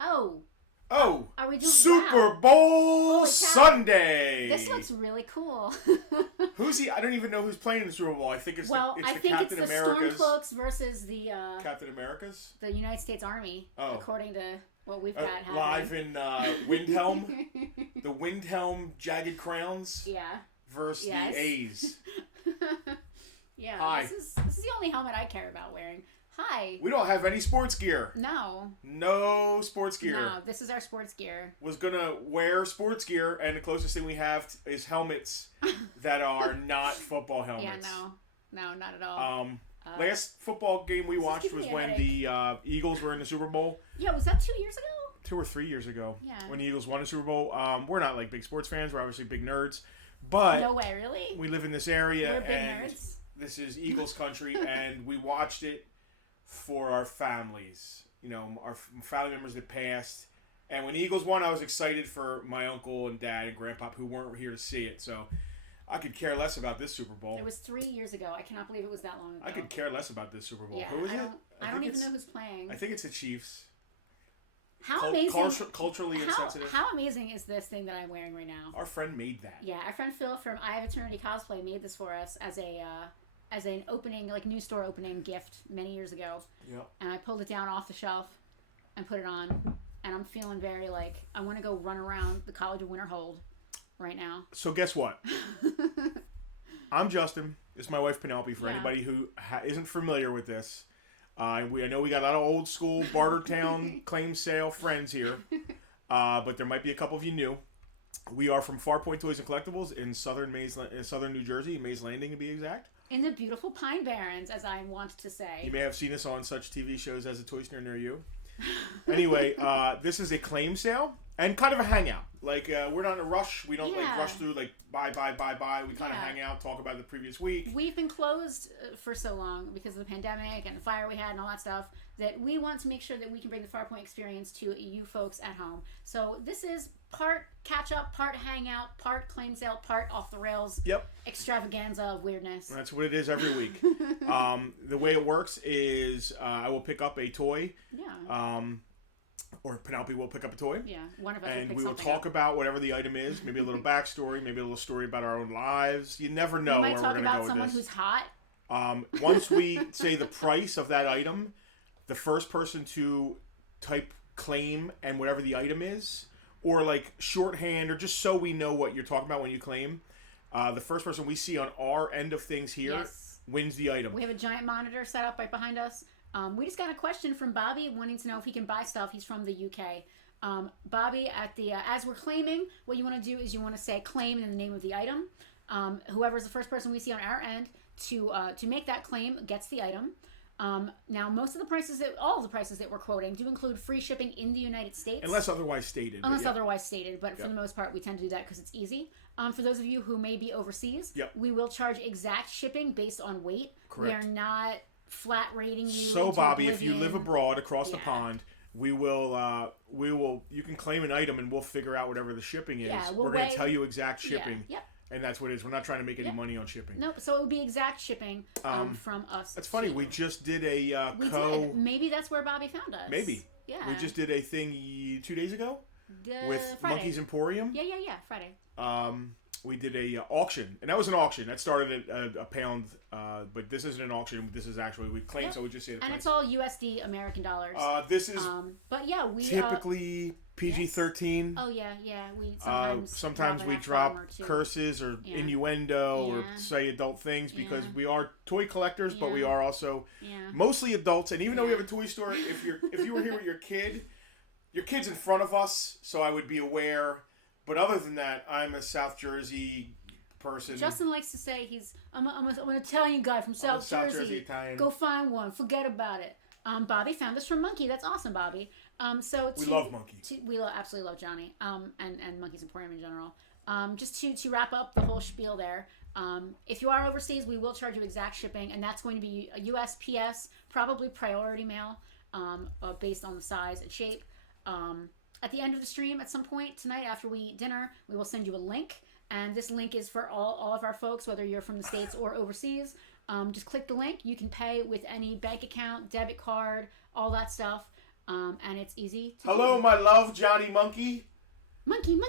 Oh. Oh, Are we doing Super Bowl Sunday? This looks really cool. Who's he? I don't even know who's playing in the Super Bowl. I think it's the Captain America's. Stormcloaks versus the Captain America's. The United States Army, according to what we've got happening. Live in Windhelm, the Windhelm Jagged Crowns. Yeah. Versus the A's. Yeah. Hi. This is the only helmet I care about wearing. Hi. We don't have any sports gear. No. No sports gear. No, this is our sports gear. Was gonna wear sports gear, and the closest thing we have is helmets that are not football helmets. Yeah, no, not at all. Last football game we watched was when the Eagles were in the Super Bowl. Yeah, was that 2 years ago? 2 or 3 years ago. Yeah. When the Eagles won the Super Bowl. We're not like big sports fans. We're obviously big nerds. But no way, really? We live in this area, We're big and nerds. This is Eagles country, and we watched it for our families. You know, our family members that passed. And when the Eagles won, I was excited for my uncle and dad and grandpa who weren't here to see it. So I could care less about this Super Bowl. It was 3 years ago. I cannot believe it was that long ago. I could care less about this Super Bowl. Yeah, Who is it? I don't even know who's playing. I think it's the Chiefs. How amazing! Culturally insensitive. How amazing is this thing that I'm wearing right now? Our friend made that. Yeah, our friend Phil from I Have Eternity Cosplay made this for us as an opening, like new store opening gift many years ago. Yep. And I pulled it down off the shelf and put it on, and I'm feeling very like I want to go run around the College of Winterhold right now. So guess what? I'm Justin. This is my wife Penelope. For anybody who isn't familiar with this. I know we got a lot of old school Bartertown claim sale friends here, but there might be a couple of you new. We are from Farpoint Toys and Collectibles in southern New Jersey, Mays Landing to be exact. In the beautiful Pine Barrens, as I want to say. You may have seen us on such TV shows as A Toy Store Near You. Anyway, this is a claim sale and kind of a hangout. Like, we're not in a rush. We don't rush through like buy. We kind of hang out, talk about the previous week. We've been closed for so long because of the pandemic and the fire we had and all that stuff that we want to make sure that we can bring the Farpoint experience to you folks at home. So this is part catch up, part hangout, part claim sale, part off the rails. Yep. Extravaganza of weirdness. That's what it is every week. The way it works is I will pick up a toy. Yeah. Or Penelope will pick up a toy. Yeah, one of us and will pick we will something talk about whatever the item is. Maybe a little backstory. Maybe a little story about our own lives. You never know where we're going to go with this. We might talk about someone who's hot. Once we say the price of that item, the first person to type claim and whatever the item is, or like shorthand, or just so we know what you're talking about when you claim, the first person we see on our end of things here wins the item. We have a giant monitor set up right behind us. We just got a question from Bobby wanting to know if he can buy stuff. He's from the UK. Bobby, at the as we're claiming, what you want to do is you want to say claim in the name of the item. Whoever's the first person we see on our end to make that claim gets the item. Now, most of the prices, all of the prices that we're quoting do include free shipping in the United States. Unless otherwise stated. Otherwise stated, but for the most part, we tend to do that because it's easy. For those of you who may be overseas, we will charge exact shipping based on weight. Correct. We are not flat rating you. So, Bobby, if you live abroad across the pond, we will. You can claim an item, and we'll figure out whatever the shipping is. Yeah, we're going to tell you exact shipping. Yeah. Yep. And that's what it is. We're not trying to make any money on shipping. Nope. So it would be exact shipping from us. That's funny. We just did a Maybe that's where Bobby found us. Maybe. Yeah. We just did a thing 2 days ago with Friday. Monkey's Emporium. Yeah. Friday. We did a auction, and that was an auction that started at a pound. But this isn't an auction. This is actually we claim. So we just say the price. And it's all USD American dollars. This is. But yeah, we typically PG-13. Oh yeah. We sometimes we drop curses or innuendo or say adult things because we are toy collectors, but we are also mostly adults. And even though we have a toy store, if you were here with your kid's in front of us, so I would be aware. But other than that, I'm a South Jersey person. Justin likes to say I'm an Italian guy from South Jersey. Italian. Go find one. Forget about it. Bobby found this from Monkey. That's awesome, Bobby. We love Monkey. We absolutely love Johnny. And Monkey's Emporium in general. Just to wrap up the whole spiel there. If you are overseas, we will charge you exact shipping, and that's going to be a USPS, probably priority mail, based on the size and shape. At the end of the stream, at some point tonight after we eat dinner, we will send you a link. And this link is for all of our folks, whether you're from the States or overseas. Just click the link. You can pay with any bank account, debit card, all that stuff. and it's easy to Hello, do. my love, Johnny Monkey. Monkey.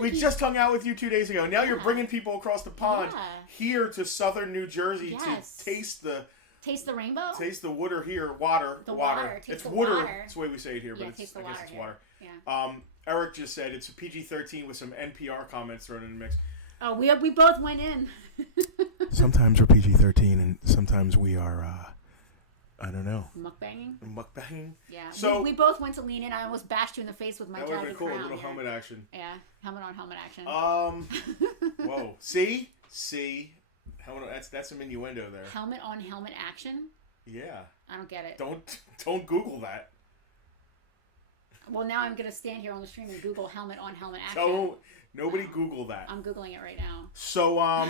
We just hung out with you 2 days ago. Now you're Yeah. bringing people across the pond Yeah. here to southern New Jersey Yes. to taste the rainbow. taste the water here. Water. The water. Taste It's the water. water. That's the way we say it here, Yeah, but taste the I guess water it's here. water. Yeah. Eric just said it's a PG-13 with some NPR comments thrown in the mix. Oh, we both went in. Sometimes we're PG-13 and sometimes we are, I don't know. Mukbanging. Yeah. So we both went to lean in. I almost bashed you in the face with my that would have been dragon cool. A crown little here. helmet action. Yeah, helmet on helmet action. Whoa. See? Helmet. That's some innuendo there. Helmet on helmet action. Yeah. I don't get it. Don't Google that. Well, now I'm gonna stand here on the stream and Google helmet on helmet action. Nobody Google that. I'm Googling it right now. So,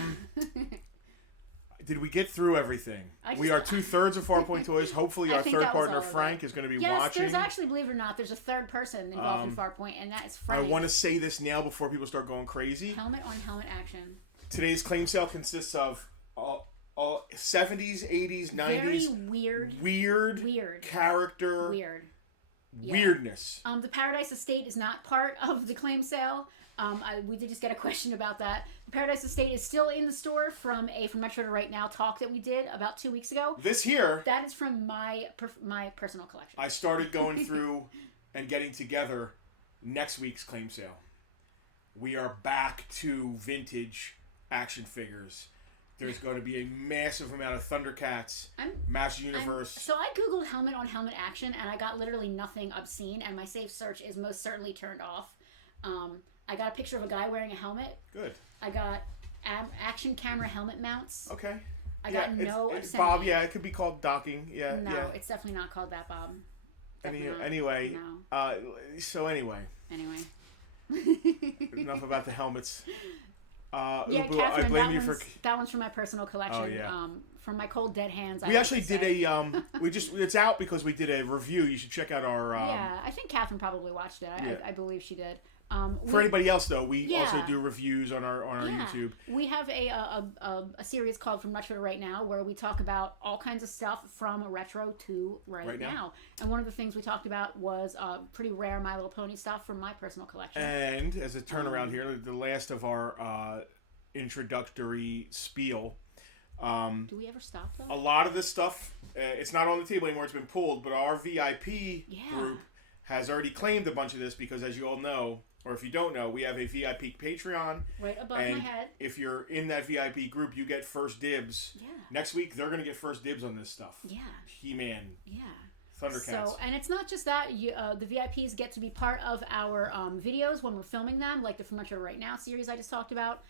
did we get through everything? We are 2/3 of Farpoint Toys. Hopefully, our third partner Frank is going to be watching. There's actually, believe it or not, there's a third person involved in Farpoint, and that is I Frank. want to say this now before people start going crazy. Helmet on helmet action. Today's claim sale consists of 70s, 80s, 90s. Very weird character. Yeah. Weirdness. The Paradise Estate is not part of the claim sale. We did just get a question about that. The Paradise Estate is still in the store from Metro to Right Now talk that we did about 2 weeks ago. This here. That is from my personal collection. I started going through and getting together next week's claim sale. We are back to vintage action figures. There's going to be a massive amount of Thundercats, Master Universe. So I Googled helmet on helmet action, and I got literally nothing obscene, and my safe search is most certainly turned off. I got a picture of a guy wearing a helmet. Good. I got action camera helmet mounts. Okay. I got no obscenity. Bob, yeah, it could be called docking. Yeah. No, yeah. It's definitely not called that, Bob. Anyway. No. Anyway. Enough about the helmets. Yeah, Ubu, Catherine, I blame you for that one's from my personal collection. Oh, yeah. From my cold dead hands. We actually did it's out because we did a review. You should check out our. Yeah, I think Catherine probably watched it. I believe she did. For anybody else though, we also do reviews on our YouTube. We have a series called From Retro to Right Now where we talk about all kinds of stuff from retro to right now. And one of the things we talked about was pretty rare My Little Pony stuff from my personal collection. And as a turnaround here, the last of our introductory spiel. Do we ever stop though? A lot of this stuff, it's not on the table anymore. It's been pulled, but our VIP group has already claimed a bunch of this because, as you all know, or if you don't know, we have a VIP Patreon. Right above my head. If you're in that VIP group, you get first dibs. Yeah. Next week, they're going to get first dibs on this stuff. Yeah. He-Man. Yeah. Thundercats. So, and it's not just that. The VIPs get to be part of our videos when we're filming them, like the From Retro to Right Now series I just talked about.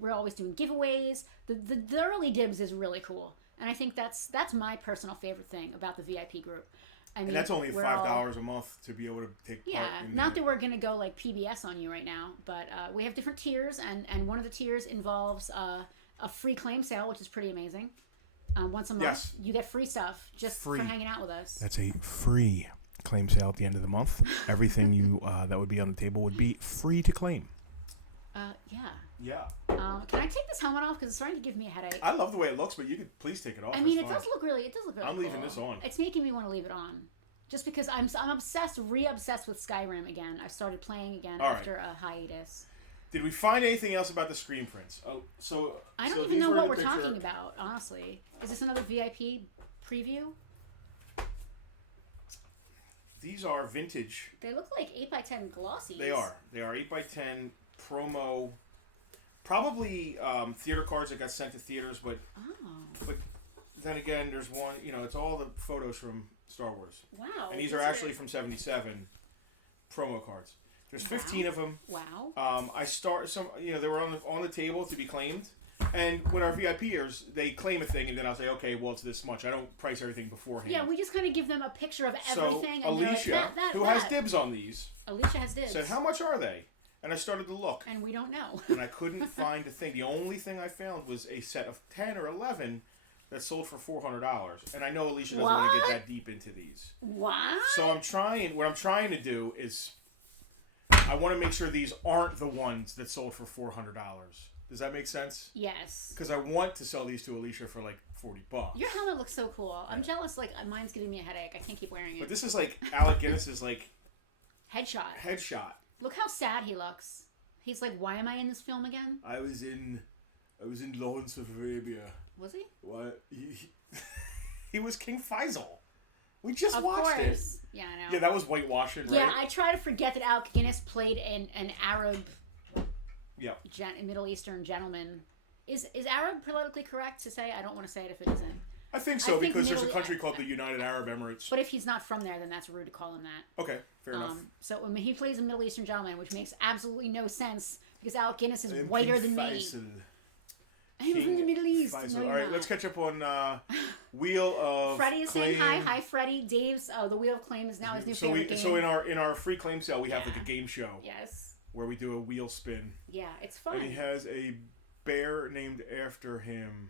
We're always doing giveaways. The early dibs is really cool. And I think that's my personal favorite thing about the VIP group. I mean, and that's only $5 a month to be able to take part. Yeah, not that we're going to go like PBS on you right now, but we have different tiers, and one of the tiers involves a free claim sale, which is pretty amazing. Once a month, you get free stuff just for hanging out with us. That's a free claim sale at the end of the month. Everything you that would be on the table would be free to claim. Yeah. Can I take this helmet off because it's starting to give me a headache? I love the way it looks, but you could please take it off. I mean, it does look really I'm cool. Leaving this on. It's making me want to leave it on, just because I'm re-obsessed with Skyrim again. I've started playing again after a hiatus. Did we find anything else about the screen prints? I don't even know what we're talking about. Honestly, is this another VIP preview? These are vintage. They look like 8x10 glossies. They are 8x10 promo. Probably theater cards that got sent to theaters, but then again, there's one. It's all the photos from Star Wars. Wow! And these are actually from '77 promo cards. There's 15 of them. Wow! I start some. They were on the table to be claimed, and when our VIPers they claim a thing, and then I'll say, okay, well it's this much. I don't price everything beforehand. Yeah, we just kind of give them a picture of everything. So Alicia, who has dibs on these, Alicia has dibs. Said, how much are they? And I started to look. And we don't know. And I couldn't find a thing. The only thing I found was a set of 10 or 11 that sold for $400. And I know Alicia doesn't want to get that deep into these. What? So what I'm trying to do is I want to make sure these aren't the ones that sold for $400. Does that make sense? Yes. Because I want to sell these to Alicia for like $40. Your helmet looks so cool. I'm jealous. Like mine's giving me a headache. I can't keep wearing it. But this is like Alec Guinness's like headshot. Look how sad he looks. He's like, why am I in this film again? I was in Lawrence of Arabia. Was he? What? He was King Faisal. We just watched it. Yeah, I know. Yeah, that was whitewashing, right? Yeah, I try to forget that Alec Guinness played an Arab, Middle Eastern gentleman. Is Arab politically correct to say? I don't want to say it if it isn't. I think so, because there's a country called the United Arab Emirates. But if he's not from there, then that's rude to call him that. Okay, fair enough. So he plays a Middle Eastern gentleman, which makes absolutely no sense because Alec Guinness is whiter than me. I'm from the Middle East. No, all right, let's catch up on Wheel of Freddie is Claim. saying hi. Hi, Freddie. Dave's the Wheel of Claim is now his new favorite game. So in our free claim sale, we have like a game show. Yes. Where we do a wheel spin. Yeah, it's fun. And he has a bear named after him.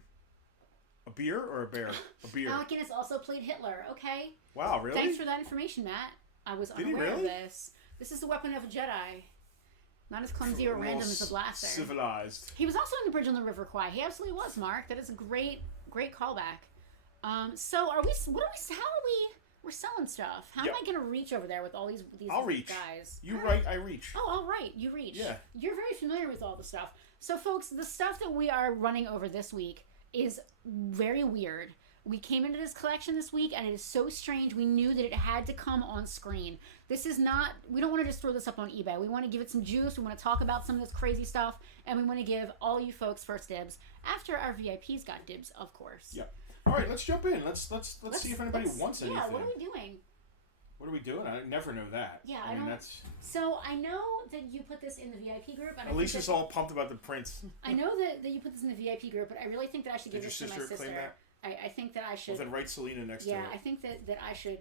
A beer or a bear? A beer. Alec Guinness also played Hitler. Okay. Wow, really? Thanks for that information, Matt. I was unaware of this. This is the weapon of a Jedi. Not as clumsy or random as the blaster. Civilized. He was also in the Bridge on the River Kwai. He absolutely was, Mark. That is a great callback. So how are we? We're selling stuff. How am I gonna reach over there with all these I'll reach. guys? You write, I reach. Oh, all right. You reach. Yeah. You're very familiar with all the stuff. So, folks, the stuff that we are running over this week is very weird. We came into this collection this week, and it is so strange. We knew that it had to come on screen. This is not... We don't want to just throw this up on eBay. We want to give it some juice. We want to talk about some of this crazy stuff, and we want to give all you folks first dibs after our VIPs got dibs, of course. Yep. All right, let's jump in. Let's see if anybody wants anything. Yeah, what are we doing? What are we doing? I never know that. Yeah, I mean, that's... So, I know that you put this in the VIP group. And Alicia's all pumped about the prints. I know that you put this in the VIP group, but I really think that I should give this to my sister. Claim that? I think that I should... Well, then write Selena next to it. Yeah, I think that I should...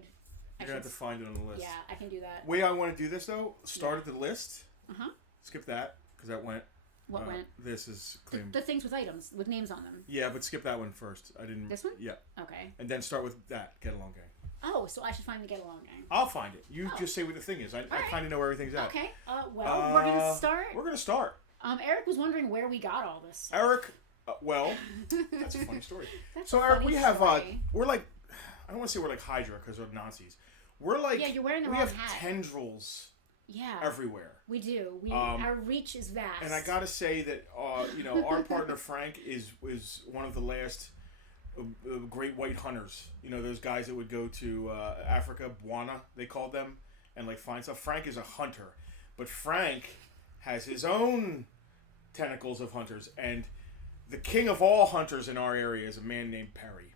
You're going to have to find it on the list. Yeah, I can do that. Way I want to do this, though, start at the list. Uh-huh. Skip that, because that went... What went? This is claim. The things with items, with names on them. Yeah, but skip that one first. I didn't... This one? Yeah. Okay. And then start with that, Get Along Gang. Oh, so I should find the Get Along Gang. I'll find it. You just say what the thing is. I kind of know where everything's at. Okay. Well, we're going to start. We're going to start. Eric was wondering where we got all this. Eric, well, that's a funny story. So Eric, we have, we're like, I don't want to say we're like Hydra because we're Nazis. We're like, yeah, you're wearing the wrong hat. We have tendrils. Yeah. Everywhere. We do. Our reach is vast. And I gotta say that our partner Frank is one of the last great white hunters. You know, those guys that would go to Africa, Bwana, they called them, and like find stuff. Frank is a hunter, but Frank has his own tentacles of hunters, and the king of all hunters in our area is a man named Perry.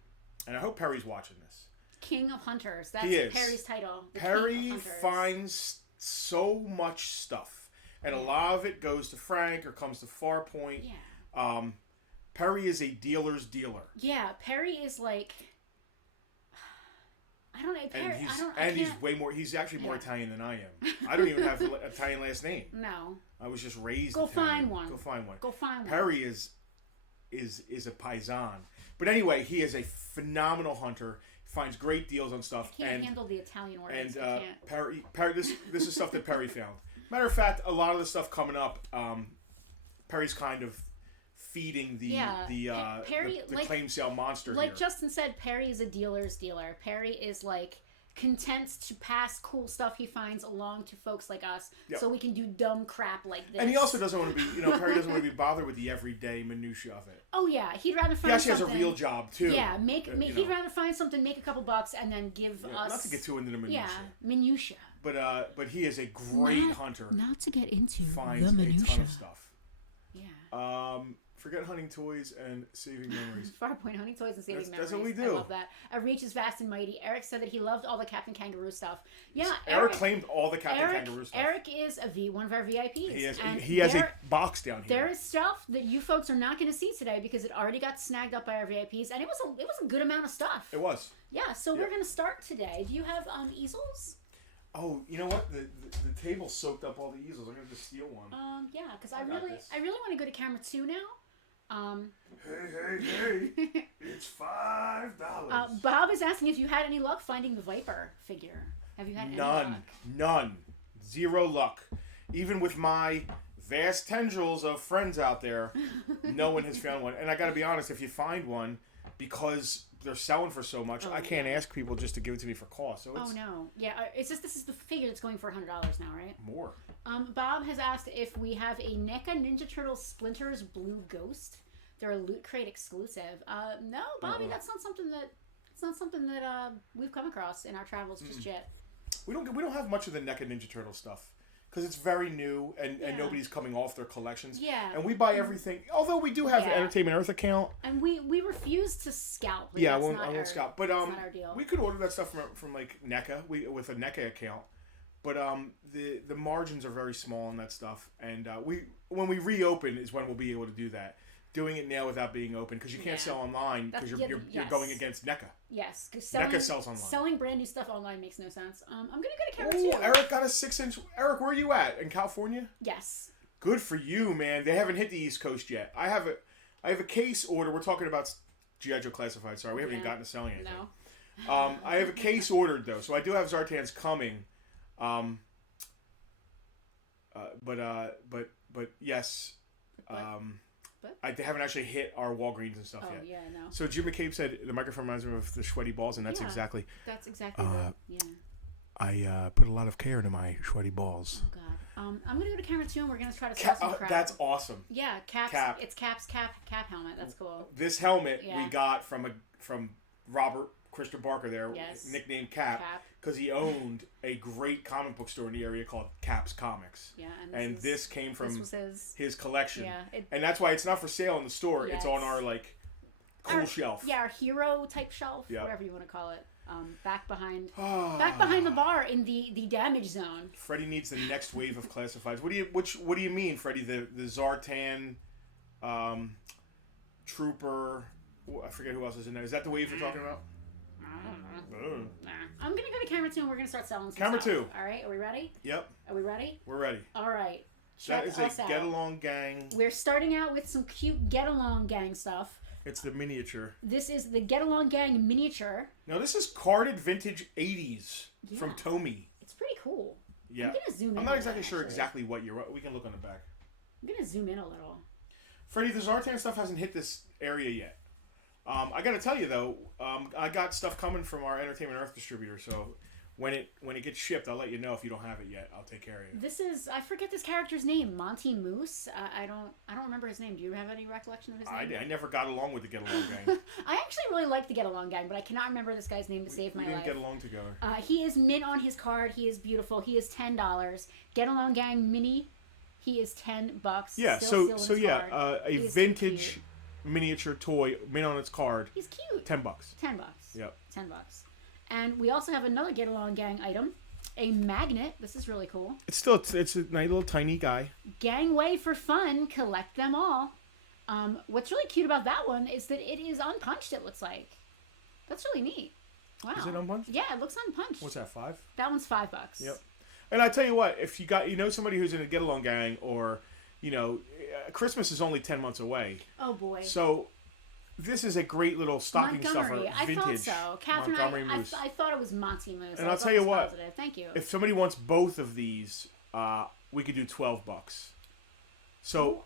And I hope Perry's watching this. King of Hunters. That's Perry's title. Perry finds so much stuff, and a lot of it goes to Frank or comes to Farpoint. Yeah. Perry is a dealer's dealer. Yeah, Perry is like, I don't know. Perry, he's way more. He's actually more Italian than I am. I don't even have an Italian last name. No. I was just raised. Go Italian. find one. Go find one. Go find one. Perry is a paisan, but anyway, he is a phenomenal hunter. Finds great deals on stuff. I can't handle the Italian words. And Perry, this is stuff that Perry found. Matter of fact, a lot of the stuff coming up, Perry's kind of feeding the claim sale monster. Like here. Justin said, Perry is a dealer's dealer. Perry is like content to pass cool stuff he finds along to folks like us, so we can do dumb crap like this. And he also doesn't want to be, Perry doesn't want to be bothered with the everyday minutia of it. Oh yeah, he'd rather find. He actually has a real job too. Yeah, he'd rather find something, make a couple bucks, and then give us. Not to get too into the minutia. Yeah, minutia. But he is a great hunter. Not to get into finds the minutia. A ton of stuff. Yeah. Forget hunting toys and saving memories. Farpoint, hunting toys and saving memories. That's what we do. I love that. Our reach is vast and mighty. Eric said that he loved all the Captain Kangaroo stuff. Yeah, Eric claimed all the Captain Kangaroo stuff. Eric is one of our VIPs. He has a box down here. There is stuff that you folks are not going to see today because it already got snagged up by our VIPs, and it was a good amount of stuff. It was. Yeah, so we're going to start today. Do you have easels? Oh, you know what? The table soaked up all the easels. I'm going to just steal one. Yeah, because I really want to go to camera 2 now. Hey! It's $5. Bob is asking if you had any luck finding the Viper figure. Have you had any luck? None. 0 luck. Even with my vast tendrils of friends out there, no one has found one. And I got to be honest, if you find one, because they're selling for so much, I can't ask people just to give it to me for cost. So it's no. Yeah, it's just this is the figure that's going for $100 now, right? more. Bob has asked if we have a NECA Ninja Turtle Splinters Blue Ghost. They're a Loot Crate exclusive. No, Bobby, that's not something that we've come across in our travels just yet. We don't have much of the NECA Ninja Turtle stuff. Because it's very new and nobody's coming off their collections. Yeah. And we buy everything. Although we do have an Entertainment Earth account. And we refuse to scalp. Like, I won't scalp. But that's not our deal. We could order that stuff from like NECA with a NECA account. But the margins are very small on that stuff. And when we reopen is when we'll be able to do that. Doing it now without being open because you can't sell online because you're going against NECA. Yes, because NECA sells online. Selling brand new stuff online makes no sense. I'm gonna go to camera 2. Eric got a 6-inch. Eric, where are you at? In California? Yes. Good for you, man. They haven't hit the East Coast yet. I have a case order. We're talking about G.I. Joe Classified. Sorry, we haven't even gotten to selling anything. No. I have a case ordered though, so I do have Zartans coming. But yes. They haven't actually hit our Walgreens and stuff yet. Yeah, I know. So Jim McCabe said the microphone reminds me of the sweaty balls, and that's exactly. That's exactly I put a lot of care into my sweaty balls. Oh God. I'm gonna go to camera 2 and we're gonna try to sell some crap. That's awesome. Yeah, It's Cap's cap helmet. That's cool. This helmet we got from Robert Christian Barker there, nicknamed Cap, because he owned a great comic book store in the area called Cap's Comics. Yeah, and this came from his collection. Yeah, and that's why it's not for sale in the store. It's on our cool shelf. Yeah, our hero type shelf, whatever you want to call it. Back behind the bar in the damage zone. Freddie needs the next wave of classifieds. What do you mean, Freddie? The Zartan, Trooper. I forget who else is in there. Is that the wave you're talking about? I don't know. I'm gonna go to camera 2 and we're gonna start selling some Camera stuff. 2. All right, are we ready? Yep. Are we ready? We're ready. All right. Check that is us a out. Get Along Gang. We're starting out with some cute Get Along Gang stuff. It's the miniature. This is the Get Along Gang miniature. Now this is carded vintage 80s from Tomy. It's pretty cool. Yeah. I'm gonna zoom in. I'm not exactly sure exactly what you're. We can look on the back. I'm gonna zoom in a little. Freddie, the Zartan stuff hasn't hit this area yet. I got to tell you though, I got stuff coming from our Entertainment Earth distributor. So when it gets shipped, I'll let you know if you don't have it yet. I'll take care of you. This is I forget this character's name, Monty Moose. I don't remember his name. Do you have any recollection of his name? I never got along with the Get Along Gang. I actually really like the Get Along Gang, but I cannot remember this guy's name to save my life. We didn't get along together. He is mint on his card. He is beautiful. He is $10. Get Along Gang mini. He is $10. Yeah. Still so a vintage miniature toy mint on its card. He's cute. $10. $10. Yep. $10. And we also have another Get Along Gang item, a magnet. This is really cool. It's a nice little tiny guy. Gangway for fun. Collect them all. What's really cute about that one is that it is unpunched. It looks like. That's really neat. Wow. Is it unpunched? Yeah, it looks unpunched. What's that? $5? That one's $5. Yep. And I tell you what, if you know somebody who's in a Get Along Gang, or Christmas is only 10 months away. Oh boy. So this is a great little stocking stuffer. Vintage. I thought so. Catherine, I thought it was Monty Moose. And I'll tell you what. Positive. Thank you. If somebody wants both of these, we could do $12. So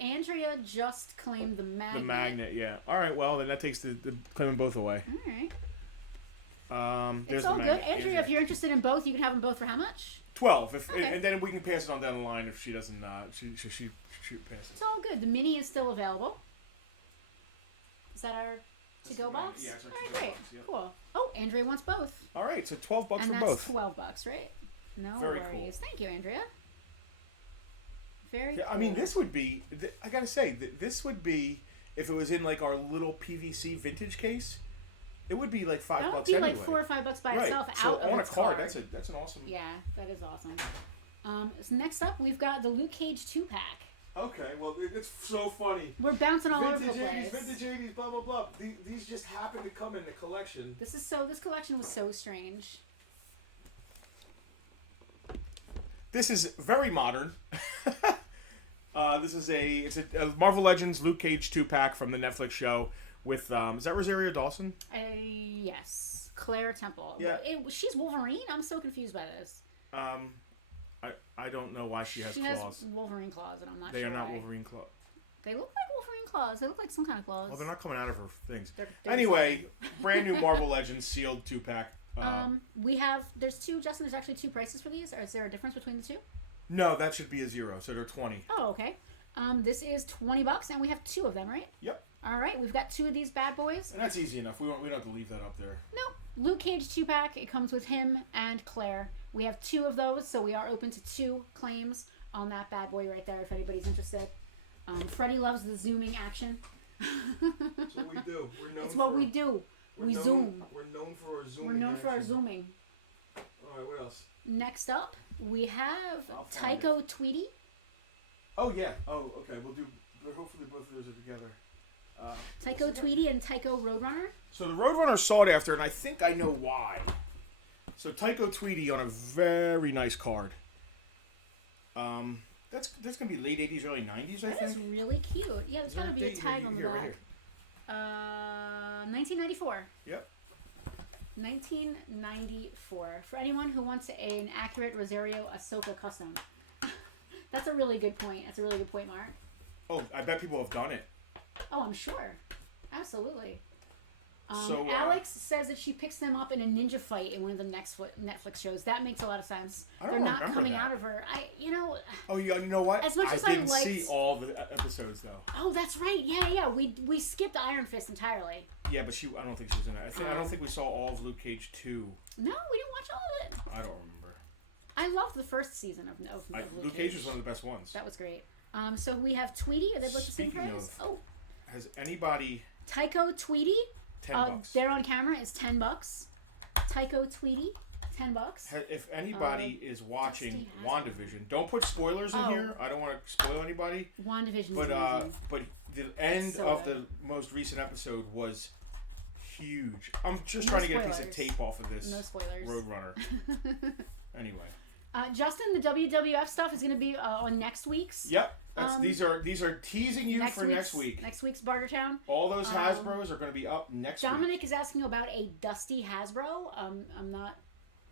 Andrea just claimed the magnet. The magnet, yeah. All right. Well, then that takes the claiming both away. All right. There's it's all good, Andrea. If you're interested in both, you can have them both for how much? 12. And then we can pass it on down the line if she doesn't. She passes. It's all good. The mini is still available. Is that our to-go box? Yeah, it's our all right, to-go great. box. Yep. Cool. Oh, Andrea wants both. All right, so $12 for and both. And that's $12, right? No Very worries. cool. Thank you, Andrea. Very cool. I mean, this would be. I gotta say, this would be if it was in like our little PVC vintage case. It would be like $5 that would be anyway. like $4 or $5 by right. itself so out of on its a card. card. That's an awesome. Yeah, that is awesome. So next up, we've got the Luke Cage 2-pack. Okay, well, it's so funny. We're bouncing all over the Vintage place. 80s, vintage 80s, blah blah blah. These just happen to come in the collection. This collection was so strange. This is very modern. This is a Marvel Legends Luke Cage 2-pack from the Netflix show with is that Rosario Dawson? Yes, Claire Temple. Yeah. She's Wolverine. I'm so confused by this. I don't know why she has She claws. has Wolverine claws, and I'm not They sure are not why. Wolverine claws. They look like Wolverine claws. They look like some kind of claws. Well, they're not coming out of her things. They're Anyway, brand new Marvel Legends sealed 2-pack. We have. There's two. Justin, there's actually two prices for these. Or is there a difference between the two? No, that should be a 0. So they're 20. Oh, okay. This is $20, and we have two of them, right? Yep. All right, we've got two of these bad boys. And that's easy enough. We don't have to leave that up there. Nope. Luke Cage 2-pack. It comes with him and Claire. We have two of those, so we are open to 2 claims on that bad boy right there. If anybody's interested. Freddie loves the zooming action. That's what we do. It's what we do. We zoom. We're known for our zooming. We're known for our zooming. All right, what else? Next up, we have I'll find Tycho Tweety. Oh yeah. Oh okay. We'll do. Hopefully both of those are together. Tycho Tweety and Tycho Roadrunner. So the Roadrunner sought after, and I think I know why. So Tycho Tweety on a very nice card. That's gonna be late 80s, early 90s, I That think. is really cute. Yeah, there's Is there gotta be a date tag on the here, back. right here. 1994. Yep. 1994. For anyone who wants an accurate Rosario Ahsoka custom. That's a really good point. That's a really good point, Mark. Oh, I bet people have done it. Oh, I'm sure. Absolutely. So, Alex says that she picks them up in a ninja fight in one of the next Netflix shows. That makes a lot of sense. I don't They're not remember coming that. out of her. Oh, you know what? As much as I didn't liked- see all the episodes though. Oh, that's right. Yeah. We skipped Iron Fist entirely. Yeah, but I don't think she was in it. I don't think we saw all of Luke Cage 2. No, we didn't watch all of it. I don't remember. I loved the first season of Luke Cage was one of the best ones. That was great. So we have Tweety. Are they both the same Speaking price? of- Oh, Has anybody Tycho Tweety. $10? There on camera is $10. Tycho Tweety, $10. If anybody is watching Dusty WandaVision, don't put spoilers in Oh. here. I don't want to spoil anybody. WandaVision. But but the end So of good. the most recent episode was huge. I'm just No trying to get a piece of spoilers. tape off of this No spoilers. Roadrunner. Anyway. Justin, the WWF stuff is going to be on next week's. Yep. These are teasing you for next week. Next week's Bartertown. All those Hasbros are going to be up next week. Dominic is asking about a Dusty Hasbro. I'm not.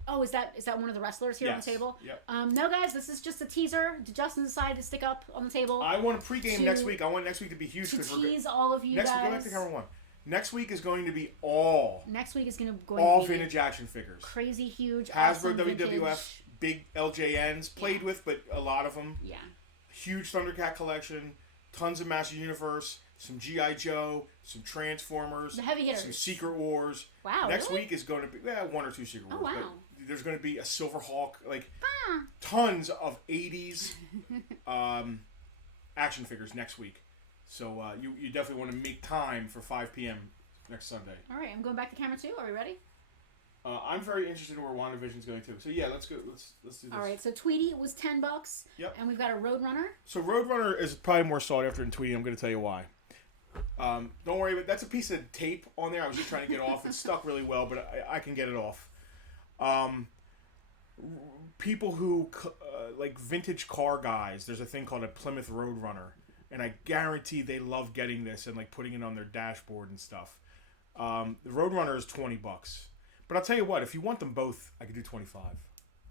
Oh, is that one of the wrestlers here on the table? Yep. No, guys, this is just a teaser. Justin decided to stick up on the table. I want a pregame to- next week. I want next week to be huge to because tease all of you next guys. week. Go back to camera 1. Next week is going to be all Next week is going to all be vintage action figures. crazy huge Hasbro, awesome WWF, vintage- big LJNs, played with, but a lot of them. Yeah. Huge Thundercat collection, tons of Master Universe, some G.I. Joe, some Transformers, The heavy hitters. some Secret Wars. Wow. Next really? week is going to be 1 or 2 Secret Wars. Oh, wow. But there's going to be a Silver Hawk, like Ah. tons of 80s action figures next week. So you definitely want to make time for 5 p.m. next Sunday. All right, I'm going back to camera 2. Are we ready? I'm very interested in where WandaVision's going to. So yeah, let's go. Let's do this. All right, so Tweety was $10. Yep. And we've got a Roadrunner. So Roadrunner is probably more sought after than Tweety. I'm going to tell you why. Don't worry, but that's a piece of tape on there. I was just trying to get off. It's stuck really well, but I can get it off. People who like vintage car guys, there's a thing called a Plymouth Roadrunner, and I guarantee they love getting this and like putting it on their dashboard and stuff. The Roadrunner is $20, but I'll tell you what, if you want them both, I could do 25.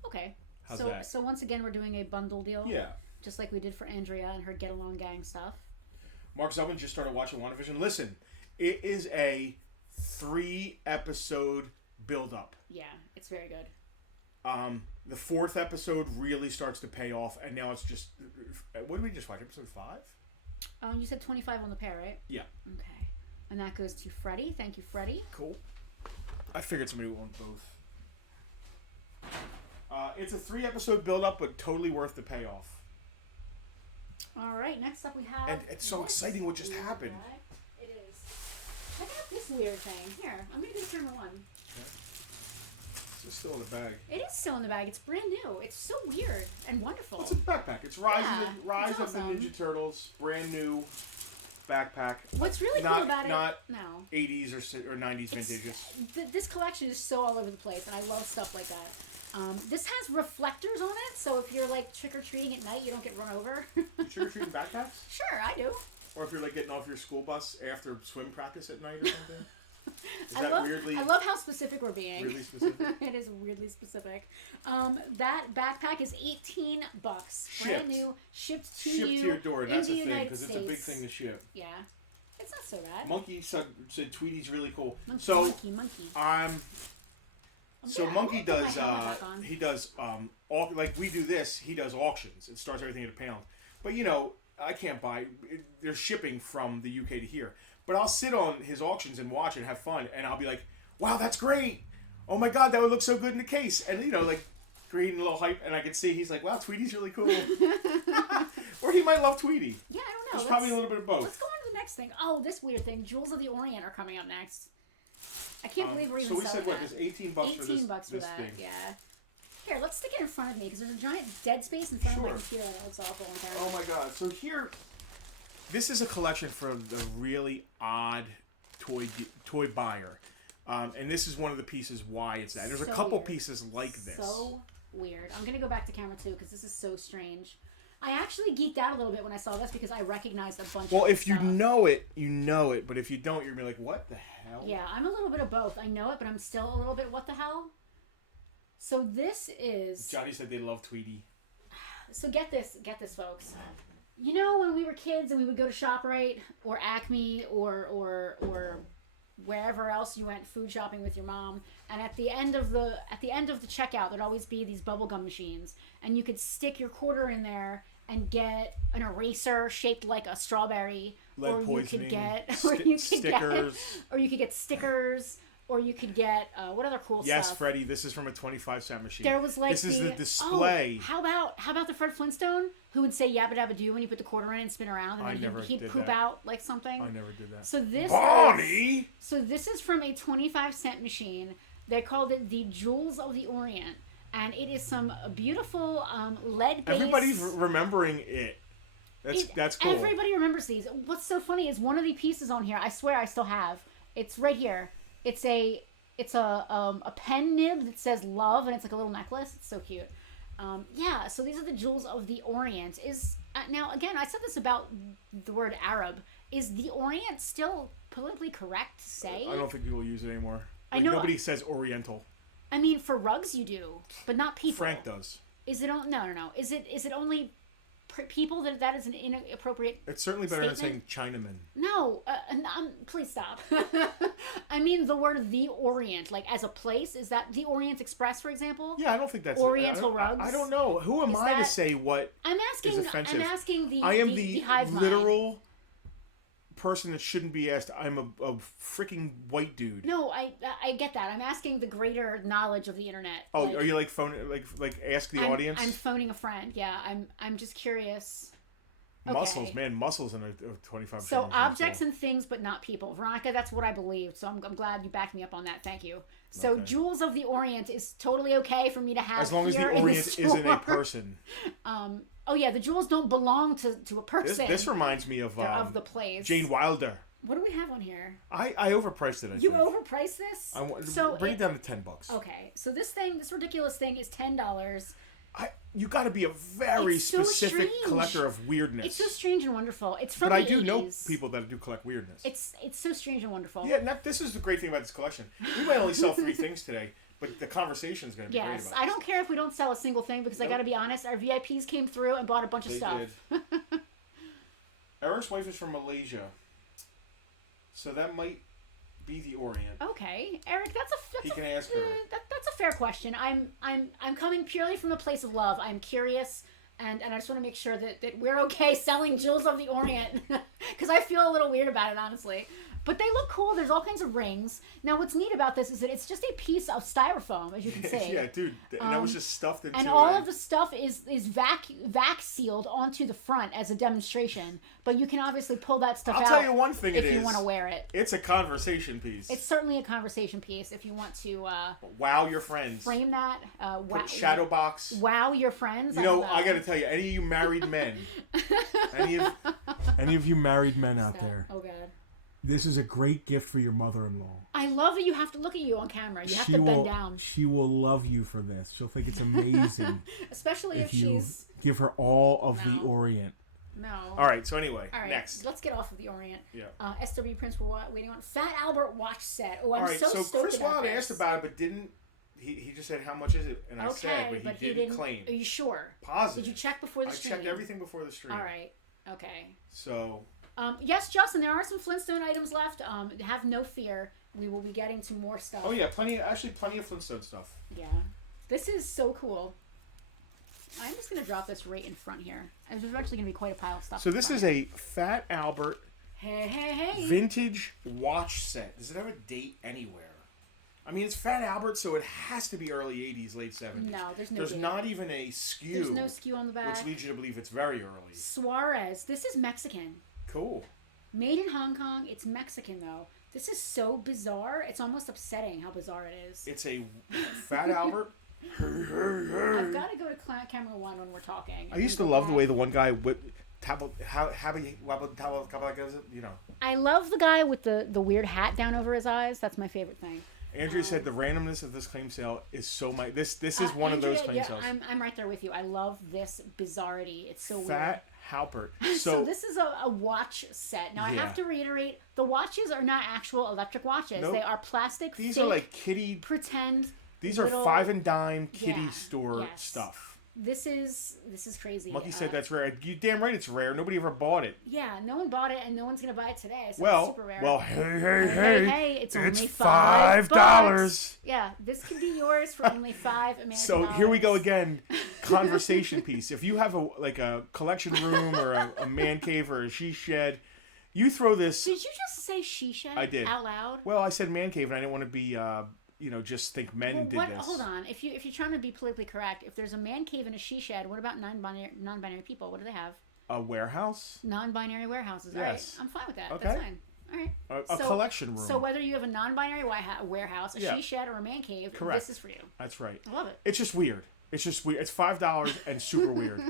Okay. How's so that? so once again, we're doing a bundle deal. Yeah. Just like we did for Andrea and her Get Along Gang stuff. Mark Zellman just started watching WandaVision. Listen, it is a 3-episode build-up. Yeah, it's very good. The 4th episode really starts to pay off, and now it's just... What did we just watch? Episode 5? Oh, and you said 25 on the pair, right? Yeah. Okay. And that goes to Freddie. Thank you, Freddie. Cool. I figured somebody would want both. It's a 3-episode build-up, but totally worth the payoff. All right, next up we have... And it's so exciting what just weird happened. guy. It is. Check out this weird thing. Here, I'm going to do camera 1. It's still in the bag. It is still in the bag. It's brand new. It's so weird and wonderful. It's a backpack. It's Rise it's of the awesome. Ninja Turtles. Brand new backpack. What's really Not- cool about not- it... No. 80s or 90s vintages. This collection is so all over the place, and I love stuff like that. This has reflectors on it, so if you're like trick-or-treating at night, you don't get run over. You trick-or-treating backpacks? Sure, I do. Or if you're like getting off your school bus after swim practice at night or something? Is that weirdly? I love how specific we're being. Weirdly specific. It is weirdly specific. That backpack is $18, brand new, shipped to your door. in That's the a thing United because it's States. a big thing to ship. Yeah, it's not so bad. Monkey said Tweety's really cool. Monkey. So Monkey does he does like we do this. He does auctions. It starts everything at £1. But I can't buy. There's shipping from the UK to here. But I'll sit on his auctions and watch and have fun, and I'll be like, "Wow, that's great! Oh my God, that would look so good in the case." And like creating a little hype, and I can see he's like, "Wow, Tweety's really cool," or he might love Tweety. Yeah, I don't know. There's probably a little bit of both. Let's go on to the next thing. Oh, this weird thing. Jewels of the Orient are coming up next. I can't believe we're even selling that. So we said what? There's $18 for this. $18 for this that. thing. Yeah. Here, let's stick it in front of me because there's a giant dead space in front of my computer that looks awful. Oh my God! So here, this is a collection for the really odd toy buyer, and this is one of the pieces why it's that. There's a couple pieces like this. So weird. I'm gonna go back to camera too because this is so strange. I actually geeked out a little bit when I saw this because I recognized a bunch. Well, of if stuff. you know it, you know it. But if you don't, you're gonna be like, "What the hell?" Yeah, I'm a little bit of both. I know it, but I'm still a little bit. What the hell? So this is. Johnny said they love Tweety. So get this, folks. You know when we were kids and we would go to ShopRite or Acme or wherever else you went food shopping with your mom, and at the end of the checkout there'd always be these bubblegum machines, and you could stick your quarter in there and get an eraser shaped like a strawberry, lead poisoning, stickers, or you could get stickers. Or you could get what other cool stuff? Yes, Freddie. This is from a 25-cent machine. There was like this is the display. Oh, how about the Fred Flintstone who would say yabba dabba doo when you put the quarter in and spin around, and then he'd poop out like something. I never did that. So this Bonnie. This is from a 25-cent machine. They called it the Jewels of the Orient, and it is some beautiful lead-based. Everybody's remembering it. That's cool. Everybody remembers these. What's so funny is one of the pieces on here. I swear I still have. It's right here. It's a pen nib that says love, and it's like a little necklace. It's so cute. Yeah, so these are the Jewels of the Orient. Now again, I said this about the word Arab. Is the Orient still politically correct to say? I don't think people use it anymore. I know nobody says Oriental. I mean, for rugs you do, but not people. Frank does. Is it on? No. Is it only people that is an inappropriate? It's certainly better statement? than saying Chinaman. No, please stop. I mean the word the Orient, like as a place. Is that the Orient Express, for example? Yeah, I don't think that's Oriental rugs. I don't know. Who am I to say what? I'm asking. Is offensive? I'm asking the. I am the hive literal mind. person that shouldn't be asked. I'm a freaking white dude. No, I get that. I'm asking the greater knowledge of the internet. Oh, are you like phoning like ask the audience? I'm phoning a friend. Yeah, I'm just curious. Muscles, man, muscles in a 25. So objects and things, but not people. Veronica, that's what I believed. So I'm glad you backed me up on that. Thank you. So Jewels of the Orient is totally okay for me to have. As long as the Orient isn't a person. Oh yeah, the jewels don't belong to a person. This reminds me of the place. Jane Wilder. What do we have on here? I overpriced it. You overpriced this? Bring it down to $10. Okay, so this ridiculous thing is $10. You got to be a very specific collector of weirdness. It's so strange and wonderful. It's from but the I do 80s. know people that do collect weirdness. It's so strange and wonderful. Yeah, this is the great thing about this collection. We might only sell 3 things today, but the conversation is going to be great about it. I don't care if we don't sell a single thing because I got to be honest, our VIPs came through and bought a bunch of stuff. Did. Eric's wife is from Malaysia, so that might be the Orient. Okay, Eric, he can ask her. That's a fair question. I'm coming purely from a place of love. I'm curious, and I just want to make sure that we're okay selling Jewels of the Orient because I feel a little weird about it, honestly. But they look cool. There's all kinds of rings. Now, what's neat about this is that it's just a piece of styrofoam, as you can see. Yeah, dude. And that was just stuffed into. And all of the stuff is vac sealed onto the front as a demonstration. But you can obviously pull that stuff out. I'll tell you one thing. If you want to wear it, it's a conversation piece. It's certainly a conversation piece. If you want to wow your friends, frame that. Shadow box. Wow your friends. You know, I got to tell you, any of you married men, any of you married men out there. Oh God. This is a great gift for your mother-in-law. I love that you have to look at you on camera. You have to bend down. She will love you for this. She'll think it's amazing. Especially if she's... give her all of the Orient. No. All right. So anyway, All right. next. Let's get off of the Orient. Yeah. SW Prince we're waiting on. Fat Albert watch set. Oh, I'm All right. so So stoked Chris about Wilde this. asked about it, but didn't. He just said, how much is it? And I said, but he didn't claim. Are you sure? Positive. Did you check before the stream? I checked everything before the stream. All right. Okay. So. Yes, Justin, there are some Flintstone items left. Have no fear. We will be getting to more stuff. Oh, yeah. Plenty of Flintstone stuff. Yeah. This is so cool. I'm just going to drop this right in front here. There's actually going to be quite a pile of stuff. So this is a Fat Albert hey. vintage watch set. Does it have a date anywhere? I mean, it's Fat Albert, so it has to be early 80s, late 70s. No, there's no There's date. not even a skew. There's no skew on the back. Which leads you to believe it's very early. Suarez. This is Mexican. Cool. Made in Hong Kong. It's Mexican, though. This is so bizarre. It's almost upsetting how bizarre it is. It's a Fat Albert. I've got to go to camera one when we're talking. I used to love the way the one guy would... You know. I love the guy with the weird hat down over his eyes. That's my favorite thing. Andrea said the randomness of this claim sale is so This is one of those claim sales. I'm right there with you. I love this bizarrity. It's so weird. Fat Halpert. So this is a watch set. Now I have to reiterate, the watches are not actual electric watches. Nope. They are plastic. These fake, are like kitty pretend. These are 5 and dime kitty store stuff. This is crazy. Monkey said that's rare. You damn right it's rare. Nobody ever bought it. Yeah, no one bought it, and no one's gonna buy it today. So well, it's super rare. Well, hey! It's only $5. Yeah, this can be yours for only $5 American So here we go again. Conversation piece. If you have a collection room or a man cave or a she shed, you throw this. Did you just say she shed? I did out loud. Well, I said man cave, and I didn't want to be. Just think men did this. Hold on. If you're trying to be politically correct, if there's a man cave and a she shed, what about non-binary people? What do they have? A warehouse. Non-binary warehouses. Yes. All right, I'm fine with that. Okay. That's fine. All right. A collection room. So whether you have a non-binary warehouse, a she shed, or a man cave, correct. This is for you. That's right. I love it. It's just weird. It's $5 and super weird.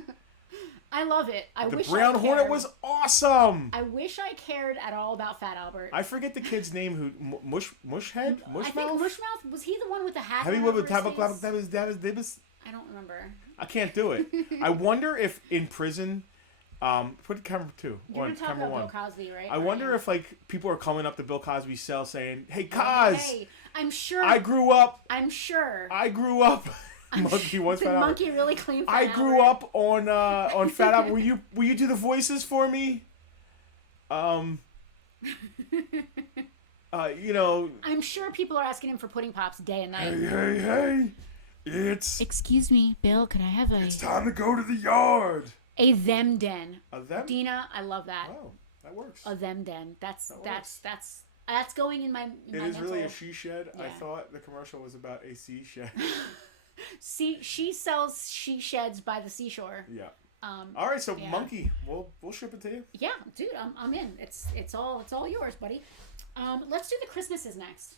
I love it. The Brown Hornet was awesome. I wish I cared at all about Fat Albert. I forget the kid's name. Who Mushhead? Mushmouth? I think Mushmouth, was he the one with the hat? I don't remember. I can't do it. I wonder if in prison, put camera 2 You're on talking camera 1. Bill Cosby, right? I wonder if people are coming up to Bill Cosby's cell saying, "Hey, Cos, hey, I'm sure. I grew up. Monkey wants Fat Albert. Monkey really claimed Fat I grew up on Fat Albert. Will you do the voices for me? I'm sure people are asking him for pudding pops day and night. Hey! Excuse me, Bill. Could I have a? It's time to go to the yard. A them den. A them? Dina, I love that. Oh, that works. A them den. That's going in my. It is really a she shed. Yeah. I thought the commercial was about a sea shed. See, she sells she sheds by the seashore. Yeah. All right, so Monkey, we'll ship it to you. Yeah, dude, I'm in. It's all yours, buddy. Let's do the Christmases next.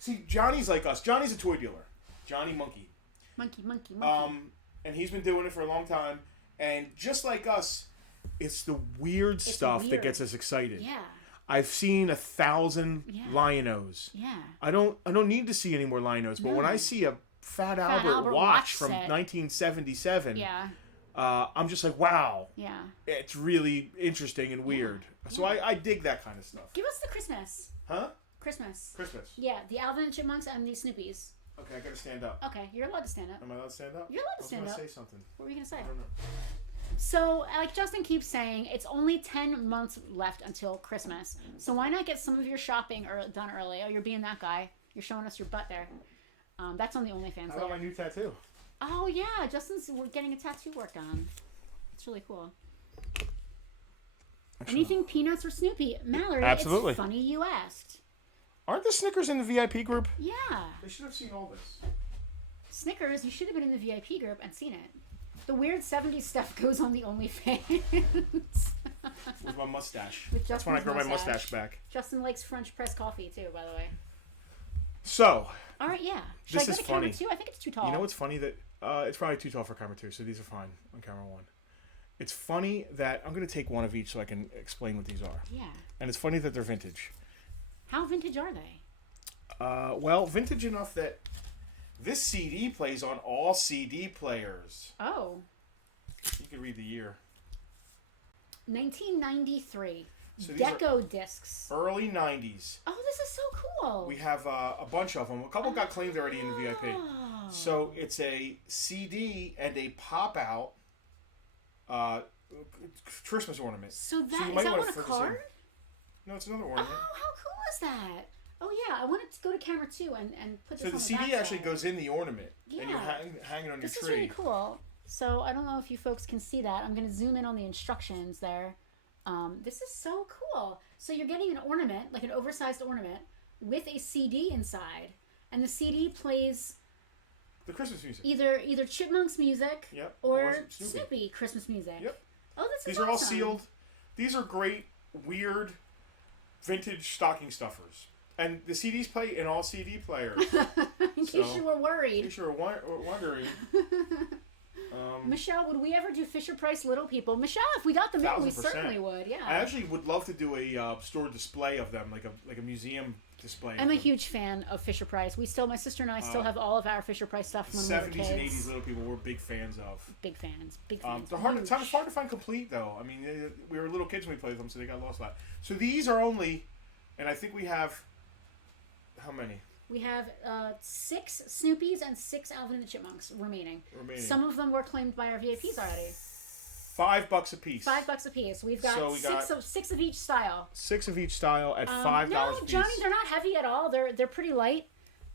See, Johnny's like us. Johnny's a toy dealer. Johnny Monkey. Monkey. And he's been doing it for a long time. And just like us, it's the weird stuff that gets us excited. Yeah. I've seen 1,000 Lion-O's. Yeah. I don't need to see any more Lion-O's, but when I see a Fat Albert watch from 1977, I'm just like, wow. Yeah. It's really interesting and weird. Yeah. So I dig that kind of stuff. Give us the Christmas. Huh? Christmas. Yeah, the Alvin and Chipmunks and the Snoopies. Okay, I gotta stand up. Okay, you're allowed to stand up. Am I allowed to stand up? You're allowed to stand up. I was gonna say something. What were you gonna say? I don't know. So, like Justin keeps saying, it's only 10 months left until Christmas. So why not get some of your shopping done early? Oh, you're being that guy. You're showing us your butt there. That's on the OnlyFans. How about my new tattoo? Oh, yeah. Justin's getting a tattoo worked on. It's really cool. Anything Peanuts or Snoopy? Mallory, absolutely. It's funny you asked. Aren't the Snickers in the VIP group? Yeah. They should have seen all this. Snickers, you should have been in the VIP group and seen it. The weird 70s stuff goes on the OnlyFans. With my mustache. That's when I grow my mustache back. Justin likes French press coffee, too, by the way. So. All right, yeah. This is funny. Camera 2? I think it's too tall. You know what's funny? That it's probably too tall for camera 2, so these are fine on camera 1. It's funny that I'm going to take one of each so I can explain what these are. Yeah. And it's funny that they're vintage. How vintage are they? Well, vintage enough that this CD plays on all CD players. Oh. You can read the year. 1993. So these Deco discs. early 90s. Oh, this is so cool. We have a bunch of them. A couple got claimed already in the VIP. So it's a CD and a pop-out Christmas ornament. So you is might that wanna on a focus card? No, it's another Oh, ornament. how cool is that? Oh, yeah. I want to go to camera 2 and put this So on the the CD back actually side. goes in the ornament. Yeah. And you hang it on This your is tree. really cool. So I don't know if you folks can see that. I'm going to zoom in on the instructions there. This is so cool. So you're getting an ornament, like an oversized ornament, with a CD inside. And the CD plays The Christmas music. either Chipmunks music Yep. or Snoopy. Snoopy Christmas music. Yep. Oh, this is These are all awesome. sealed. These are great, weird, vintage stocking stuffers. And the CDs play in all CD players. In case you were In worried. case you were wondering. Michelle, would we ever do Fisher Price Little People? Michelle, if we got them in, we 1000%. certainly would. Yeah. I actually would love to do a store display of them, like a museum display. I'm a huge fan of Fisher Price. My sister and I still have all of our Fisher Price stuff from when we were 70s kids. and 80s little people were big fans of. Big fans. Big fans. They're hard. It's hard to find complete though. I mean, we were little kids when we played them, so they got lost a lot. So these are only, and I think we have how many? We have 6 Snoopies and 6 Alvin and the Chipmunks remaining. Some of them were claimed by our VIPs already. $5 a piece. $5 a piece. We've got, So we got 6 of each style. 6 of each style at $5 No, a piece. Johnny, they're not heavy at all. They're pretty light.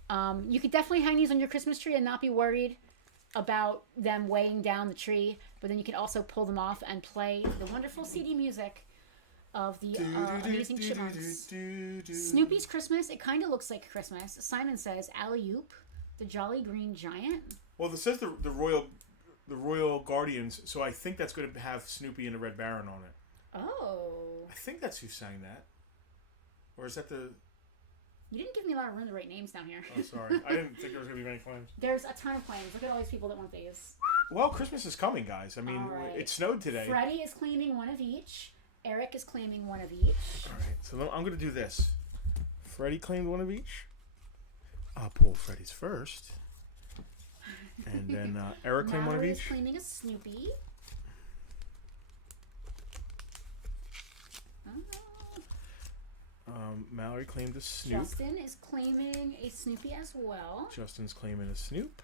You could definitely hang these on your Christmas tree and not be worried about them weighing down the tree. But then you can also pull them off and play the wonderful CD music of the amazing Chipmunks. Snoopy's Christmas. It kind of looks like Christmas. Simon says, Alley-oop, the Jolly Green Giant. Well, this says the Royal Guardians, so I think that's going to have Snoopy and the Red Baron on it. Oh. I think that's who sang that. Or is that the... You didn't give me a lot of room to write names down here. Oh, sorry. I didn't think there was going to be many claims. There's a ton of claims. Look at all these people that want these. Well, Christmas is coming, guys. I mean, All right. it snowed today. Freddie is claiming one of each. Eric is claiming one of each. All right, so I'm going to do this. Freddie claimed one of each. I'll pull Freddie's first. And then Eric claimed one of Mallory is each. claiming a Snoopy. Mallory claimed a Snoop. Justin is claiming a Snoopy as well. Justin's claiming a Snoop.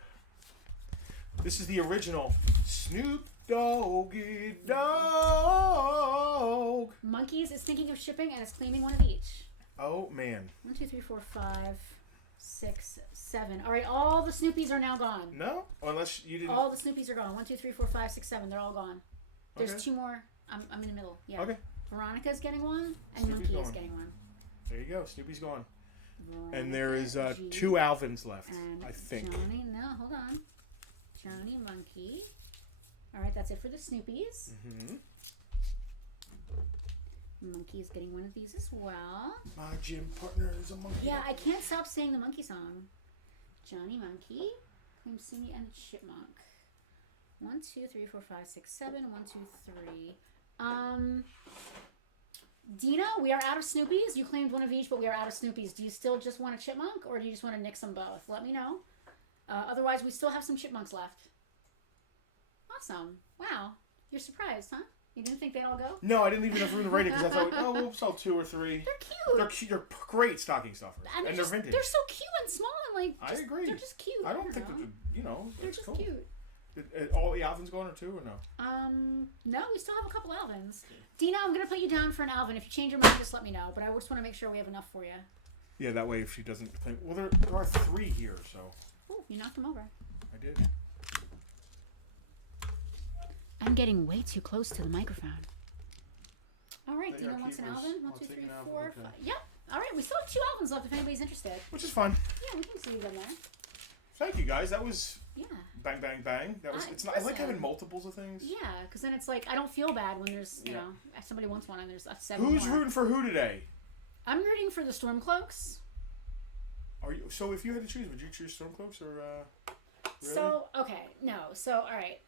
This is the original Snoop Doggy Dog. Monkeys is thinking of shipping and is claiming one of each. Oh, man. 1, 2, 3, 4, 5, 6, 7. All right, all the Snoopies are now gone. No? Unless you didn't... All the Snoopies are gone. 1, 2, 3, 4, 5, 6, 7. They're all gone. There's Okay. 2 more. I'm in the middle. Yeah. Okay. Veronica's getting one, and Snoopy's Monkey is gone. getting one. There you go. Snoopy's gone. Veronica, And there is G, 2 Alvins left, and I think. Johnny, no, hold on. Johnny, Monkey. All right, that's it for the Snoopies. Mm-hmm. Monkey is getting one of these as well. My gym partner is a monkey. Yeah, I can't stop saying the monkey song. Johnny Monkey, claim Cindy and the Chipmunk. 1, 2, 3, 4, 5, 6, 7. 1, 2, 3. Dina, we are out of Snoopies. You claimed one of each, but we are out of Snoopies. Do you still just want a Chipmunk, or do you just want to nix them both? Let me know. Otherwise, we still have some Chipmunks left. Awesome. Wow. You're surprised, huh? You didn't think they'd all go? No, I didn't even have room to write it because I thought, oh, we'll sell 2 or 3. They're cute. They're cute. They're great stocking stuffers, and they're just, vintage. They're so cute and small and like. I Just, agree. They're just cute. I don't think know. that They're that's just cool. cute. All the Alvins gone or 2 or no? No, we still have a couple Alvins. Dina, I'm gonna put you down for an Alvin. If you change your mind, just let me know. But I just want to make sure we have enough for you. Yeah, that way if she doesn't claim. Well, there are 3 here, so Ooh, you knocked them over. I did. I'm getting way too close to the microphone. All right, They Dina are wants an keepers. Alvin. 1, I'll 2, take 3, an Alvin, 4, okay. 5. Yep. All right, we still have 2 Alvins left if anybody's interested. Which is fun. Yeah, we can see them there. Thank you guys. That was Yeah. bang bang bang. That was. It's not. I like listen. having multiples of things. Yeah, because then it's like I don't feel bad when there's you know if somebody wants one and there's 7 Who's more. rooting for who today? I'm rooting for the Stormcloaks. Are you? So if you had to choose, would you choose Stormcloaks or? Really? So okay, no. So all right,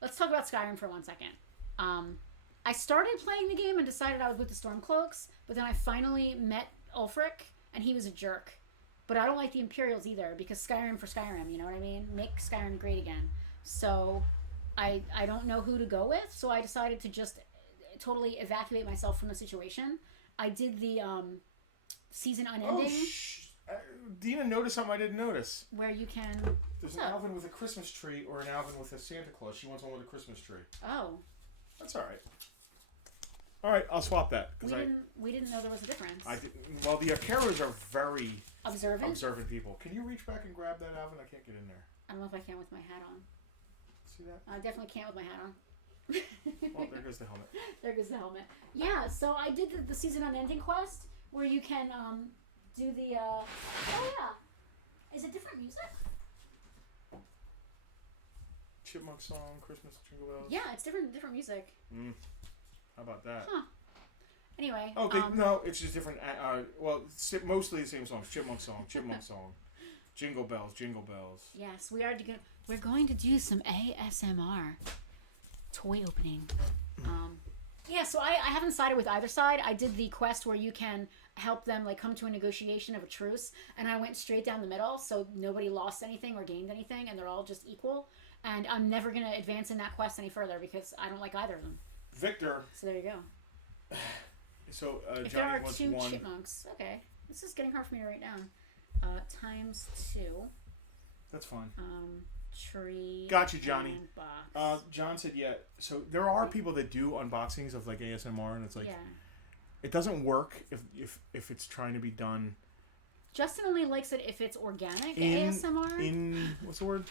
let's talk about Skyrim for 1 second. I started playing the game and decided I was with the Stormcloaks, but then I finally met Ulfric and he was a jerk. But I don't like the Imperials either because Skyrim for Skyrim, you know what I mean? Make Skyrim great again. So I don't know who to go with, so I decided to just totally evacuate myself from the situation, I did the season unending. Dina noticed something I didn't notice. Where you can... There's an Alvin with a Christmas tree or an Alvin with a Santa Claus. She wants one with a Christmas tree. Oh. That's all right. All right, I'll swap that. We didn't know there was a difference. Well, the Akeras are very observant people. Can you reach back and grab that, Alvin? I can't get in there. I don't know if I can with my hat on. See that? I definitely can't with my hat on. Well, there goes the helmet. There goes the helmet. Yeah, so I did the season unending quest where you can do the. Oh yeah, is it different music? Chipmunk song, Christmas Jingle Bells. Yeah, it's different music. How about that? Huh. Anyway. Oh, no, it's just different. Well, mostly the same songs. Chipmunk song, Chipmunk song, Jingle Bells, Jingle Bells. Yes, we're going to do some ASMR toy opening. Yeah, so I haven't sided with either side. I did the quest where you can help them like come to a negotiation of a truce, and I went straight down the middle, so nobody lost anything or gained anything, and they're all just equal. And I'm never gonna advance in that quest any further because I don't like either of them. Victor. So there you go. So if Johnny there are wants two one. chipmunks, okay, this is getting hard for me to write down. Times 2. That's fine. Tree. Got you, Johnny. Box. John said, yeah. So there are people that do unboxings of like ASMR, and it's like, it doesn't work if it's trying to be done. Justin only likes it if it's organic ASMR. What's the word?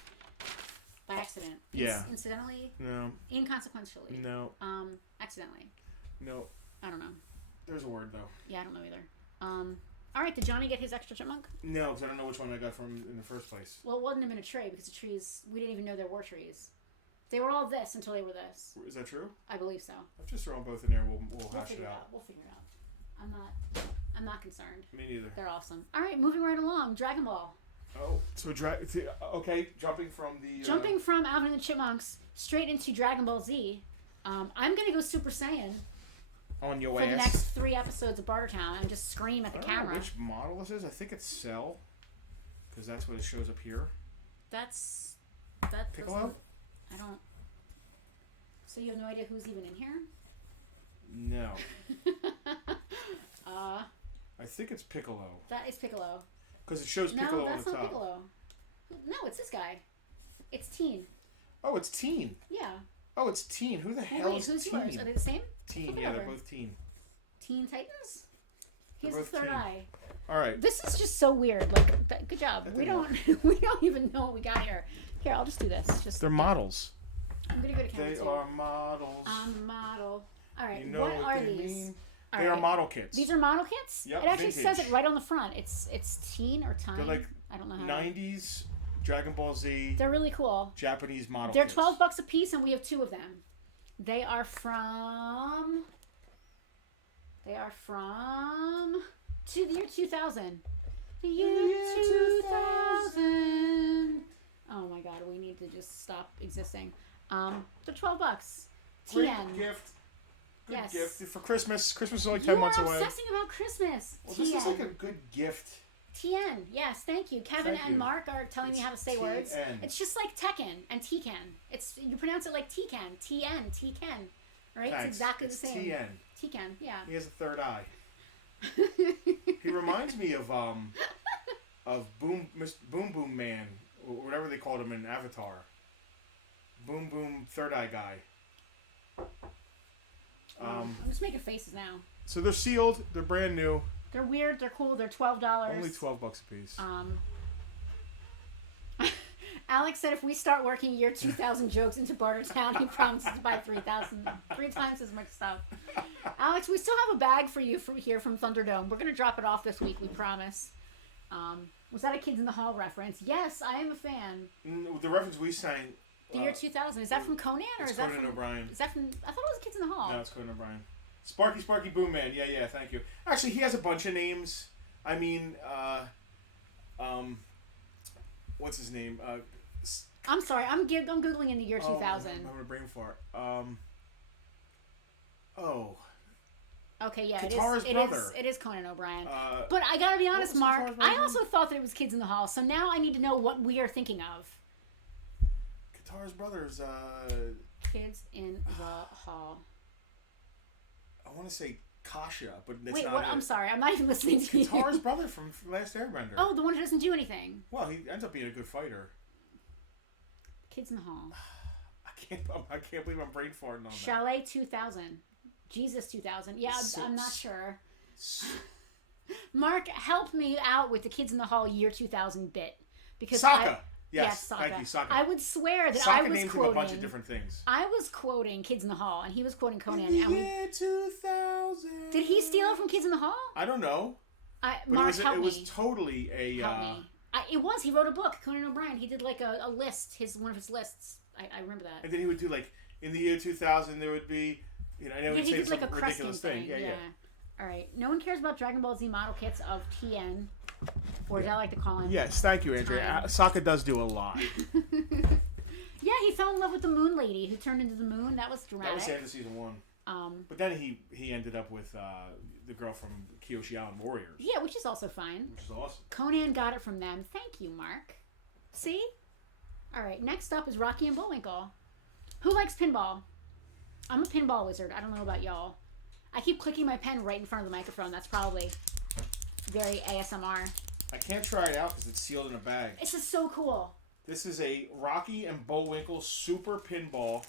By accident. Yeah. Incidentally. No. Inconsequentially. No. Accidentally. No. I don't know. There's a word though. Yeah, I don't know either. All right, did Johnny get his extra chipmunk? No, because I don't know which one I got from in the first place. Well, it wasn't even a tray because the trees, we didn't even know there were trees. They were all this until they were this. Is that true? I believe so. I've just thrown both in there. We'll hash it out. We'll figure it out. I'm not concerned. Me neither. They're awesome. All right, moving right along. Dragon Ball. Oh, so okay, jumping from Alvin and the Chipmunks straight into Dragon Ball Z. I'm gonna go Super Saiyan. On your for ass. The next 3 episodes of Bartertown and just scream at the camera. I don't know which model this is. I think it's Cell, because that's what it shows up here. That Piccolo? I don't. So you have no idea who's even in here? No. I think it's Piccolo. That is Piccolo. Because it shows Piccolo on the top. No, that's not Piccolo. No, it's this guy. It's Teen. Oh, it's Teen. Yeah. Oh, it's Teen. Who the hell is who's Teen? Yours? Are they the same? Teen, yeah, they're both Teen. Teen Titans? He has They're a third teen. eye. All right. This is just so weird. Like, good job. We don't even know what we got here. Here, I'll just do this. They're models. I'm gonna go to camera They too. are models. I'm a model. All right. You know what are they these? mean? They are model kits. These are model kits? Yep, it actually vintage. says it right on the front. It's teen or time. They're like I don't know how. 90s Dragon Ball Z. They're really cool. Japanese model They're kits. $12 a piece, and we have 2 of them. They are from to the year 2000. The year 2000. Oh my God, we need to just stop existing. They're $12. Great TN. gift. Good Yes. gift for Christmas. Christmas is only 10 months away. You're obsessing about Christmas. Well, TN. this is like a good gift. TN. Yes, thank you. Kevin Thank and you. Mark are telling me how to say TN. words. It's just like Tekken and Tekken. You pronounce it like Tekken. TN. Tekken. Right? Thanks. It's exactly It's the same. TN. Tekken. Yeah. He has a third eye. He reminds me of Boom Boom Man, or whatever they called him in Avatar. Boom Boom Third Eye Guy. I'm just making faces now. So they're sealed. They're brand new. They're weird. They're cool. They're $12. Only $12 a piece. Alex said if we start working year 2000 jokes into Bartertown, he promises to buy 3 times as much stuff. Alex, we still have a bag for you here from Thunderdome. We're going to drop it off this week, we promise. Was that a Kids in the Hall reference? Yes, I am a fan. The reference we sang. The year 2000. Is that from Conan? Or is that Conan from O'Brien. Is that from... I thought it was Kids in the Hall. No, it's Conan O'Brien. Sparky Boom Man. Yeah, thank you. Actually, he has a bunch of names. I mean, what's his name? I'm sorry. I'm Googling in the year 2000. I'm having a brain fart. Okay, yeah, Katara's brother. It is Conan O'Brien. But I gotta be honest, Mark, I also thought that it was Kids in the Hall, so now I need to know what we are thinking of. Katara's brother's Kids in the Hall. I want to say Kasha, but it's Wait, not what? it. I'm sorry. I'm not even listening to you. Katara's brother from Last Airbender. Oh, the one who doesn't do anything. Well, he ends up being a good fighter. Kids in the Hall. I can't believe I'm brain farting on that. Chalet 2000. Jesus 2000. Yeah, I'm not sure. Mark, help me out with the Kids in the Hall year 2000 bit. Because Sokka. Yes, Sokka. Thank you, Sokka. I would swear that Sokka I was named quoting him a bunch of different things. I was quoting Kids in the Hall, and he was quoting Conan. In the year 2000. Did he steal it from Kids in the Hall? I don't know. Mark, help me. It was totally a. Help me. It was. He wrote a book, Conan O'Brien. He did like a list, one of his lists. I remember that. And then he would do like in the year 2000 there would be, I know he'd say like a ridiculous thing. Yeah. All right. No one cares about Dragon Ball Z model kits of TN, or as I like to call him. Yes, thank you, Andrea. Sokka does do a lot. Yeah, he fell in love with the Moon Lady who turned into the moon. That was dramatic. That was the end of season 1. But then he ended up with the girl from Kyoshi Island Warriors. Yeah, which is also fine. Which is awesome. Conan got it from them. Thank you, Mark. See? All right, next up is Rocky and Bullwinkle. Who likes pinball? I'm a pinball wizard. I don't know about y'all. I keep clicking my pen right in front of the microphone. That's probably very ASMR. I can't try it out because it's sealed in a bag. It's just so cool. This is a Rocky and Bullwinkle Super Pinball.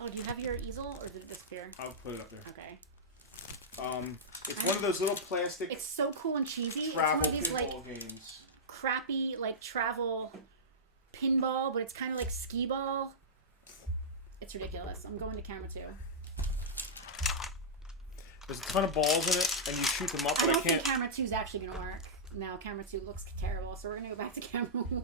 Oh, do you have your easel, or did it disappear? I'll put it up there. Okay. It's one of those little plastic. It's so cool and cheesy. Travel it's one of these pinball games. Crappy travel pinball, but it's kind of like skee ball. It's ridiculous. I'm going to camera 2. There's a ton of balls in it, and you shoot them up, but I don't can't. think camera 2 is actually going to work. No, camera 2 looks terrible, so we're going to go back to camera 1.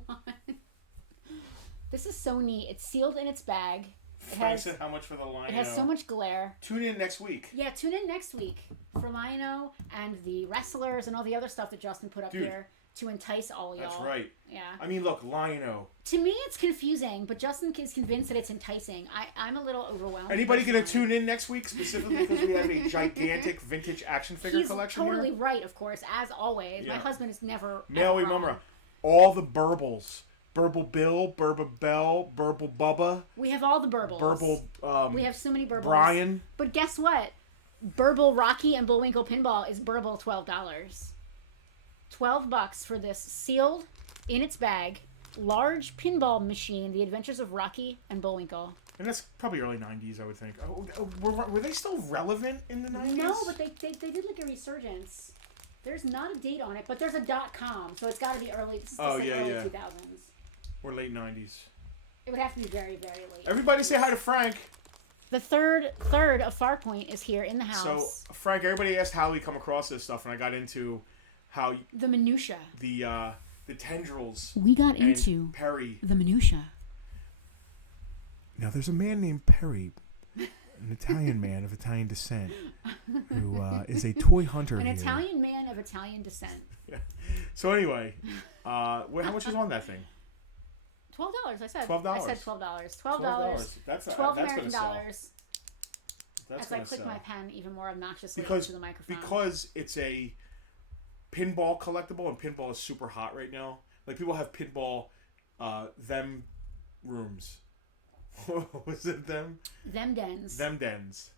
This is so neat. It's sealed in its bag. Frank said how much for the Lion-O. It has so much glare. Tune in next week. Yeah, tune in next week for Lion-O and the wrestlers and all the other stuff that Justin put up here to entice all y'all. That's right. Yeah. I mean, look, Lion-O. To me, it's confusing, but Justin is convinced that it's enticing. I'm a little overwhelmed. Anybody going to tune in next week specifically because we have a gigantic vintage action figure collection He's totally here? right, of course, as always. Yeah. My husband is never Maui Mumra. All the burbles. Burble Bill, Burble Bell, Burble Bubba. We have all the burbles. Burble. We have so many burbles. Brian. But guess what? Burble Rocky and Bullwinkle Pinball is burble $12. $12 for this sealed, in its bag, large pinball machine, The Adventures of Rocky and Bullwinkle. And that's probably early 90s, I would think. Were they still relevant in the 90s? No, but they did like a resurgence. There's not a date on it, but there's a .com, so it's got to be early. This is early 2000s. Or late 90s. It would have to be very, very late. Everybody say hi to Frank. The third of Farpoint is here in the house. So, Frank, everybody asked how we come across this stuff, and I got into how... The minutia. The tendrils. We got into Perry. the minutia. Now, there's a man named Perry, an Italian man of Italian descent, who is a toy hunter An here. Italian man of Italian descent. Yeah. So anyway, how much is on that thing? $12. I said. $12. I said $12. $12. That's $12 that's American sell. dollars. That's as I click sell. my pen even more obnoxiously because into the microphone. because it's a pinball collectible, and pinball is super hot right now. Like people have pinball, them rooms. What was it? Them dens. Them dens.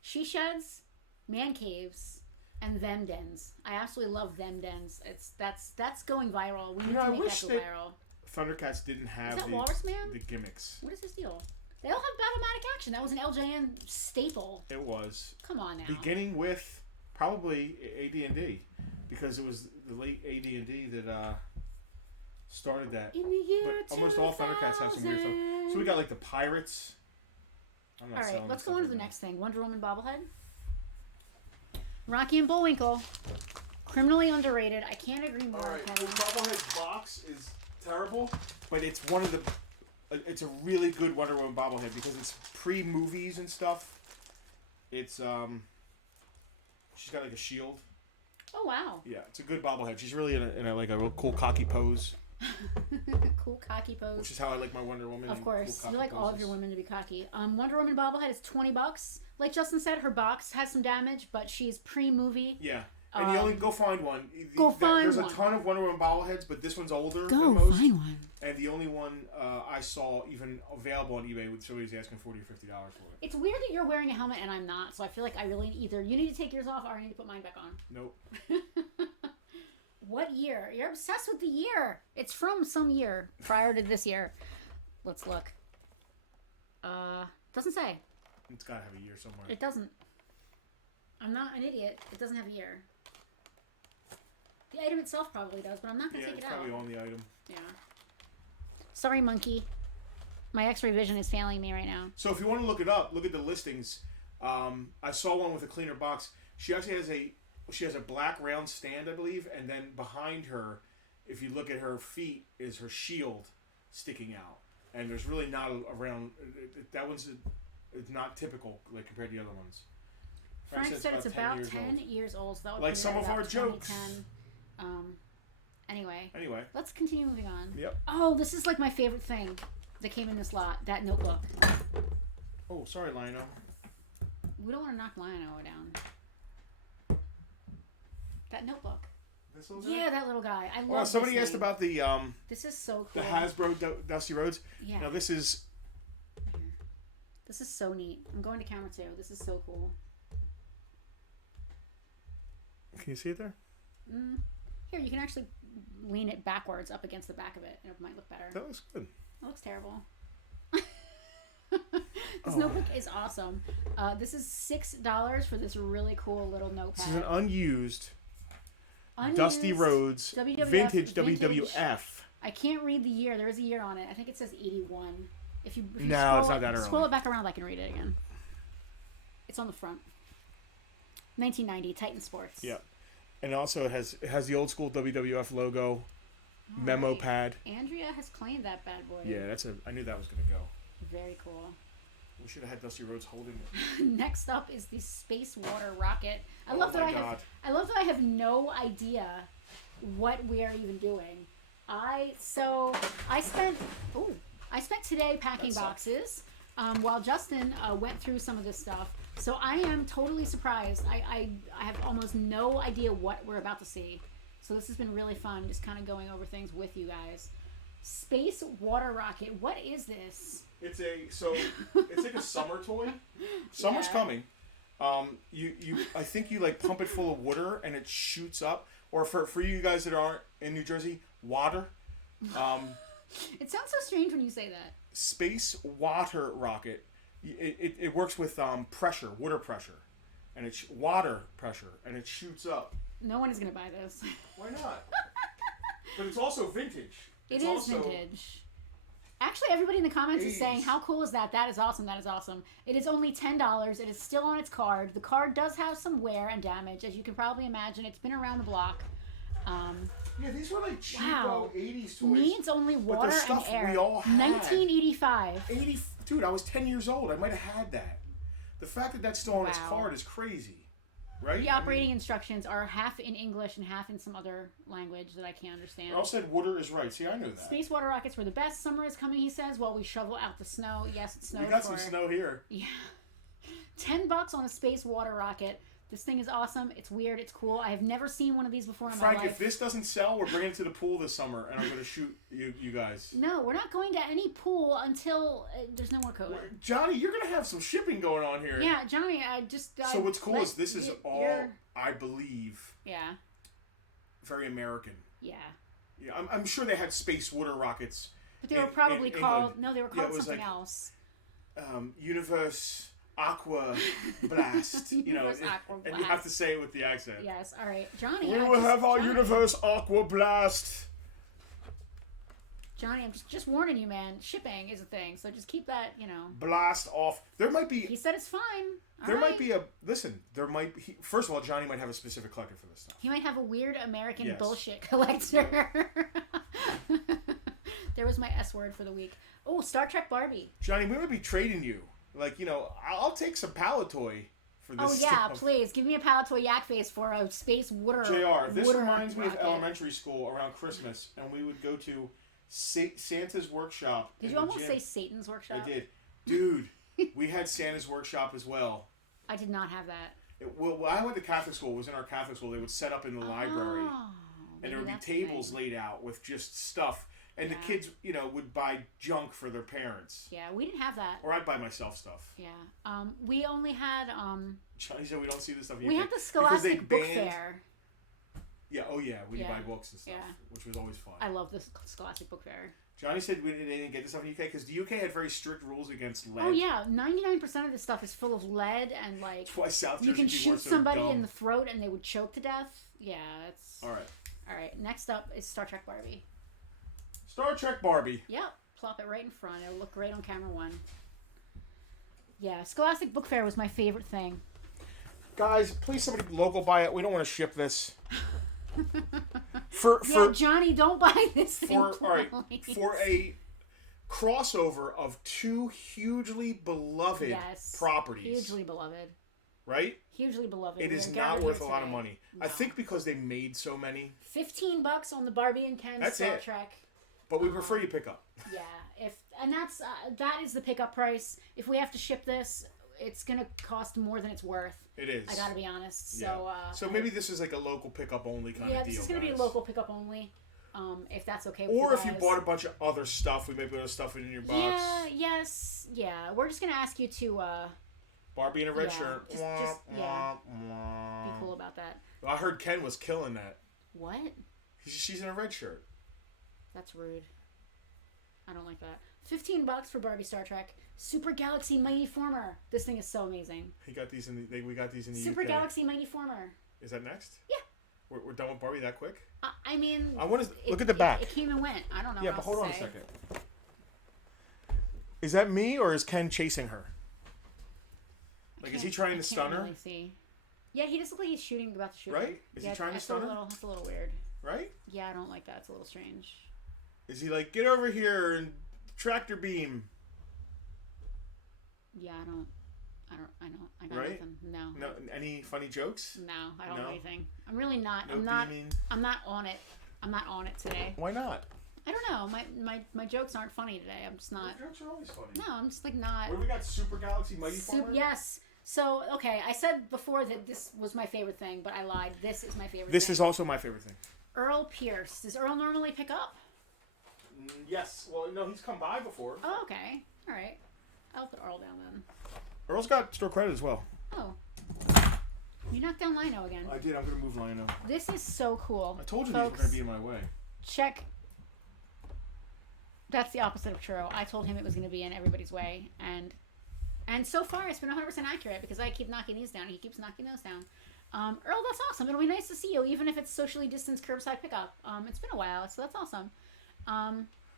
She sheds, man caves, and them dens. I absolutely love them dens. That's going viral. We need to make that go viral. Thundercats didn't have the gimmicks. What is his deal? They all have Battlematic action. That was an LJN staple. It was. Come on now. Beginning with probably AD&D, because it was the late AD&D that started that. In the year but almost all Thundercats have some weird stuff. So we got like the pirates. All right, let's go on to the next thing. Wonder Woman bobblehead. Rocky and Bullwinkle. Criminally underrated. I can't agree more. All right, the bobblehead box is terrible, but it's one of the. It's a really good Wonder Woman bobblehead because it's pre-movies and stuff. It's she's got like a shield. Oh wow! Yeah, it's a good bobblehead. She's really in a like a real cool cocky pose. Cool cocky pose. Which is how I like my Wonder Woman. Of course, cool you like all of your women to be cocky. Wonder Woman bobblehead is $20. Like Justin said, her box has some damage, but she's pre-movie. Yeah, And you only go find one. There's a ton of Wonder Woman bobbleheads, but this one's older than Go most. find one. And the only one I saw even available on eBay with somebody's asking $40 or $50 for it. It's weird that you're wearing a helmet and I'm not, so I feel like I really either you need to take yours off or I need to put mine back on. Nope. What year? You're obsessed with the year. It's from some year prior to this year. Let's look. Doesn't say. It's got to have a year somewhere. It doesn't. I'm not an idiot. It doesn't have a year. The item itself probably does, but I'm not going to take it out. Yeah, it's probably on the item. Yeah. Sorry, monkey. My X-ray vision is failing me right now. So if you want to look it up, look at the listings. I saw one with a cleaner box. She actually has a black round stand, I believe, and then behind her, if you look at her feet, is her shield sticking out. And there's really not a round. That one's it's not typical like compared to the other ones. Frank said it's about 10 years old, so that would like be some of our jokes. Anyway, let's continue moving on. Yep. Oh, this is like my favorite thing that came in this lot. That notebook. Oh, sorry, Lionel. We don't want to knock Lionel down. That notebook. This little guy? Yeah, that little guy. I love Well, somebody this asked thing. about the This is so cool. the Hasbro Dusty Rhodes. Yeah. Now this is so neat. I'm going to camera 2. This is so cool. Can you see it there? Here, you can actually lean it backwards up against the back of it, and it might look better. That looks good. That looks terrible. This notebook is awesome. This is $6 for this really cool little notepad. This is an unused Dusty Rhodes vintage WWF. I can't read the year. There is a year on it. I think it says 81. If you No, scroll it's not that early. Scroll it back around, I can read it again. It's on the front. 1990 Titan Sports. Yep. And also it has the old school WWF logo, All memo right. pad. Andrea has claimed that bad boy. Yeah, I knew that was gonna go. Very cool. We should have had Dusty Rhodes holding it. Next up is the space water rocket. I Oh love that my I God. love that I have no idea what we are even doing. I spent today packing boxes while Justin went through some of this stuff. So I am totally surprised. I have almost no idea what we're about to see. So this has been really fun, just kind of going over things with you guys. Space water rocket. What is this? It's like a summer toy. Summer's coming. I think you like pump it full of water and it shoots up. Or for you guys that aren't in New Jersey, water. It sounds so strange when you say that. Space water rocket. It works with pressure, water pressure, and it's water pressure, and it shoots up. No one is gonna buy this. Why not? But it's also vintage. It is vintage. Actually, everybody in the comments is 80s. saying, how cool is that? That is awesome. That is awesome. It is only $10. It is still on its card. The card does have some wear and damage. As you can probably imagine, it's been around the block. Yeah, these were like cheapo Wow. 80s toys. Needs only water and stuff air. we all had. 1985. Dude, I was 10 years old. I might have had that. The fact that that's still on its Wow. card is crazy. Right? The operating instructions are half in English and half in some other language that I can't understand. Earl said water is right. See, I knew that. Space water rockets were the best. Summer is coming, he says, while we shovel out the snow. Yes, it snowed. We got some snow here. Yeah. $10 on a space water rocket. This thing is awesome. It's weird. It's cool. I have never seen one of these before in my Frank, life. if this doesn't sell, we're bringing it to the pool this summer, and I'm going to shoot you guys. No, we're not going to any pool until there's no more COVID. Johnny, you're going to have some shipping going on here. Yeah, Johnny, I just... So what's cool is this is all, I believe, yeah, very American. yeah. Yeah, I'm sure they had space water rockets. But they were probably called... No, they were called something else. Universe Aqua Blast. Universe Aqua and you have to say it with the accent. Yes, all right. Johnny, We will have our Universe Aqua Blast. Johnny, I'm just warning you, man. Shipping is a thing, so just keep that, Blast off. There might be... He said it's fine. There might be a... Listen, there might be... First of all, Johnny might have a specific collector for this stuff. He might have a weird American bullshit collector. There was my S word for the week. Oh, Star Trek Barbie. Johnny, we might be trading you. Like, I'll take some Palatoy for this yeah, stuff. Please. Give me a Palatoy yak face for a space water JR, this water reminds me of rocket. elementary school around Christmas, and we would go to Santa's workshop. Did you almost say Satan's workshop? I did. Dude, we had Santa's workshop as well. I did not have that. Well, I went to Catholic school. It was in our Catholic school. They would set up in the library, and there would be tables laid out with just stuff. And the kids, would buy junk for their parents. Yeah, we didn't have that. Or I'd buy myself stuff. Yeah. We only had... Johnny said we don't see this stuff in We had the Scholastic Book Fair. Yeah, we buy books and stuff, which was always fun. I love the Scholastic Book Fair. Johnny said they didn't get this stuff in the UK because the UK had very strict rules against lead. Oh, yeah. 99% of this stuff is full of lead and, like... That's why South Jersey you can people shoot are so somebody dumb. in the throat and they would choke to death. Yeah, it's... All right, next up is Star Trek Barbie. Star Trek Barbie. Yep. Plop it right in front. It'll look great on camera one. Yeah, Scholastic Book Fair was my favorite thing. Guys, please somebody local buy it. We don't want to ship this. Johnny, don't buy this thing. All right, for a crossover of two hugely beloved properties. Hugely beloved. Right? Hugely beloved. It is not worth a lot of money. No. I think because they made so many. $15 on the Barbie and Ken Star Trek. But we prefer you pick up. Yeah, that is the pickup price. If we have to ship this, it's gonna cost more than it's worth. It is. I gotta be honest. Yeah. So maybe this is like a local pickup only kind of deal. Yeah, this is gonna be a local pickup only. If that's okay with you Or guys. if you bought a bunch of other stuff, we may be able to stuff it in your box. Yeah. We're just gonna ask you to Barbie in a red shirt. Be cool about that. Well, I heard Ken was killing that. What? She's in a red shirt. That's rude. I don't like that. $15 for Barbie Star Trek. Super Galaxy Mighty Former. This thing is so amazing. We got these in the Super UK. Galaxy Mighty Former. Is that next? Yeah. We're done with Barbie that quick? I mean... I want to look at the back. It came and went. I don't know. Yeah, but hold on a second. Is that me or is Ken chasing her? Like, is he trying to stun her? Really see. Yeah, he doesn't look like he's shooting about to shoot. Right? Is he trying to stun her? That's a little weird. Right? Yeah, I don't like that. It's a little strange. Is he like, get over here and tractor beam? Yeah, I got right? nothing. No. Any funny jokes? No, I don't know anything. I'm really not. No I'm not on it. I'm not on it today. Why not? I don't know. My jokes aren't funny today. I'm just not. Your jokes are always funny. No, I'm just like not. What do we got? Super Galaxy Mighty Former? Yes. So, okay, I said before that this was my favorite thing, but I lied. This is my favorite thing. This is also my favorite thing. Earl Pierce. Does Earl normally pick up? Yes. Well, no, he's come by before. Oh, okay. All right. I'll put Earl down then. Earl's got store credit as well. Oh. You knocked down Lino again. I did. I'm going to move Lino. This is so cool. I told you Folks, these were going to be in my way. Check. That's the opposite of true. I told him it was going to be in everybody's way, and so far it's been 100% accurate because I keep knocking these down. He keeps knocking those down. Earl, that's awesome. It'll be nice to see you, even if it's socially distanced curbside pickup. It's been a while, so that's awesome.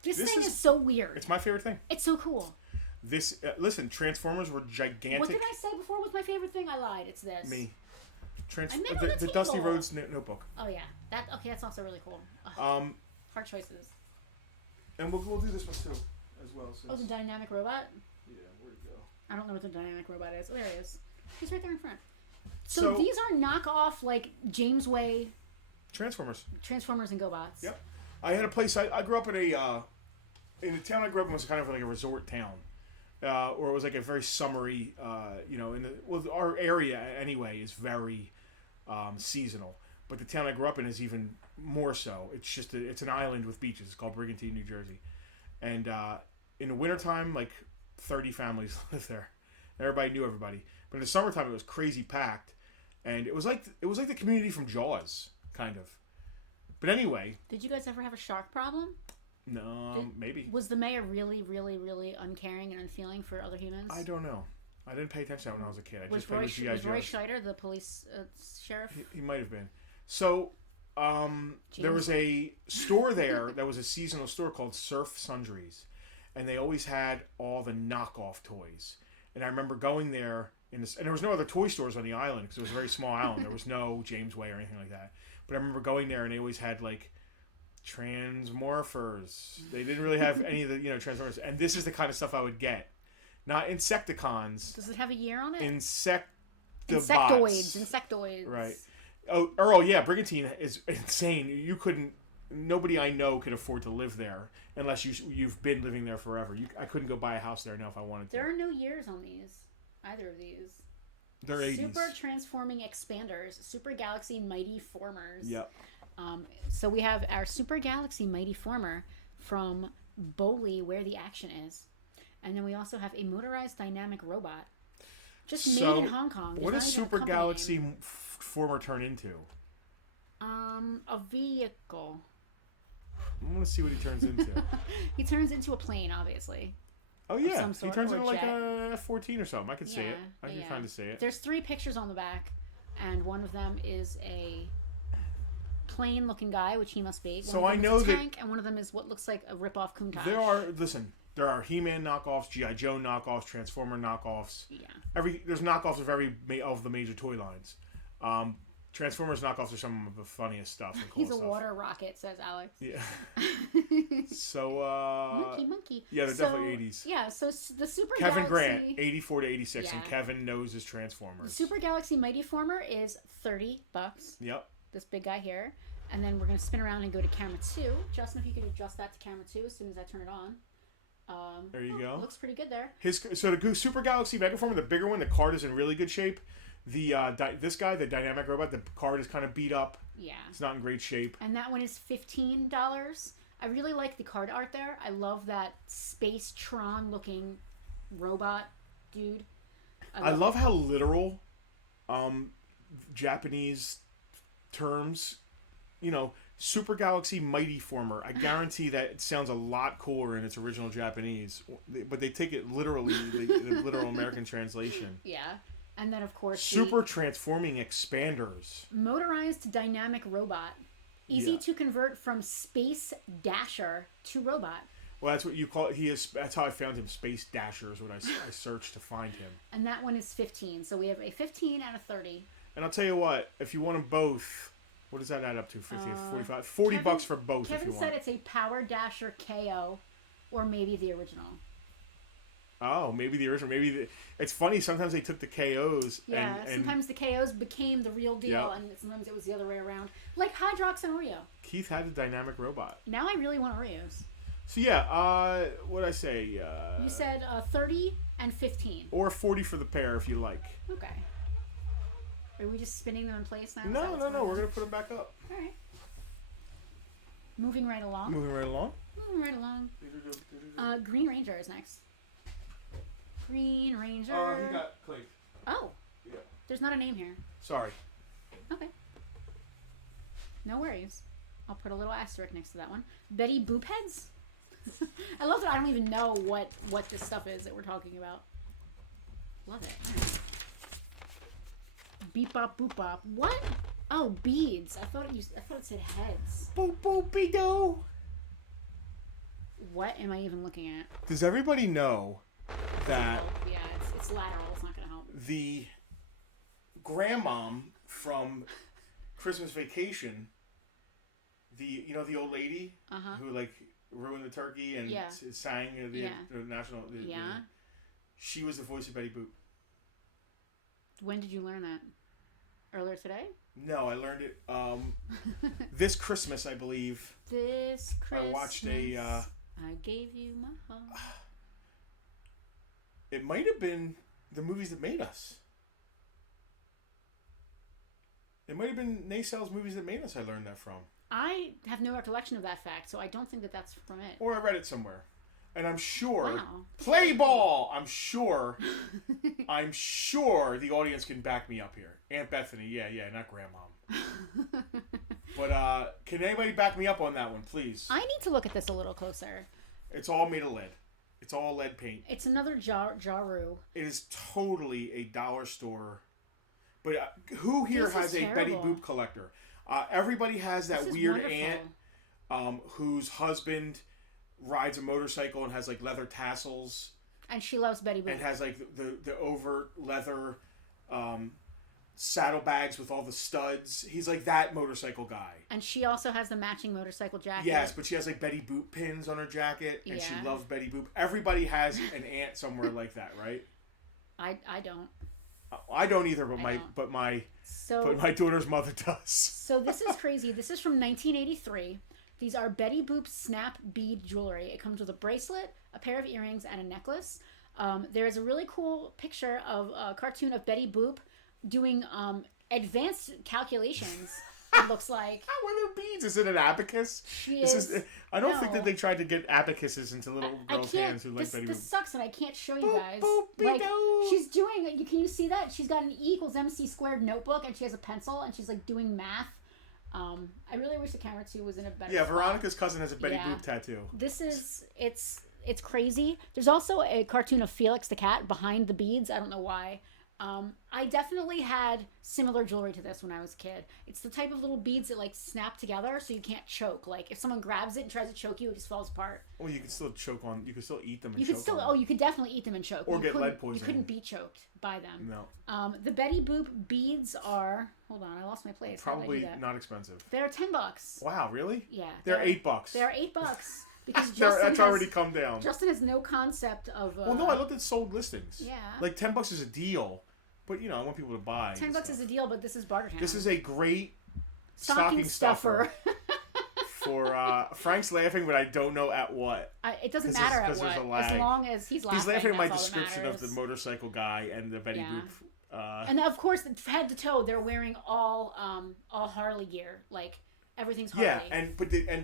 This thing is so weird. It's my favorite thing. It's so cool. This listen, Transformers were gigantic. What did I say before was my favorite thing? I lied. It's this. Me. The Dusty Rhodes notebook. Oh yeah, that's also really cool. Hard choices. And we'll do this one too, as well. Oh, the dynamic robot. Yeah, where'd it go? I don't know what the dynamic robot is. Oh, there he is. He's right there in front. So these are knockoff like James Way. Transformers and GoBots. Yep. I had a place. I grew up in the town I grew up in was kind of like a resort town. Or it was like a very summery, our area anyway is very seasonal. But the town I grew up in is even more so. It's an island with beaches. It's called Brigantine, New Jersey. And in the wintertime, like 30 families lived there. Everybody knew everybody. But in the summertime, it was crazy packed. And it was like the community from Jaws, kind of. But anyway. Did you guys ever have a shark problem? No, maybe. Was the mayor really, really, really uncaring and unfeeling for other humans? I don't know. I didn't pay attention to that when I was a kid. Was Roy Scheider the police sheriff? He might have been. So, there was a store there that was a seasonal store called Surf Sundries. And they always had all the knockoff toys. And I remember going there, and there was no other toy stores on the island because it was a very small island. There was no James Way or anything like that. But I remember going there, and they always had, like, Transmorphers. They didn't really have any of the, Transformers. And this is the kind of stuff I would get. Not Insecticons. Does it have a year on it? Insectoids. Right. Oh, Earl, yeah, Brigantine is insane. Nobody I know could afford to live there unless you've been living there forever. I couldn't go buy a house there now if I wanted to. There are no years on these. Either of these. They're 80s. Super Transforming Expanders. Super Galaxy Mighty Formers. Yep. So we have our Super Galaxy Mighty Former from Bowley, where the action is. And then we also have a motorized dynamic robot. Just made in Hong Kong. What does Super Galaxy Former turn into? A vehicle. I want to see what he turns into. He turns into a plane, obviously. Oh yeah, some sort, he turns or into like jet. a F-14 or something. I can see it. I can kind of see it. There's 3 pictures on the back, and one of them is a plane-looking guy, which he must be. So I know that tank, and one of them is what looks like a rip-off Countach. There are He-Man knockoffs, G.I. Joe knockoffs, Transformer knockoffs. Yeah. There's knockoffs of the major toy lines. Transformers knockoffs are some of the funniest stuff. And cool He's a stuff. water rocket, says Alex. Yeah. So monkey. Yeah, they're definitely 80s. Yeah, so the Super Kevin Galaxy... Grant, 84 to 86, Yeah. and Kevin knows his Transformers. The Super Galaxy Mighty Former is $30. Yep. This big guy here. And then we're going to spin around and go to camera 2. Justin, if you could adjust that to camera 2 as soon as I turn it on. There you go. Looks pretty good there. So the Super Galaxy Megaformer, the bigger one, the card is in really good shape. This guy, the dynamic robot, the card is kind of beat up. Yeah. It's not in great shape. And that one is $15. I really like the card art there. I love that Space Tron looking robot dude. I love how literal Japanese terms, Super Galaxy Mighty Former. I guarantee that it sounds a lot cooler in its original Japanese, but they take it literally, the literal American translation. Yeah. And then, of course, Super Transforming Expanders. Motorized dynamic robot. Easy to convert from Space Dasher to robot. Well, that's what you call it. That's how I found him. Space Dasher is what I searched to find him. And that one is 15. So we have a 15 and a 30. And I'll tell you what, if you want them both, what does that add up to? 50, 45, 40 bucks for both Kevin if you want. said it's a Power Dasher KO, or maybe the original. Oh, maybe the original. It's funny. Sometimes they took the KOs. Yeah, and sometimes the KOs became the real deal, and sometimes it was the other way around. Like Hydrox and Oreo. Keith had a dynamic robot. Now I really want Oreos. So yeah, what'd I say? You said 30 and 15. Or 40 for the pair if you like. Okay. Are we just spinning them in place now? No. We're going to put them back up. All right. Moving right along. Moving right along. Green Ranger is next. Green Ranger. Oh, he got Clay. Oh. Yeah. There's not a name here. Sorry. Okay. No worries. I'll put a little asterisk next to that one. Betty Boop Heads? I love that I don't even know what this stuff is that we're talking about. Love it. Right. Beep bop boop bop. What? Oh, beads. I thought it said heads. Boop boop be do. What am I even looking at? Does everybody know that Yeah, it's lateral. It's not gonna help. the grandmom from Christmas Vacation, the old lady who ruined the turkey and sang the national. She was the voice of Betty Boop. When did you learn that? Earlier today? No, I learned it this Christmas, I believe. This Christmas. I watched I gave you my heart. It might have been the movies that made us. It might have been Nacell's movies that made us. I learned that from. I have no recollection of that fact, so I don't think that that's from it. Or I read it somewhere. And I'm sure... Wow. Play ball! I'm sure the audience can back me up here. Aunt Bethany, yeah, not grandmom. But can anybody back me up on that one, please? I need to look at this a little closer. It's all made of lead. It's all lead paint. It's another Jaru. It is totally a dollar store. But who here has a Betty Boop collector? Everybody has that weird aunt whose husband rides a motorcycle and has leather tassels. And she loves Betty Boop. And has the over leather saddlebags with all the studs. He's that motorcycle guy. And she also has the matching motorcycle jacket. Yes, but she has Betty Boop pins on her jacket, and she loves Betty Boop. Everybody has an aunt somewhere like that, right? I don't. I don't either, but my daughter's mother does. So this is crazy. This is from 1983. These are Betty Boop snap bead jewelry. It comes with a bracelet, a pair of earrings, and a necklace. There is a really cool picture of a cartoon of Betty Boop doing advanced calculations. It looks like. How are there beads? Is it an abacus? She is. I don't think that they tried to get abacuses into little girls' hands who like Betty Boop. This sucks, and I can't show you guys. Like, she's doing. Can you see that? She's got an E=MC² notebook, and she has a pencil, and she's like doing math. I really wish the camera 2 was in a better. Yeah, spot. Veronica's cousin has a Betty Boop tattoo. This is it's crazy. There's also a cartoon of Felix the cat behind the beads. I don't know why. I definitely had similar jewelry to this when I was a kid. It's the type of little beads that like snap together so you can't choke. Like if someone grabs it and tries to choke you, it just falls apart. Well, you can still choke on. You can still eat them. And you could still. Oh, you could definitely eat them and choke. Or get lead poisoning. You couldn't be choked by them. No. The Betty Boop beads are. Hold on, I lost my place. Probably not expensive. They're $10. Wow, really? Yeah. They're $8. They're $8 because that's already come down. Justin has no concept of. Well, no, I looked at sold listings. Yeah. Like $10 is a deal. But, I want people to buy. $10 is a deal, but this is Bartertown. This is a great stocking stuffer. For Frank's laughing, but I don't know at what. It doesn't matter at what. As long as he's laughing. He's laughing at my description of the motorcycle guy and the Betty Boop. And of course, head to toe, they're wearing all Harley gear. Like everything's Harley. Yeah,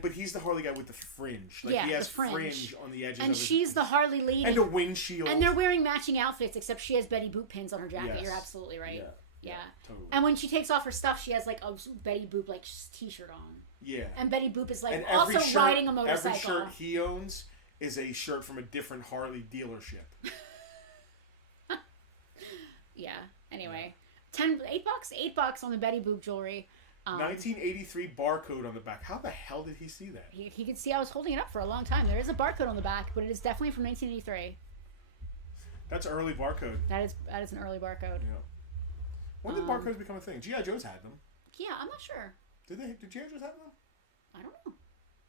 but he's the Harley guy with the fringe. Like he has the fringe on the edges. And she's the Harley lady. And a windshield. And they're wearing matching outfits, except she has Betty Boop pins on her jacket. Yes. You're absolutely right. Yeah. Totally. And when she takes off her stuff, she has like a Betty Boop like t-shirt on. Yeah. And Betty Boop is like and also riding a motorcycle. Every shirt he owns is a shirt from a different Harley dealership. Yeah. Anyway, $8 on the Betty Boop jewelry. 1983 barcode on the back. How the hell did he see that? He could see I was holding it up for a long time. There is a barcode on the back, but it is definitely from 1983. That's early barcode. That is an early barcode. Yeah. When did barcodes become a thing? G.I. Joe's had them. Yeah, I'm not sure. Did G.I. Joe's have them? I don't know.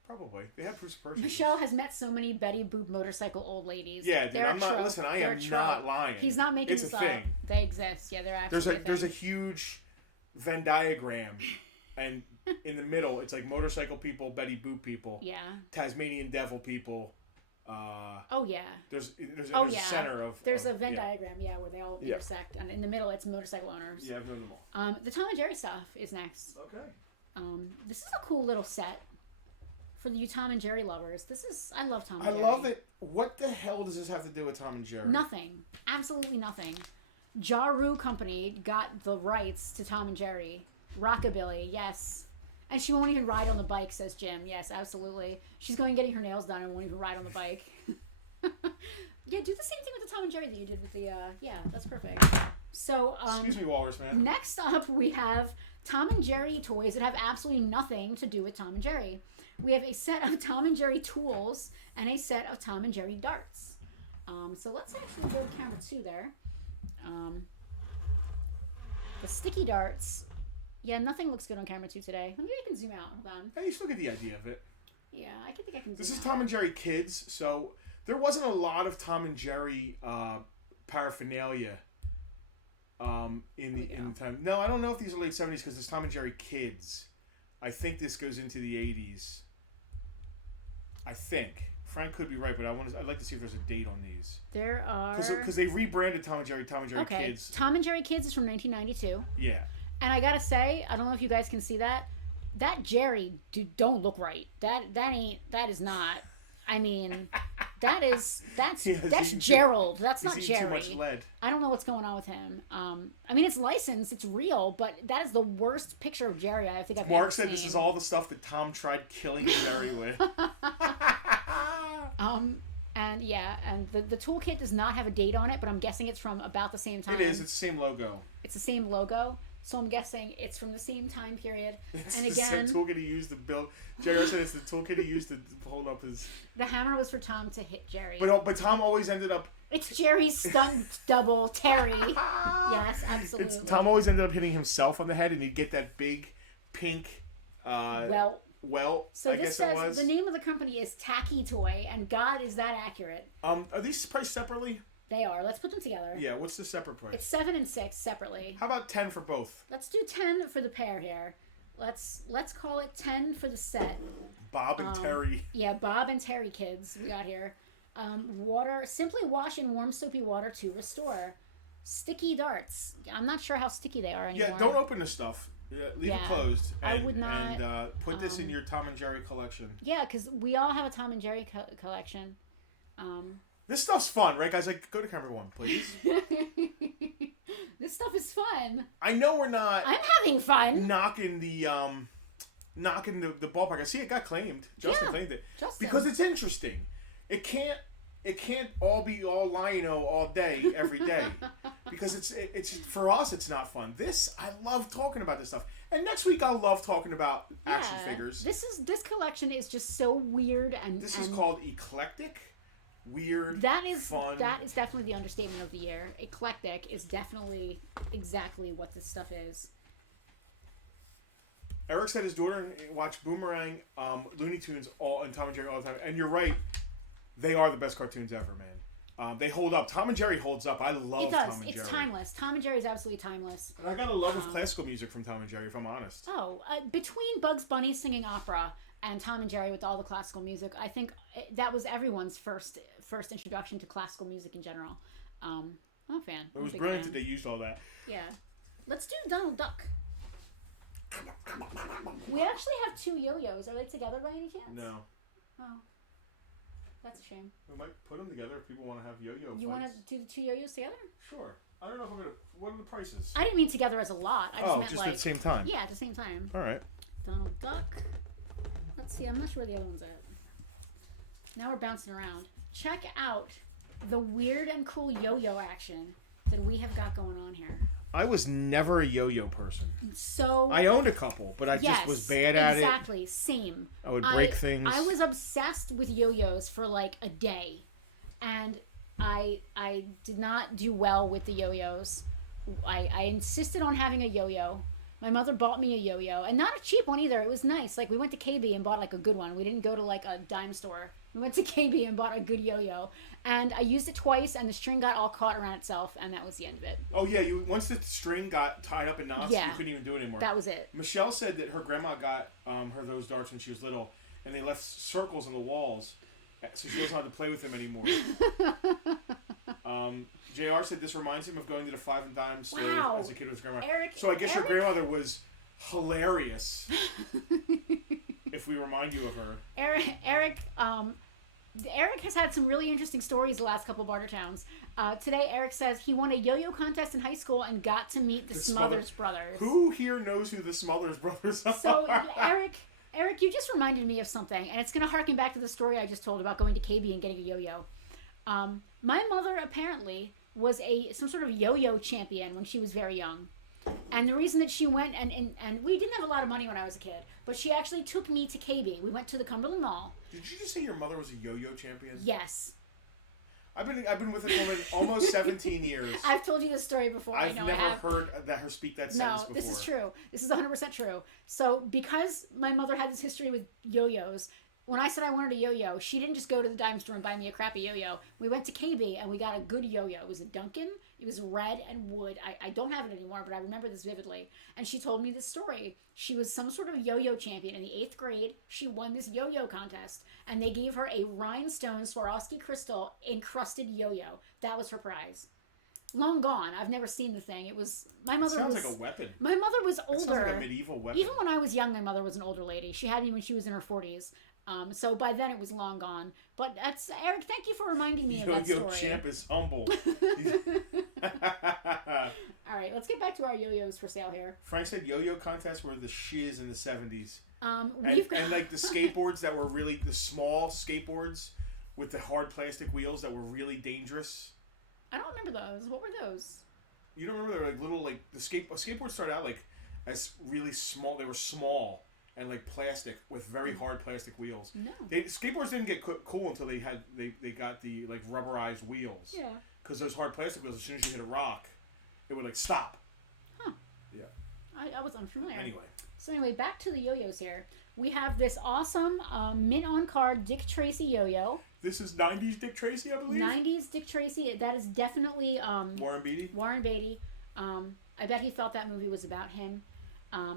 Probably. They had Bruce Purchase. Michelle has met so many Betty Boop motorcycle old ladies. Yeah, dude, I'm not. Listen, I am not lying. He's not making this up. It's a thing. They exist. Yeah, they're actually. There's a huge Venn diagram, and in the middle, it's like motorcycle people, Betty Boop people. Yeah. Tasmanian Devil people. Oh yeah. There's a center of. There's a Venn diagram, where they all intersect, and in the middle, it's motorcycle owners. Yeah, I've known them all. The Tom and Jerry stuff is next. Okay. This is a cool little set for you Tom and Jerry lovers. I love Tom and Jerry. I love it. What the hell does this have to do with Tom and Jerry? Nothing. Absolutely nothing. Jaru Company got the rights to Tom and Jerry. Rockabilly, yes. And she won't even ride on the bike, says Jim. Yes, absolutely. She's going getting her nails done and won't even ride on the bike. Yeah, do the same thing with the Tom and Jerry that you did with the, yeah, that's perfect. So, excuse me, Walrus Man. Next up, we have Tom and Jerry toys that have absolutely nothing to do with Tom and Jerry. We have a set of Tom and Jerry tools and a set of Tom and Jerry darts. So let's actually go to camera 2 there. The sticky darts. Yeah, nothing looks good on camera 2 today. Maybe I can zoom out. Hold on. Hey, you still get the idea of it. Yeah, I think I can zoom out. This is Tom and Jerry Kids, so there wasn't a lot of Tom and Jerry paraphernalia in the time. No, I don't know if these are late 70s because it's Tom and Jerry Kids. I think this goes into the 80s. I think. Frank could be right, but I'd like to see if there's a date on these. There are... Because they rebranded Tom and Jerry okay. Kids. Tom and Jerry Kids is from 1992. Yeah. And I gotta say, I don't know if you guys can see that. That Jerry don't look right. That is not. I mean, that's Gerald. That's not Jerry. Too much lead. I don't know what's going on with him. I mean, it's licensed, it's real, but that is the worst picture of Jerry I think I've ever seen. Mark said this is all the stuff that Tom tried killing Jerry with. And yeah, and the toolkit does not have a date on it, but I'm guessing it's from about the same time. It is. It's the same logo. It's the same logo. So I'm guessing it's from the same time period. It's and the again, same toolkit he used to build. Jerry said it's the toolkit he used to hold up his... The hammer was for Tom to hit Jerry. But Tom always ended up... It's Jerry's stunt double, Terry. Yes, absolutely. Tom always ended up hitting himself on the head, and he'd get that big pink... So this says the name of the company is Tacky Toy, and God, is that accurate? Are these priced separately? They are. Let's put them together. Yeah, what's the separate price? It's 7 and 6 separately. How about 10 for both? Let's do 10 for the pair here. Let's call it 10 for the set. Bob and Terry. Yeah, Bob and Terry kids we got here. Water, simply wash in warm soapy water to restore. Sticky darts. I'm not sure how sticky they are anymore. Yeah, don't open this stuff. Yeah, leave it closed. I would not. And put this in your Tom and Jerry collection. Yeah, because we all have a Tom and Jerry collection. This stuff's fun, right, guys? Like, go to camera 1, please. This stuff is fun. I know we're not. I'm having fun. Knocking the ballpark. I see it got claimed. Justin claimed it because it's interesting. It can't all be all lion-o all day every day because it's for us it's not fun. This I love talking about this stuff, and next week I'll love talking about action figures. This collection is just so weird and is called eclectic, weird. Fun. That is definitely the understatement of the year. Eclectic is definitely exactly what this stuff is. Eric said his daughter watched Boomerang, Looney Tunes, and Tom and Jerry all the time, and you're right. They are the best cartoons ever, man. They hold up. Tom and Jerry holds up. I love Tom and Jerry. It's timeless. Tom and Jerry is absolutely timeless. And I got a love of classical music from Tom and Jerry, if I'm honest. Between Bugs Bunny singing opera and Tom and Jerry with all the classical music, I think that was everyone's first introduction to classical music in general. I'm a fan. It was brilliant that they used all that. Yeah. Let's do Donald Duck. We actually have 2 yo-yos. Are they together by any chance? No. Oh. That's a shame. We might put them together if people want to have yo-yo fights. You want to do the 2 yo-yos together? Sure. I don't know if I'm going to... What are the prices? I didn't mean together as a lot. I just meant just at the same time? Yeah, at the same time. All right. Donald Duck. Let's see. I'm not sure where the other one's at. Now we're bouncing around. Check out the weird and cool yo-yo action that we have got going on here. I was never a yo-yo person. So I owned a couple, but I just was bad at it. Exactly, same. I would break things. I was obsessed with yo-yos for like a day, and I did not do well with the yo-yos. I insisted on having a yo-yo. My mother bought me a yo-yo, and not a cheap one either. It was nice. Like, we went to KB and bought like a good one. We didn't go to like a dime store. We went to KB and bought a good yo-yo, and I used it twice, and the string got all caught around itself, and that was the end of it. Oh yeah, once the string got tied up in knots, you couldn't even do it anymore. That was it. Michelle said that her grandma got her those darts when she was little, and they left circles on the walls, so she doesn't have to play with them anymore. JR said this reminds him of going to the 5 and dime store as a kid with his grandma. So I guess your grandmother was hilarious. If we remind you of her. Eric has had some really interesting stories the last couple of Bartertowns. Today, Eric says he won a yo-yo contest in high school and got to meet the Smothers Brothers. Who here knows who the Smothers Brothers are? So, Eric, you just reminded me of something, and it's going to harken back to the story I just told about going to KB and getting a yo-yo. My mother apparently was some sort of yo-yo champion when she was very young. And the reason that she went, and we didn't have a lot of money when I was a kid, but she actually took me to KB. We went to the Cumberland Mall. Did you just say your mother was a yo-yo champion? Yes. I've been with this woman almost 17 years. I've told you this story before. I've never heard her speak that sentence before. No, this is true. This is 100% true. So because my mother had this history with yo-yos, when I said I wanted a yo-yo, she didn't just go to the dime store and buy me a crappy yo-yo. We went to KB and we got a good yo-yo. It was a Duncan. It was red and wood. I don't have it anymore, but I remember this vividly. And she told me this story. She was some sort of yo-yo champion in the 8th grade. She won this yo-yo contest. And they gave her a rhinestone Swarovski crystal encrusted yo-yo. That was her prize. Long gone. I've never seen the thing. It was... My mother sounds like a weapon. My mother was older. It sounds like a medieval weapon. Even when I was young, my mother was an older lady. She had me when she was in her 40s. So by then it was long gone. But that's... Eric, thank you for reminding me of that story. Yo-yo champ is humble. All right, let's get back to our yo-yos for sale here. Frank said yo-yo contests were the shiz in the 70s. And like the skateboards that were really... The small skateboards with the hard plastic wheels that were really dangerous. I don't remember those. What were those? You don't remember? They were like little... like the skateboards started out like as really small. They were small. And like plastic with very hard plastic wheels. No. Skateboards didn't get cool until they got the like rubberized wheels. Yeah. Because those hard plastic wheels, as soon as you hit a rock, it would like stop. Huh. Yeah. I was unfamiliar. Anyway, back to the yo-yos here. We have this awesome mint on card Dick Tracy yo-yo. This is 90s Dick Tracy, I believe. 90s Dick Tracy. That is definitely Warren Beatty. Warren Beatty. I bet he felt that movie was about him.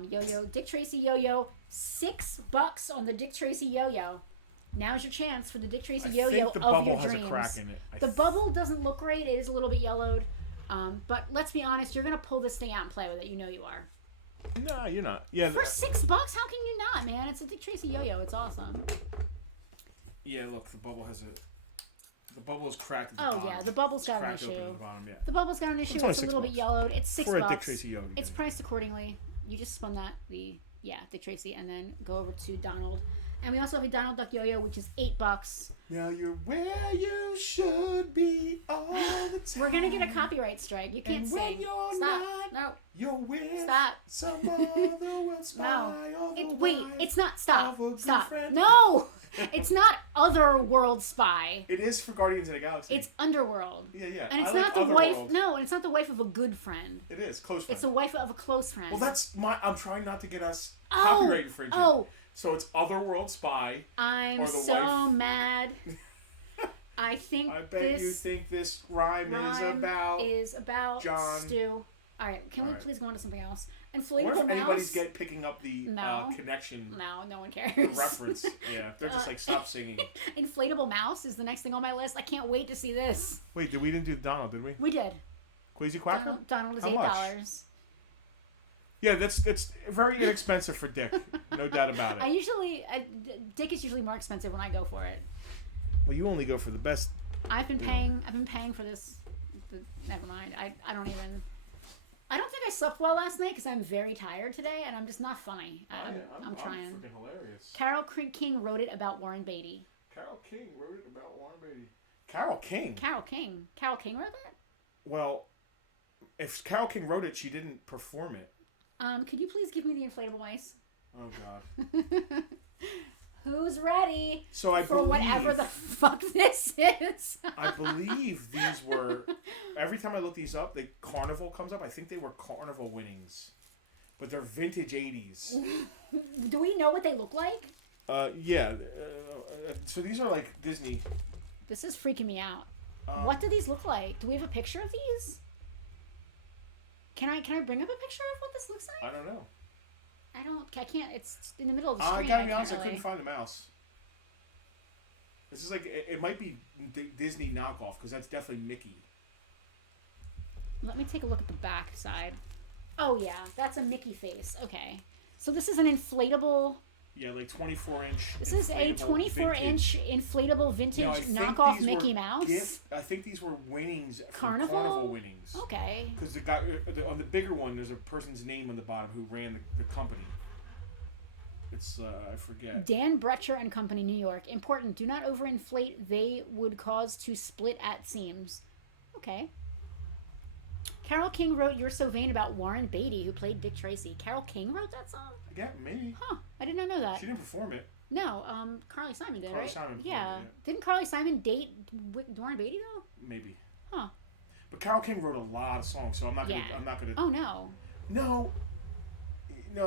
Yo-yo, Dick Tracy yo-yo, $6 on the Dick Tracy yo-yo. Now's your chance for the Dick Tracy yo-yo I think the of bubble your has dreams. a crack in it. The bubble doesn't look great. It is a little bit yellowed. But let's be honest, you're gonna pull this thing out and play with it. You know you are. No, you're not. Yeah. For $6, how can you not, man? It's a Dick Tracy yo-yo. It's awesome. Yeah. Look, the bubble has a. The bubble is cracked at the bottom. Oh yeah, the bubble's got an Cracked open issue. at the bottom, yeah. The bubble's got an issue. only It's a little $6. bit yellowed. It's $6. For a Dick Tracy yo-yo. It's priced accordingly. You just spun that Dick Tracy, and then go over to Donald. And we also have a Donald Duck yo-yo, which is $8. Now you're where you should be all the time. We're gonna get a copyright strike. You can't And sing. when you're Stop. not, No. you're with Stop. some other world spy. No. Wait, it's not. Stop. of a good Stop. friend. No. It's not Otherworld Spy. It is for Guardians of the Galaxy. It's Underworld. Yeah. And it's I not like the wife. Otherworld. No, and it's not the wife of a good friend. It is close friend. It's the wife of a close friend. Well, that's my. I'm trying not to get us copyright infringement. Oh. So it's Otherworld Spy. I'm or the so wife. mad. I think I bet you think this rhyme is about John Stu. All right, can we please go on to something else? Inflatable mouse. What if anybody's picking up the connection? No one cares. The reference. Yeah, they're just like, stop singing. Inflatable mouse is the next thing on my list. I can't wait to see this. Wait, we didn't do Donald, did we? We did. Queasy Quacker? Donald is How $8. much? Yeah, it's very inexpensive for Dick. No doubt about it. Dick is usually more expensive when I go for it. Well, you only go for the best. I've been paying for this. Never mind. I don't even. I don't think I slept well last night because I'm very tired today and I'm just not funny. I'm trying. I'm freaking hilarious. Carol King wrote it about Warren Beatty. Carol King wrote it about Warren Beatty. Carol King? Carol King wrote that? Well, if Carol King wrote it, she didn't perform it. Could you please give me the inflatable ice? Oh, God. Who's ready for whatever the fuck this is? I believe these were... Every time I look these up, the Carnival comes up. I think they were Carnival winnings. But they're vintage 80s. Do we know what they look like? Yeah. So these are like Disney. This is freaking me out. What do these look like? Do we have a picture of these? Can I bring up a picture of what this looks like? I don't know. I can't. It's in the middle of the screen. I gotta be honest, I couldn't find the mouse. This is like, it might be Disney knockoff, because that's definitely Mickey. Let me take a look at the back side. Oh yeah, that's a Mickey face. Okay. So this is an inflatable... Yeah, like 24-inch. This is a 24-inch inflatable vintage knockoff Mickey Mouse. I think these were winnings from Carnival? Carnival winnings. Okay. Because the guy on the bigger one, there's a person's name on the bottom who ran the company. It's I forget. Dan Brecher and Company, New York. Important. Do not overinflate. They would cause to split at seams. Okay. Carol King wrote "You're So Vain" about Warren Beatty, who played Dick Tracy. Carol King wrote that song? Yeah, maybe. Huh. I did not know that. She didn't perform it. No, Carly Simon did, Carly right? Simon yeah. it, yeah. Didn't Carly Simon date Warren Beatty, though? Maybe. Huh. But Carol King wrote a lot of songs, so I'm not gonna. Oh, no. No,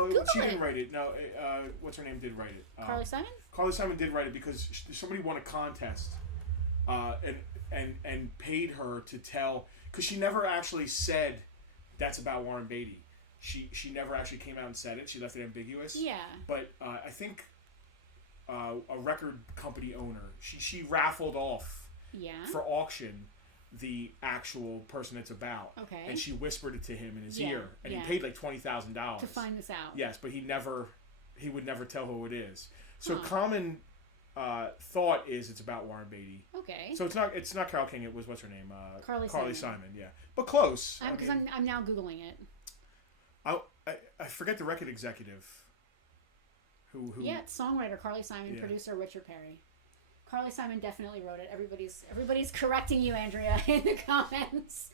Google she it. didn't write it. No, what's her name did write it. Carly Simon? Carly Simon did write it because somebody won a contest, and paid her to tell, because she never actually said that's about Warren Beatty. She never actually came out and said it. She left it ambiguous. Yeah. But I think a record company owner, she raffled off for auction the actual person it's about. Okay. And she whispered it to him in his ear, and he paid like $20,000 to find this out. Yes, but he would never tell who it is. So common thought is it's about Warren Beatty. Okay. So it's not Carol King. It was, what's her name? Carly Simon. Yeah, but close. Because I'm now Googling it. I forget the record executive. Who? Yeah, it's songwriter Carly Simon, producer Richard Perry. Carly Simon definitely wrote it. Everybody's correcting you, Andrea, in the comments.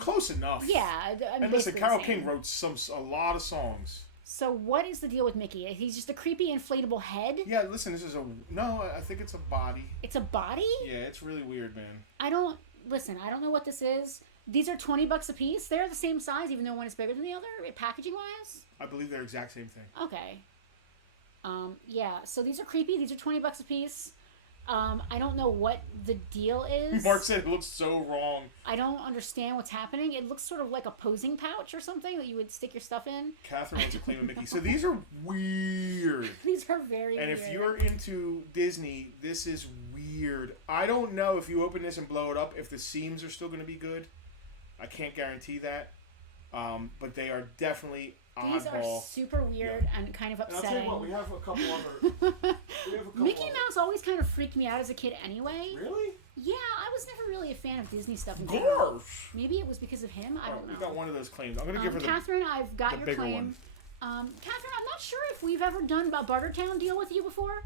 Close enough. Yeah, and listen, Carol King wrote a lot of songs. So what is the deal with Mickey? He's just a creepy inflatable head? Yeah, listen, this is I think it's a body. It's a body? Yeah, it's really weird, man. I don't know what this is. These are $20 a piece. They're the same size, even though one is bigger than the other, packaging wise. I believe they're exact same thing. Okay. Yeah. So these are creepy. These are $20 a piece. I don't know what the deal is. Mark said it looks so wrong. I don't understand what's happening. It looks sort of like a posing pouch or something that you would stick your stuff in. Catherine wants to claim a Mickey. So these are weird. These are very weird. And if you're into Disney, this is weird. I don't know if you open this and blow it up, if the seams are still going to be good. I can't guarantee that. But they are definitely These oddball. are super weird and kind of And I'll tell upsetting. you what, we have a couple other. Mickey Mouse always kind of freaked me out as a kid anyway. Really? Yeah, I was never really a fan of Disney stuff in general. Gosh. Maybe it was because of him. I don't know. We got one of those claims. I'm gonna give her the Catherine, I've got the your bigger claim. one. Catherine, I'm not sure if we've ever done a Bartertown deal with you before.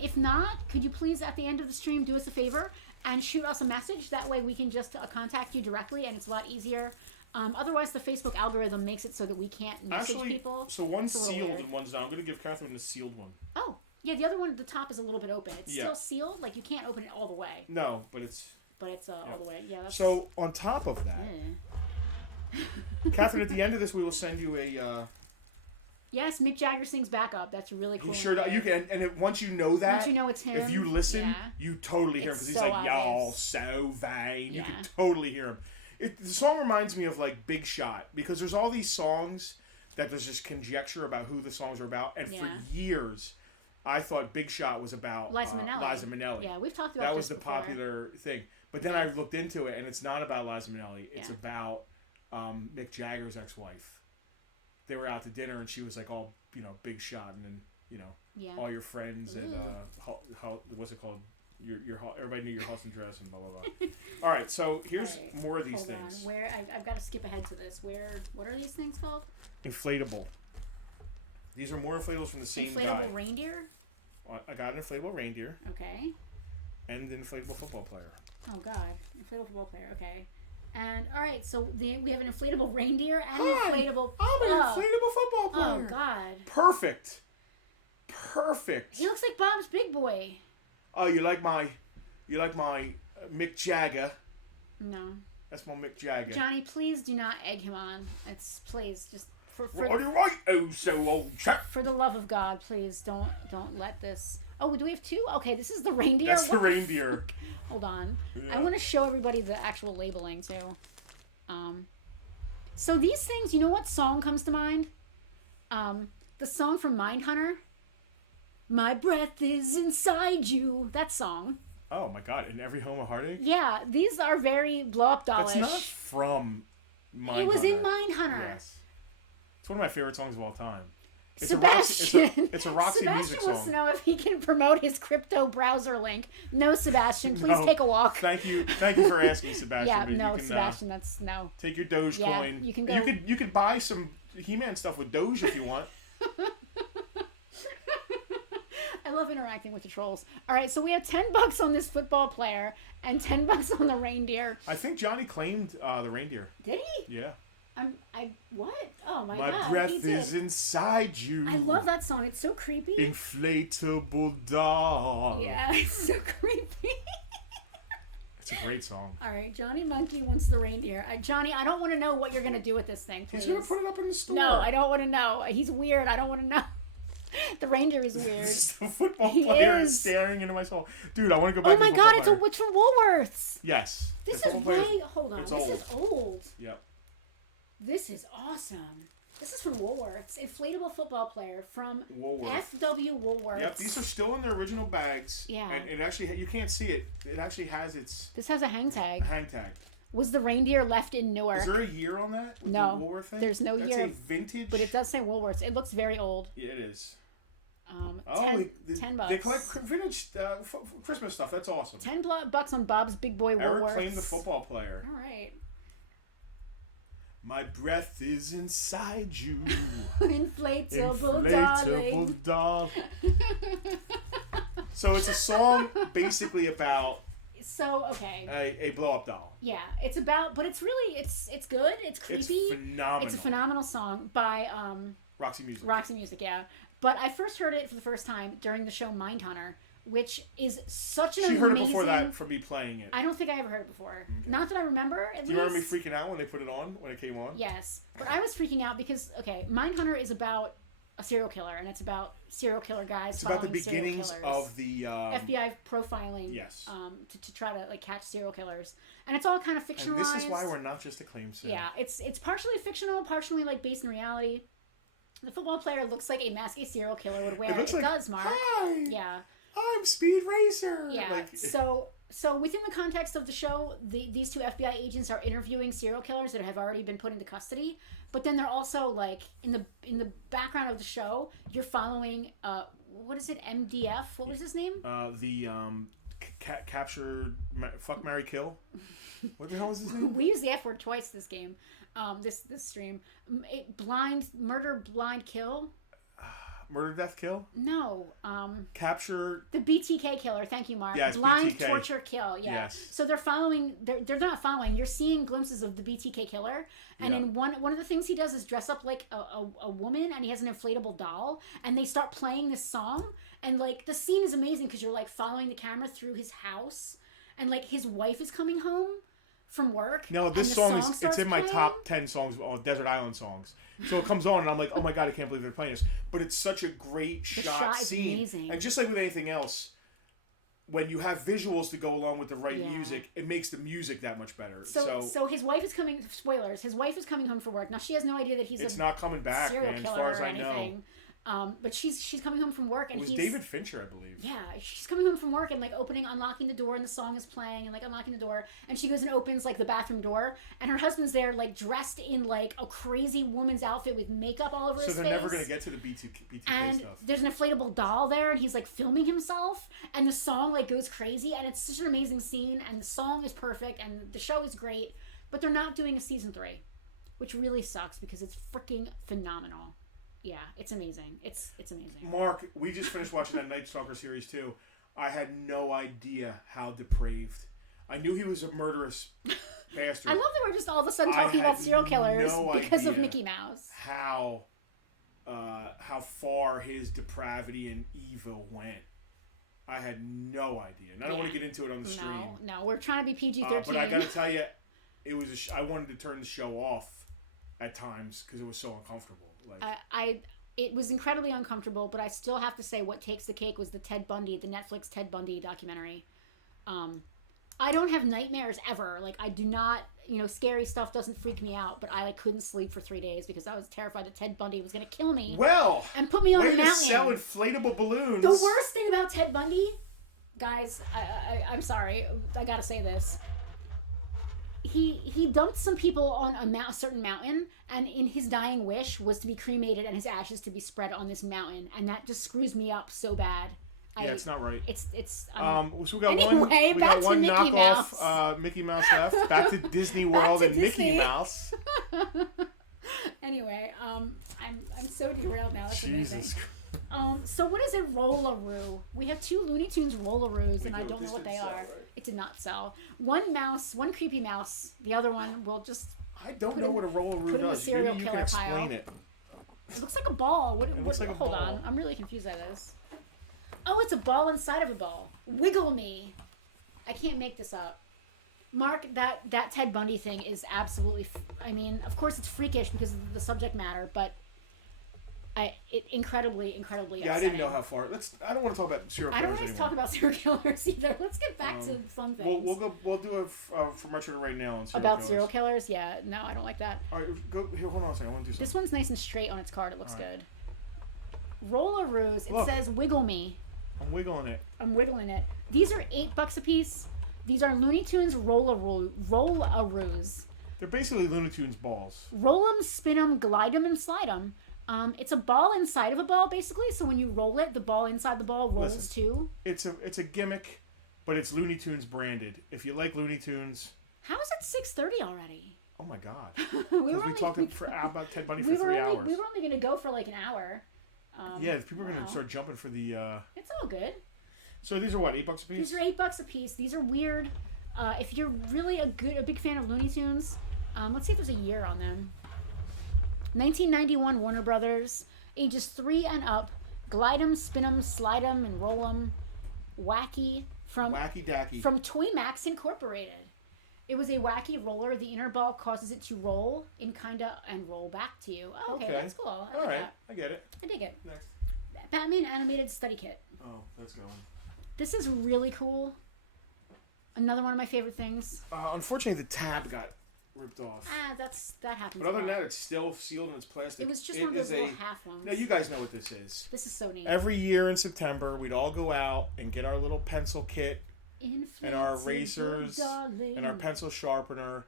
If not, could you please, at the end of the stream, do us a favor and shoot us a message? That way we can just contact you directly, and it's a lot easier. Otherwise, the Facebook algorithm makes it so that we can't message people. So one's It's a little sealed weird. and one's not. I'm going to give Catherine the sealed one. Oh, yeah, the other one at the top is a little bit open. It's Yeah. still sealed. Like, you can't open it all the way. No, but it's... But it's all the way. Yeah, that's... So, on top of that, Catherine, at the end of this, we will send you a... Yes, Mick Jagger sings backup. That's really cool. You sure you can, and once you know that, once you know it's him, if you listen, yeah. you totally hear him because It's he's so like, y'all obvious. so vain. You Yeah. can totally hear him. The song reminds me of like Big Shot because there's all these songs that there's just conjecture about who the songs are about, and for years, I thought Big Shot was about Liza Minnelli. Liza Minnelli. Yeah, we've talked about that this was the before. popular thing. But then I looked into it, and it's not about Liza Minnelli. It's about Mick Jagger's ex-wife. They were out to dinner, and she was like all, big shot, and then, all your friends and, what's it called? Your everybody knew your house and dress and blah, blah, blah. All right, so here's more of these Hold things. on. Where I've got to skip ahead to this. What are these things called? Inflatable. These are more inflatables from the same guy. Inflatable reindeer? I got an inflatable reindeer. Okay. And an inflatable football player. Oh, God. Inflatable football player. Okay. And, all right, so we have an inflatable reindeer and an inflatable... I'm an inflatable football player. Oh, God. Perfect. He looks like Bob's Big Boy. Oh, you like my Mick Jagger? No. That's my Mick Jagger. Johnny, please do not egg him on. Please, just for right, oh so old chap. For the love of God, please don't let this... Oh, do we have two? Okay, this is the reindeer. That's the reindeer. Hold on. Yeah. I want to show everybody the actual labeling, too. So these things, you know what song comes to mind? The song from Mindhunter. My breath is inside you. That song. Oh, my God. In Every Home a Heartache? Yeah, these are very blow-up dollish. That's not from Mindhunter. It was in Mindhunter. Yes. It's one of my favorite songs of all time. It's Sebastian. It's a Roxy Sebastian music song. wants to know if he can promote his crypto browser link. No, Sebastian, please No. take a walk. Thank you for asking, Sebastian. Yeah, but no, you can, Sebastian, that's no. Take your Dogecoin. Yeah, you can go. You could buy some He-Man stuff with Doge if you want. I love interacting with the trolls. All right, so we have $10 on this football player and $10 on the reindeer. I think Johnny claimed the reindeer. Did he? Yeah. What? Oh my My God. breath he did. is inside you. I love that song. It's so creepy. Inflatable doll. Yeah, it's so creepy. It's a great song. All right, Johnny Monkey wants the reindeer. Johnny, I don't want to know what you're going to do with this thing, please. He's going to put it up in the store. No, I don't want to know. He's weird. I don't want to know. The reindeer is weird. The football He player is. is staring into my soul. Dude, I want to go back Oh to my the God, football player. it's from Woolworths. Yes. This The is football player way... Hold on. it's This old. is old. Yep. This is awesome. This is from Woolworths. Inflatable football player from Woolworths. FW Woolworths. Yep, these are still in their original bags. Yeah. And it actually, you can't see it. It actually has its This has a hang tag. hang tag. Was the reindeer left in Newark? Is there a year on that? With No. The Woolworth thing? There's no That's year. a vintage. But it does say Woolworths. It looks very old. Yeah, it is. $10. They collect vintage Christmas stuff. That's awesome. $10 on Bob's Big Boy Woolworths. Eric claimed the football player. All right. My breath is inside you. Inflatable darling. doll. So it's a song basically about So, okay. a blow up doll. Yeah, it's about, but it's really, it's good. It's creepy. It's phenomenal. It's a phenomenal song by Roxy Music. Roxy Music, yeah. But I first heard it for the first time during the show Mindhunter, which is such an amazing... She heard it before that from me playing it. I don't think I ever heard it before. Okay. Not that I remember, at least. Do you remember me freaking out when they put it on, when it came on? Yes. But I was freaking out because, okay, Mindhunter is about a serial killer, and it's about serial killer guys. It's about the beginnings of the FBI profiling. Yes. To try to like catch serial killers, and it's all kind of fictionalized. And this is why we're not just a claim sale. Yeah, it's partially fictional, partially like based in reality. The football player looks like a masked serial killer would wear. It looks like, does, Mark. Hi, Yeah. I'm Speed Racer. Yeah. Like, So So within the context of the show, these two FBI agents are interviewing serial killers that have already been put into custody. But then they're also like in the background of the show, you're following what is it, MDF? What was his name? Capture, fuck, marry, kill. What the hell is his name? We use the F word twice this game, this stream. Murder, blind, kill. Murder, death, kill? No. Capture. The BTK killer. Thank you, Mark. Yes, blind, BTK. torture, kill. Yeah. Yes. So they're following. They're not following. You're seeing glimpses of the BTK killer, and in one of the things he does is dress up like a woman, and he has an inflatable doll, and they start playing this song, and like the scene is amazing because you're like following the camera through his house, and like his wife is coming home from work. No, this song it's in my top 10 songs, Desert Island songs. So it comes on and I'm like, oh my god, I can't believe they're playing this. But it's such a great shot scene. Amazing. And just like with anything else, when you have visuals to go along with the right music, it makes the music that much better. So his wife is coming. Spoilers. His wife is coming home from work. Now she has no idea that he's not coming back, serial man, killer as far as or I anything. know. But she's coming home from work, and it was David Fincher, I believe. Yeah, she's coming home from work and like unlocking the door, and the song is playing, and like unlocking the door, and she goes and opens like the bathroom door, and her husband's there like dressed in like a crazy woman's outfit with makeup all over his face. So they're never gonna get to the BTK and stuff. There's an inflatable doll there, and he's like filming himself, and the song like goes crazy, and it's such an amazing scene, and the song is perfect, and the show is great, but they're not doing a season 3, which really sucks because it's freaking phenomenal. Yeah, it's amazing. It's amazing. Mark, we just finished watching that Night Stalker series too. I had no idea how depraved. I knew he was a murderous bastard. I love that we're just all of a sudden talking about serial killers because of Mickey Mouse. How far his depravity and evil went. I had no idea. And I don't want to get into it on the stream. No, we're trying to be PG-13. But I got to tell you, it was. I wanted to turn the show off at times because it was so uncomfortable. It was incredibly uncomfortable, but I still have to say what takes the cake was the Netflix Ted Bundy documentary. I don't have nightmares ever. Like, I do not, scary stuff doesn't freak me out, but I couldn't sleep for 3 days because I was terrified that Ted Bundy was going to kill me. Well, and put me on a mountain. Way to sell inflatable balloons. The worst thing about Ted Bundy, guys, I'm sorry, I gotta say this. He dumped some people on a certain mountain, and in his dying wish was to be cremated and his ashes to be spread on this mountain, and that just screws me up so bad. It's not right. It's. So we got anyway, we back got one to Mickey knockoff Mouse. Mickey Mouse left. Back to Disney World and Disney. Mickey Mouse. Anyway, I'm so derailed now. That's Jesus. amazing. So what is a Roll-a-Roo? We have 2 Looney Tunes Roll-a-Roos, and I don't know what they are. Right? It did not sell. One creepy mouse. The other one will just. I don't know what a Roll-a-Roo put in the does. serial Maybe you killer can explain pile. it. It looks like a ball. Looks like a hold ball. on. I'm really confused by this. Oh, it's a ball inside of a ball. Wiggle me. I can't make this up. Mark, that Ted Bundy thing is absolutely. I mean, of course it's freakish because of the subject matter, but incredibly Yeah, upsetting. I didn't know how far. I don't want to talk about serial killers I don't want to anymore. talk about serial killers either. Let's get back to fun things. We'll do a from retro right now on serial about killers. serial killers. Yeah, no, I don't like that. All right, go here. Hold on a second. I want to do something. This one's nice and straight on its card. It looks good. Roll-a-Roos. It says "Wiggle me." I'm wiggling it. I'm wiggling it. These are $8 a piece. These are Looney Tunes Roll-a-Roos. They're basically Looney Tunes balls. Roll 'em, spin 'em, glide 'em, and slide 'em. It's a ball inside of a ball, basically. So when you roll it, the ball inside the ball rolls too. It's a gimmick, but it's Looney Tunes branded. If you like Looney Tunes. How is it 6:30 already? Oh my god. we talked about Ted Bundy for 3 hours. We were only going to go for like an hour. Yeah, people are going to start jumping for the. It's all good. So these are what, $8 a piece? These are $8 a piece. These are weird. If you're really a big fan of Looney Tunes, let's see if there's a year on them. 1991 Warner Brothers, ages 3 and up. Glide 'em, spin 'em, slide 'em, and roll 'em. Wacky Dacky. From Toy Max Incorporated. It was a wacky roller. The inner ball causes it to roll and roll back to you. Oh, okay, that's cool. I like that. I get it. I dig it. Next. Batman Animated Study Kit. Oh, that's going. This is really cool. Another one of my favorite things. Unfortunately, the tab got ripped off. That happens. But other than that, it's still sealed and it's plastic. It was just one of those little half ones. Now, you guys know what this is. This is so neat. Every year in September, we'd all go out and get our little pencil kit. and our erasers and our pencil sharpener.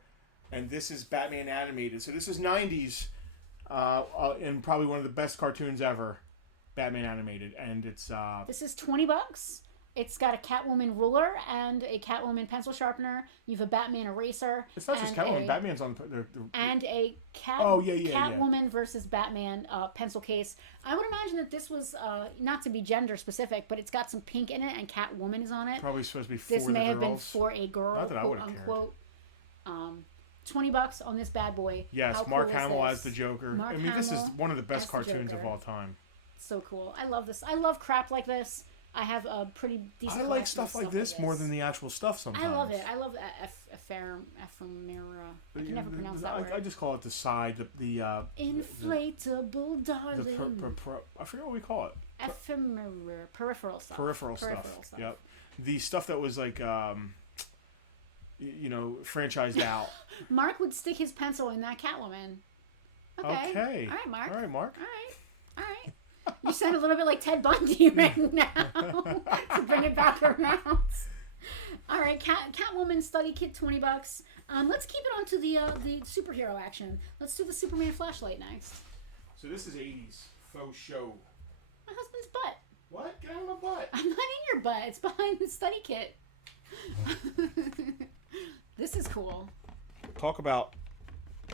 And this is Batman animated. So this is 90s and probably one of the best cartoons ever, Batman animated. And it's... This is $20. It's got a Catwoman ruler and a Catwoman pencil sharpener. You have a Batman eraser. It's not just Catwoman. Batman's on... And a Catwoman versus Batman pencil case. I would imagine that this was, not to be gender specific, but it's got some pink in it and Catwoman is on it. Probably supposed to be for this the may girls. Have been for a girl, not that I quote unquote. $20 on this bad boy. Yes, How Mark cool Hamill is as the Joker. Mark I mean, this is one of the best as the cartoons Joker. of all time. So cool. I love this. I love crap like this. I have a pretty decent. I like stuff like this more than the actual stuff sometimes. I love it. I love ephemera. I can never pronounce that word. I just call it the side, the inflatable darling. I forget what we call it. Ephemera. Peripheral stuff. Peripheral stuff. Yep. The stuff that was like, franchised out. Mark would stick his pencil in that Catwoman. Okay. All right, Mark. All right. You sound a little bit like Ted Bundy right now. To bring it back around. All right, Catwoman study kit, $20. Let's keep it on to the superhero action. Let's do the Superman flashlight next. So this is 80s faux show. My husband's butt. What? Get out of my butt. I'm not in your butt. It's behind the study kit. This is cool. Talk about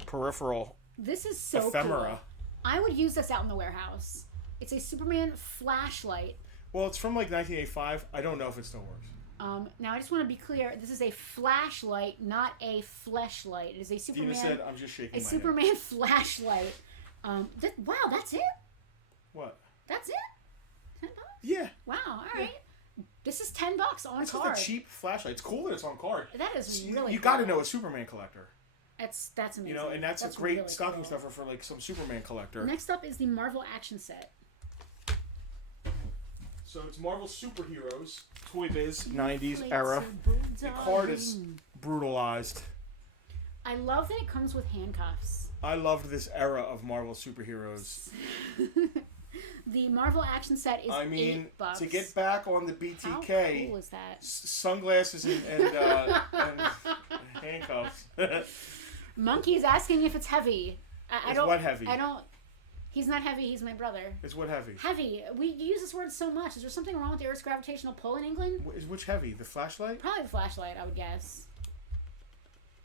peripheral. This is so ephemera. Cool. I would use this out in the warehouse. It's a Superman flashlight. Well, it's from like 1985. I don't know if it still works. Now, I just want to be clear. This is a flashlight, not a fleshlight. It is a Superman. Dina said, "I'm just shaking my Superman head." flashlight. Wow, that's it. What? That's it. $10. Yeah. Wow. All right. This is $10 on That's card. a cheap flashlight. It's cool that it's on card. That is really. You got to know a Superman collector. That's amazing. You know, and that's a great really stocking cool. stuffer for like some Superman collector. Next up is the Marvel action set. So it's Marvel Superheroes, Toy Biz, 90s era. The card is brutalized. I love that it comes with handcuffs. I loved this era of Marvel Superheroes. The Marvel action set is $8. To get back on the BTK, how cool is that? Sunglasses and handcuffs. Monkey is asking if it's heavy. I don't. What heavy? I don't. He's not heavy. He's my brother. It's what heavy? Heavy. We use this word so much. Is there something wrong with the Earth's gravitational pull in England? Which heavy? The flashlight? Probably the flashlight, I would guess.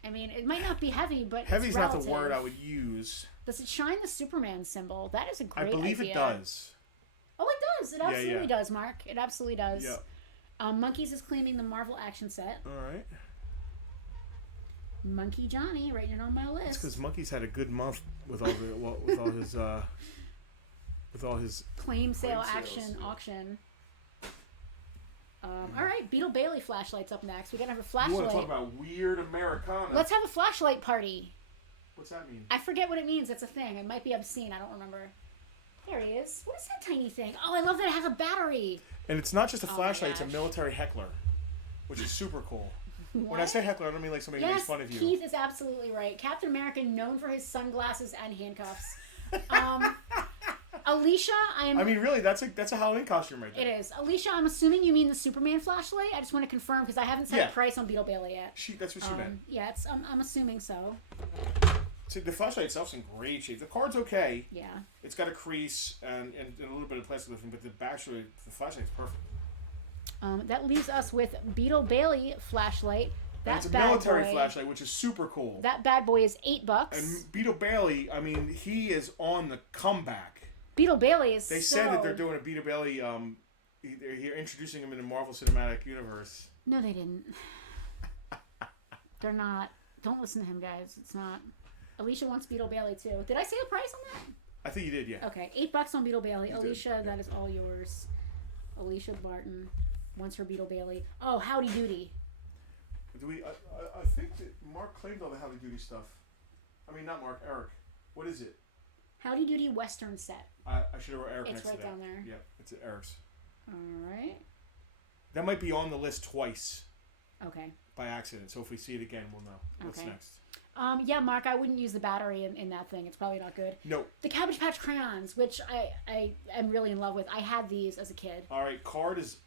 I mean, it might not be heavy, but heavy's it's not relative. the word I would use. Does it shine the Superman symbol? That is a great idea. I believe it does. Oh, it does. It absolutely does, Mark. It absolutely does. Yeah. Monkeys is claiming the Marvel action set. All right. Monkey Johnny, writing it on my list. It's because Monkey's had a good month with all his claim sale action yeah. auction. All right, Beetle Bailey flashlights up next. We gotta have a flashlight. You want to talk about weird Americana? Let's have a flashlight party. What's that mean? I forget what it means. It's a thing. It might be obscene. I don't remember. There he is. What is that tiny thing? Oh, I love that it has a battery. And it's not just a flashlight; it's a military heckler, which is super cool. What? When I say heckler, I don't mean like somebody makes fun of you. Keith is absolutely right. Captain America, known for his sunglasses and handcuffs. Alicia, I mean, really, that's a Halloween costume right there. It is. Alicia, I'm assuming you mean the Superman flashlight. I just want to confirm because I haven't set a price on Beetle Bailey yet. That's what she meant. Yeah, I'm assuming so. See, the flashlight itself's in great shape. The card's okay. Yeah. It's got a crease and a little bit of plastic lifting, but the flashlight's perfect. That leaves us with Beetle Bailey flashlight. It's a military flashlight, which is super cool. That bad boy is $8. And Beetle Bailey, I mean, he is on the comeback. Beetle Bailey is. They said that they're doing a Beetle Bailey. They're introducing him in the Marvel Cinematic Universe. No, they didn't. They're not. Don't listen to him, guys. It's not. Alicia wants Beetle Bailey too. Did I say the price on that? I think you did, yeah. Okay, $8 on Beetle Bailey. Alicia, that is all yours. Alicia Barton wants her Beetle Bailey. Oh, Howdy Doody. I think that Mark claimed all the Howdy Doody stuff. I mean, not Mark, Eric. What is it? Howdy Doody Western set. I should have wrote Eric next to that. It's right down there. Yep, it's Eric's. All right. That might be on the list twice. Okay. By accident. So if we see it again, we'll know what's next. Yeah, Mark, I wouldn't use the battery in that thing. It's probably not good. No. The Cabbage Patch crayons, which I am really in love with. I had these as a kid. All right, card is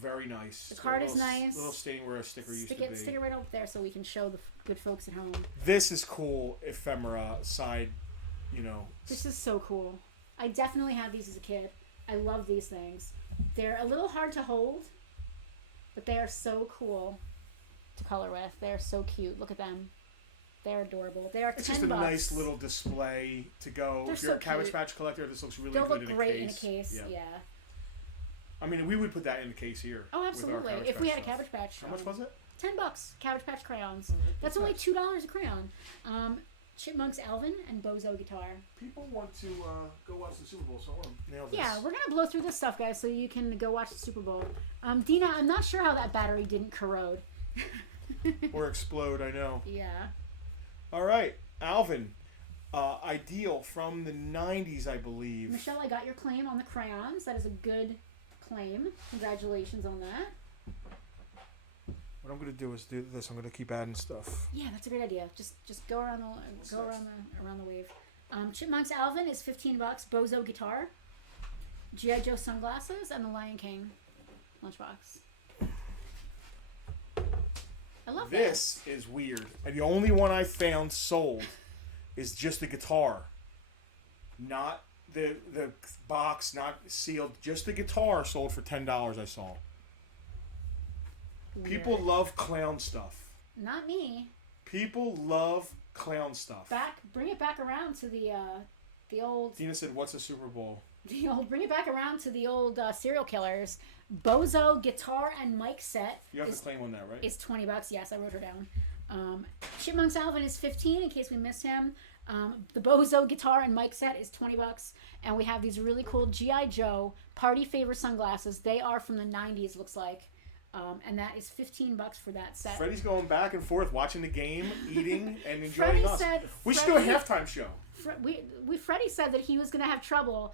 very nice. The card is nice. Little stain where a sticker used to be. Stick it right up there so we can show the good folks at home. This is cool ephemera side, you know. This is so cool. I definitely had these as a kid. I love these things. They're a little hard to hold, but they are so cool to color with. They're so cute. Look at them. They're adorable. They are $10. It's just a nice little display to go. They're if you're so a Cabbage cute. Patch collector, this looks really They'll good look in a great case. in a case. Yeah. I mean, we would put that in the case here. Oh, with our absolutely. Cabbage If we Patch had a stuff. Cabbage Patch. How much was it? $10. Cabbage Patch crayons. That's that's only nice. $2 a crayon. Chipmunks Alvin and Bozo guitar. People want to go watch the Super Bowl, so I want to nail this. Yeah, we're gonna blow through this stuff, guys, so you can go watch the Super Bowl. Dina, I'm not sure how that battery didn't corrode. Or explode, I know. Yeah. All right, Alvin. Ideal from the 90s, I believe. Michelle, I got your claim on the crayons. That is a good claim. Congratulations on that. What I'm going to do is do this. I'm going to keep adding stuff. Yeah, that's a great idea. Just go around the around the wave. Chipmunks Alvin is $15. Bozo guitar, G.I. Joe sunglasses, and the Lion King lunchbox. I love This is weird. And the only one I found sold is just the guitar. Not the box, not sealed. Just the guitar sold for $10 I saw. that. People Weird. love clown stuff. Not me. People love clown stuff. Bring it back around to the old. Dina said, what's a Super Bowl? Bring it back around to the old serial killers. Bozo guitar and mic set. You have to claim on that, right? Is $20. Yes, I wrote her down. Chipmunks Alvin is $15 in case we missed him. The Bozo guitar and mic set is $20, and we have these really cool G.I. Joe party favor sunglasses. They are from the 90s, looks like, and that is $15 for that set. Freddie's going back and forth, watching the game, eating, and enjoying Freddie us. said- We should do a Freddie- halftime show. Freddie said that he was going to have trouble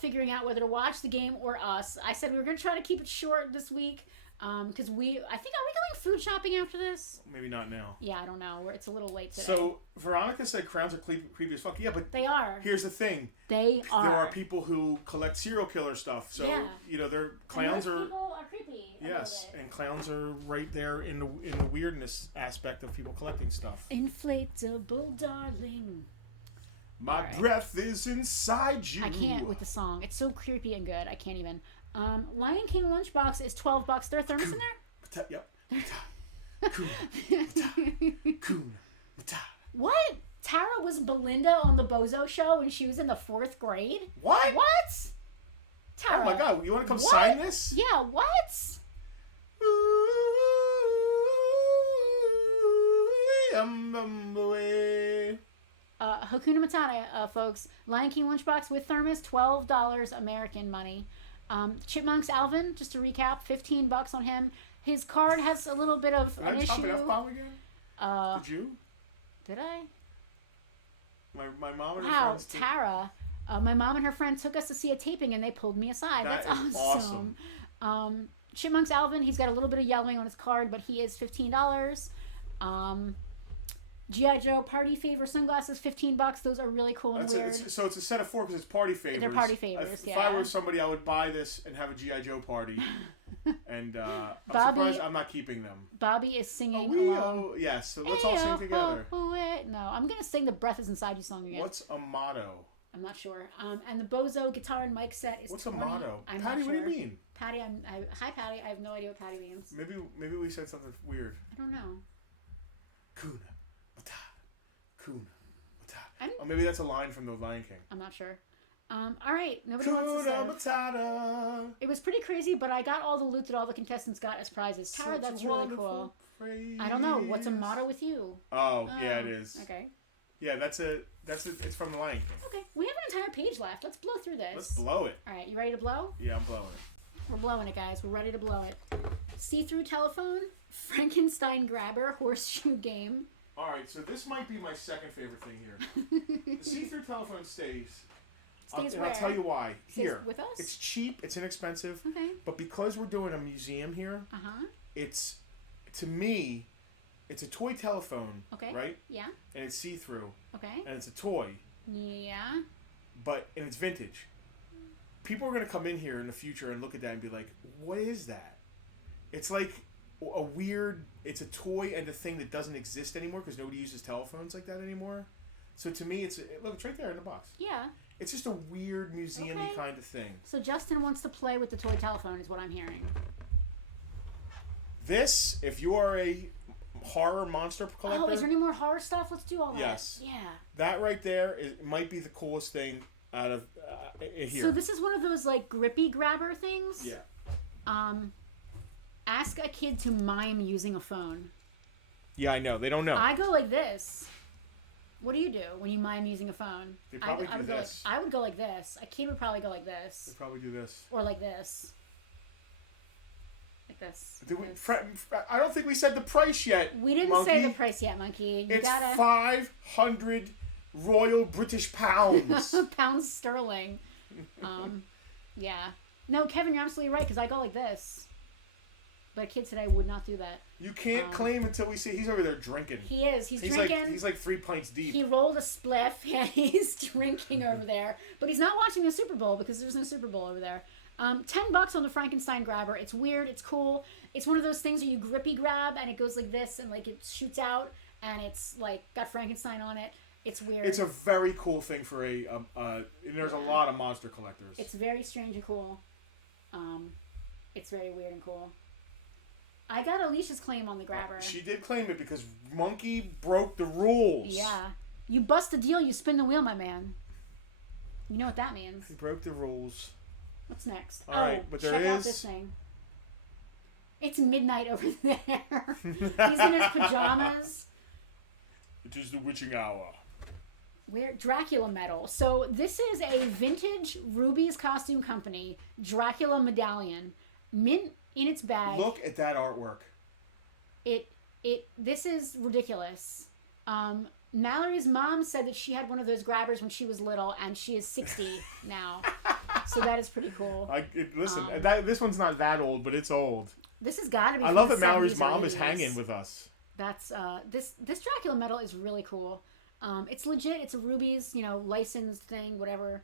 figuring out whether to watch the game or us. I said we were going to try to keep it short this week because I think, are we going food shopping after this? Maybe not now. Yeah, I don't know. It's a little late today. So Veronica said crowns are creepy as fuck. Yeah, but They are. here's the thing. They are. There are people who collect serial killer stuff. So Yeah. you know, they're And clowns those are people are creepy. a yes, little bit. and clowns are right there in the weirdness aspect of people collecting stuff. Inflatable darling. My Alright. breath is inside you. I can't with the song. It's so creepy and good. I can't even. Lion King lunchbox is $12. There a thermos in there? Yep. Coon. Coon. What? Tara was Belinda on the Bozo show when she was in the 4th grade? What? What? Tara. Oh my god, you want to come What? sign this? Yeah, what? Hakuna Matata, folks. Lion King lunchbox with thermos, $12 American money. Chipmunks Alvin, just to recap, $15 on him. His card has a little bit of Did an I jump issue. an F-bomb again? Did you? Did I? My mom and her Wow, friends did- Tara. My mom and her friend took us to see a taping and they pulled me aside. That That's is awesome. Chipmunks Alvin, he's got a little bit of yelling on his card, but he is $15. G.I. Joe party favor sunglasses, $15. Those are really cool and weird. So it's a set of 4 because it's party favors. They're party favors, If yeah. I were somebody, I would buy this and have a G.I. Joe party. And I'm Bobby- surprised I'm not keeping them. Bobby is singing Oh, along. yes, so let's all sing together. No, I'm gonna sing the "Breath Is Inside You" song again. What's a motto? I'm not sure. And the Bozo guitar and mic set is What's 20. a motto? I'm Patty, not what do sure. you mean? Patty, hi Patty. I have no idea what Patty means. Maybe we said something weird. I don't know. Kuna Matata. Kuna I'm- Matata. Oh, maybe that's a line from The Lion King. I'm not sure. All right. Nobody wants to Kuna say. Matata. It was pretty crazy, but I got all the loot that all the contestants got as prizes. Tara, Such that's a really wonderful cool. phrase. I don't know. What's a motto with you? Oh, yeah, it is. Okay. Yeah, it's from The Lion King. Okay. We have an entire page left. Let's blow through this. Let's blow it. All right. You ready to blow? Yeah, I'm blowing it. We're blowing it, guys. We're ready to blow it. See-through telephone, Frankenstein grabber, horseshoe game. All right, so this might be my second favorite thing here. The see-through telephone stays. Stays and where? I'll tell you why. Stays Here. with us? It's cheap, it's inexpensive, Okay. but because we're doing a museum here, Uh-huh. it's, to me, It's a toy telephone. Okay. Right. Yeah. And it's see-through. Okay. And it's a toy. Yeah. And it's vintage. People are gonna come in here in the future and look at that and be like, "What is that?" It's like a weird. It's a toy and a thing that doesn't exist anymore because nobody uses telephones like that anymore. So to me, look, it's right there in the box. Yeah. It's just a weird museum-y kind of thing. So Justin wants to play with the toy telephone, is what I'm hearing. This, if you are a horror monster collector. Oh, is there any more horror stuff? Let's do all that. Yes. Yeah. That right there might be the coolest thing out of here. So this is one of those like grippy grabber things. Yeah. Ask a kid to mime using a phone. Yeah, I know. They don't know. I go like this. What do you do when you mime using a phone? They probably do this. this. I would go like this. A kid would probably go like this. They probably do this. Or like this. Like this. I don't think we said the price yet. We didn't Monkey. say the price yet, Monkey. It's 500 Royal British pounds. Pounds sterling. Yeah. No, Kevin, you're absolutely right, because I go like this. But a kid today would not do that. You can't claim until we see. He's over there drinking. He is. He's drinking. He's like 3 pints deep. He rolled a spliff. Yeah, he's drinking over there. But he's not watching the Super Bowl because there's no Super Bowl over there. $10 on the Frankenstein grabber. It's weird. It's cool. It's one of those things where you grippy grab and it goes like this and like it shoots out and it's like got Frankenstein on it. It's weird. It's a very cool thing for a. There's a lot of monster collectors. It's very strange and cool. It's very weird and cool. I got Alicia's claim on the grabber. She did claim it because Monkey broke the rules. Yeah. You bust a deal, you spin the wheel, my man. You know what that means. He broke the rules. What's next? All right, but there check is... out this thing. It's midnight over there. He's in his pajamas. It is the witching hour. Where Dracula medal. So this is a vintage Ruby's Costume Company Dracula medallion, mint in its bag. Look at that artwork. This is ridiculous. Mallory's mom said that she had one of those grabbers when she was little, and she is 60 now. So that is pretty cool. Listen, this one's not that old, but it's old. This has got to be. I love that Mallory's mom is hanging with us. That's this Dracula medal is really cool. It's legit. It's a Ruby's, licensed thing, whatever.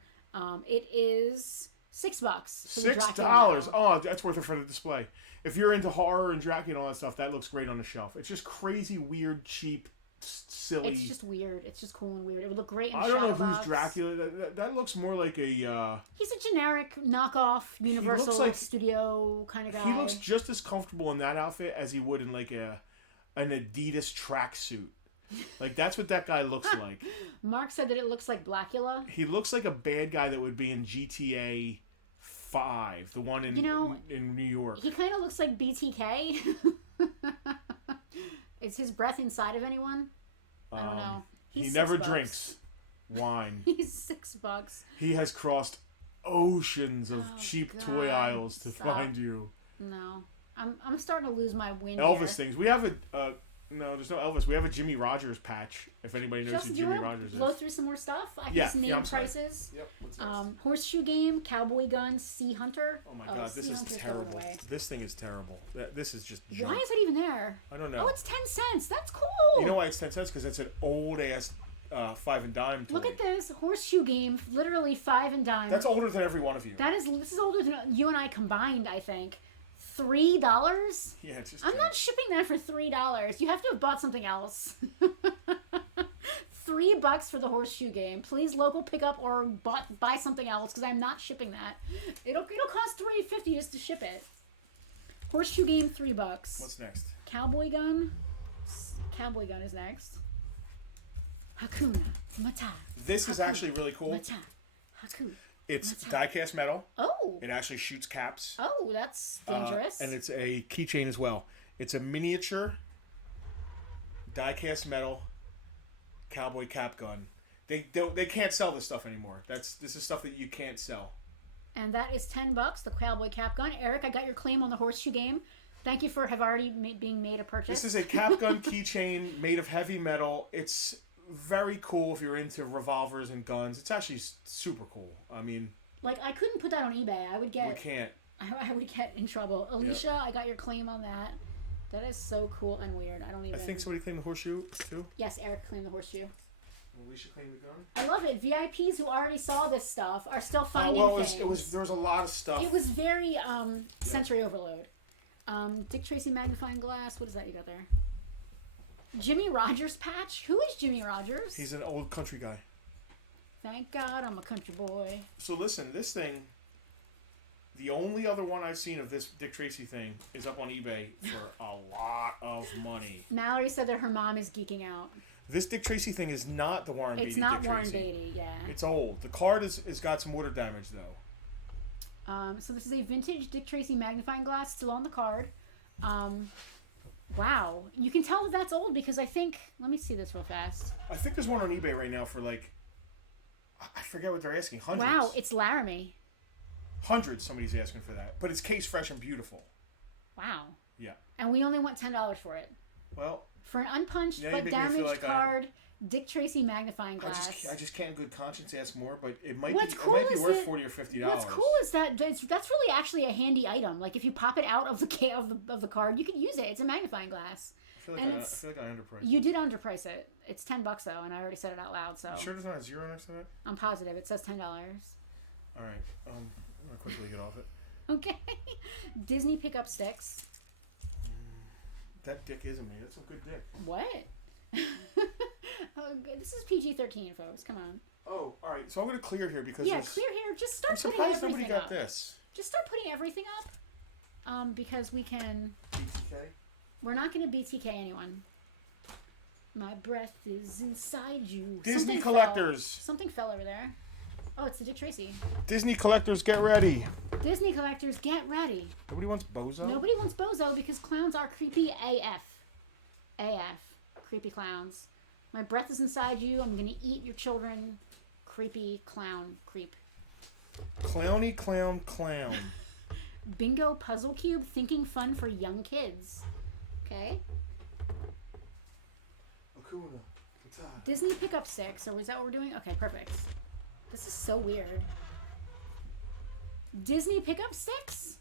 It is $6. $6. Oh, that's worth it for the display. If you're into horror and Dracula and all that stuff, that looks great on the shelf. It's just crazy, weird, cheap, silly. It's just weird. It's just cool and weird. It would look great in a I don't know box. who's Dracula. That looks more like a... He's a generic knockoff Universal Studio kind of guy. He looks just as comfortable in that outfit as he would in like an Adidas tracksuit. Like, that's what that guy looks like. Mark said that it looks like Blackula. He looks like a bad guy that would be in GTA 5, the one in New York. He kind of looks like BTK. Is his breath inside of anyone? I don't know. He never drinks wine. He's $6. He has crossed oceans of cheap toy aisles to find you. No. I'm starting to lose my wind Elvis here. things. We have no, there's no Elvis. We have a Jimmy Rogers patch. If anybody knows who Jimmy Rogers is. Blow through some more stuff. I can just name prices. Yep. What's next? Horseshoe game, cowboy gun, sea hunter. Oh my god, this is terrible. This thing is terrible. This is just junk. Why is it even there? I don't know. Oh, it's 10 cents. That's cool. You know why it's 10 cents? Because it's an old ass 5 and dime toy. Look at this horseshoe game. Literally 5 and dime. That's older than every one of you. This is older than you and I combined, I think. $3? Yeah, it's just. I'm not shipping that for $3. You have to have bought something else. $3 for the horseshoe game. Please local pickup or buy something else because I'm not shipping that. It'll cost $3.50 just to ship it. Horseshoe game $3. What's next? Cowboy gun. Cowboy gun is next. Hakuna Matata. This is actually really cool. Matata. Hakuna. It's die-cast metal. Oh. It actually shoots caps. Oh, that's dangerous. And it's a keychain as well. It's a miniature die-cast metal cowboy cap gun. They can't sell this stuff anymore. This is stuff that you can't sell. And that is $10. The cowboy cap gun. Eric, I got your claim on the horseshoe game. Thank you for being made a purchase. This is a cap gun keychain made of heavy metal. It's very cool if you're into revolvers and guns. It's actually super cool. I mean, like, I couldn't put that on eBay. I would get. We can't. I would get in trouble. Alicia, yep. I got your claim on that. That is so cool and weird. I don't even. I think somebody claimed the horseshoe too. Yes, Eric claimed the horseshoe. Alicia claimed the gun. I love it. VIPs who already saw this stuff are still finding things. There was a lot of stuff. It was very sensory overload. Dick Tracy magnifying glass. What is that you got there? Jimmy Rogers patch. Who is Jimmy Rogers? He's an old country guy. Thank God I'm a country boy. So listen, this thing. The only other one I've seen of this Dick Tracy thing is up on eBay for a lot of money. Mallory said that her mom is geeking out. This Dick Tracy thing is not the Warren Beatty Dick Tracy. It's not Warren Beatty, yeah. It's old. The card is got some water damage, though. So this is a vintage Dick Tracy magnifying glass, still on the card. Wow. You can tell that that's old because I think... Let me see this real fast. I think there's one on eBay right now for like... I forget what they're asking. Hundreds. Wow, it's Laramie. Hundreds somebody's asking for that. But it's case fresh and beautiful. Wow. Yeah. And we only want $10 for it. Well... For an unpunched but damaged card, Dick Tracy magnifying glass. I just can't in good conscience ask more, but it might be worth $40 or $50. What's cool is that that's really actually a handy item. Like if you pop it out of the card, you can use it. It's a magnifying glass. I feel like I underpriced it. You did underprice it. It's $10 though, and I already said it out loud. So you sure there's not a zero next to that? I'm positive. It says $10. All right. I'm gonna quickly get off it. Okay. Disney pickup sticks. That dick isn't me. That's some good dick. What? Oh, this is PG-13, folks. Come on. Oh, all right. So I'm going to clear here because clear here. Just start I'm putting everything surprised nobody got up. this. Just start putting everything up. Because we can. BTK. We're not going to BTK anyone. My breath is inside you. Disney collectors. Something fell over there. Oh, it's the Dick Tracy. Disney collectors, get ready. Disney collectors, get ready. Nobody wants Bozo? Nobody wants Bozo because clowns are creepy AF. AF. Creepy clowns. My breath is inside you. I'm going to eat your children. Creepy clown creep. Clowny clown clown. Bingo puzzle cube. Thinking fun for young kids. Okay. Akuna. Disney pickup sticks. Or is that what we're doing? Okay, perfect. This is so weird. Disney pickup sticks?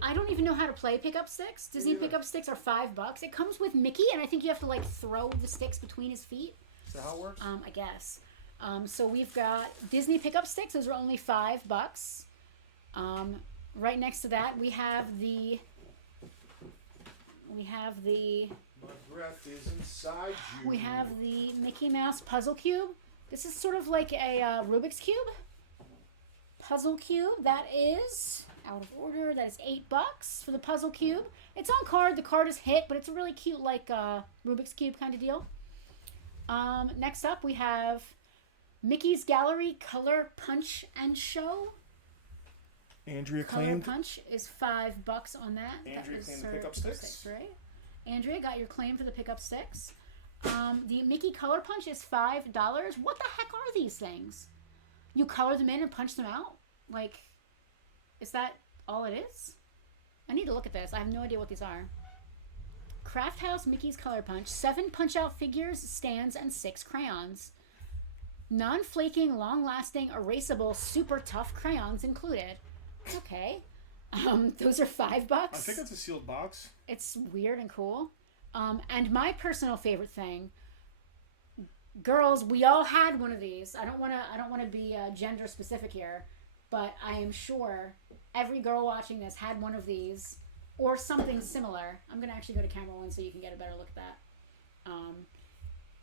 I don't even know how to play pickup sticks. Disney pickup sticks are $5. It comes with Mickey, and I think you have to like throw the sticks between his feet. Is that how it works? I guess. So we've got Disney pickup sticks. Those are only $5. Right next to that, we have the. My breath is inside you. We have the Mickey Mouse puzzle cube. This is sort of like a Rubik's Cube. Puzzle cube. That is out of order. That is $8 for the puzzle cube. It's on card. The card is hit, but it's a really cute like Rubik's Cube kind of deal. Next up, we have Mickey's Gallery Color Punch and Show. Andrea Color claimed. Punch is $5 on that. Andrea that claimed the pickup sticks. Right? Andrea got your claim for the pickup sticks. The Mickey Color Punch is $5. What the heck are these things? You color them in and punch them out? Like, is that all it is? I need to look at this. I have no idea what these are. Craft House Mickey's Color Punch. 7 punch-out figures, stands, and 6 crayons. Non-flaking, long-lasting, erasable, super tough crayons included. Okay. Those are $5. I think it's a sealed box. It's weird and cool. And my personal favorite thing, girls, we all had one of these. I don't want to be gender specific here, but I am sure every girl watching this had one of these or something similar. I'm gonna actually go to camera 1 so you can get a better look at that.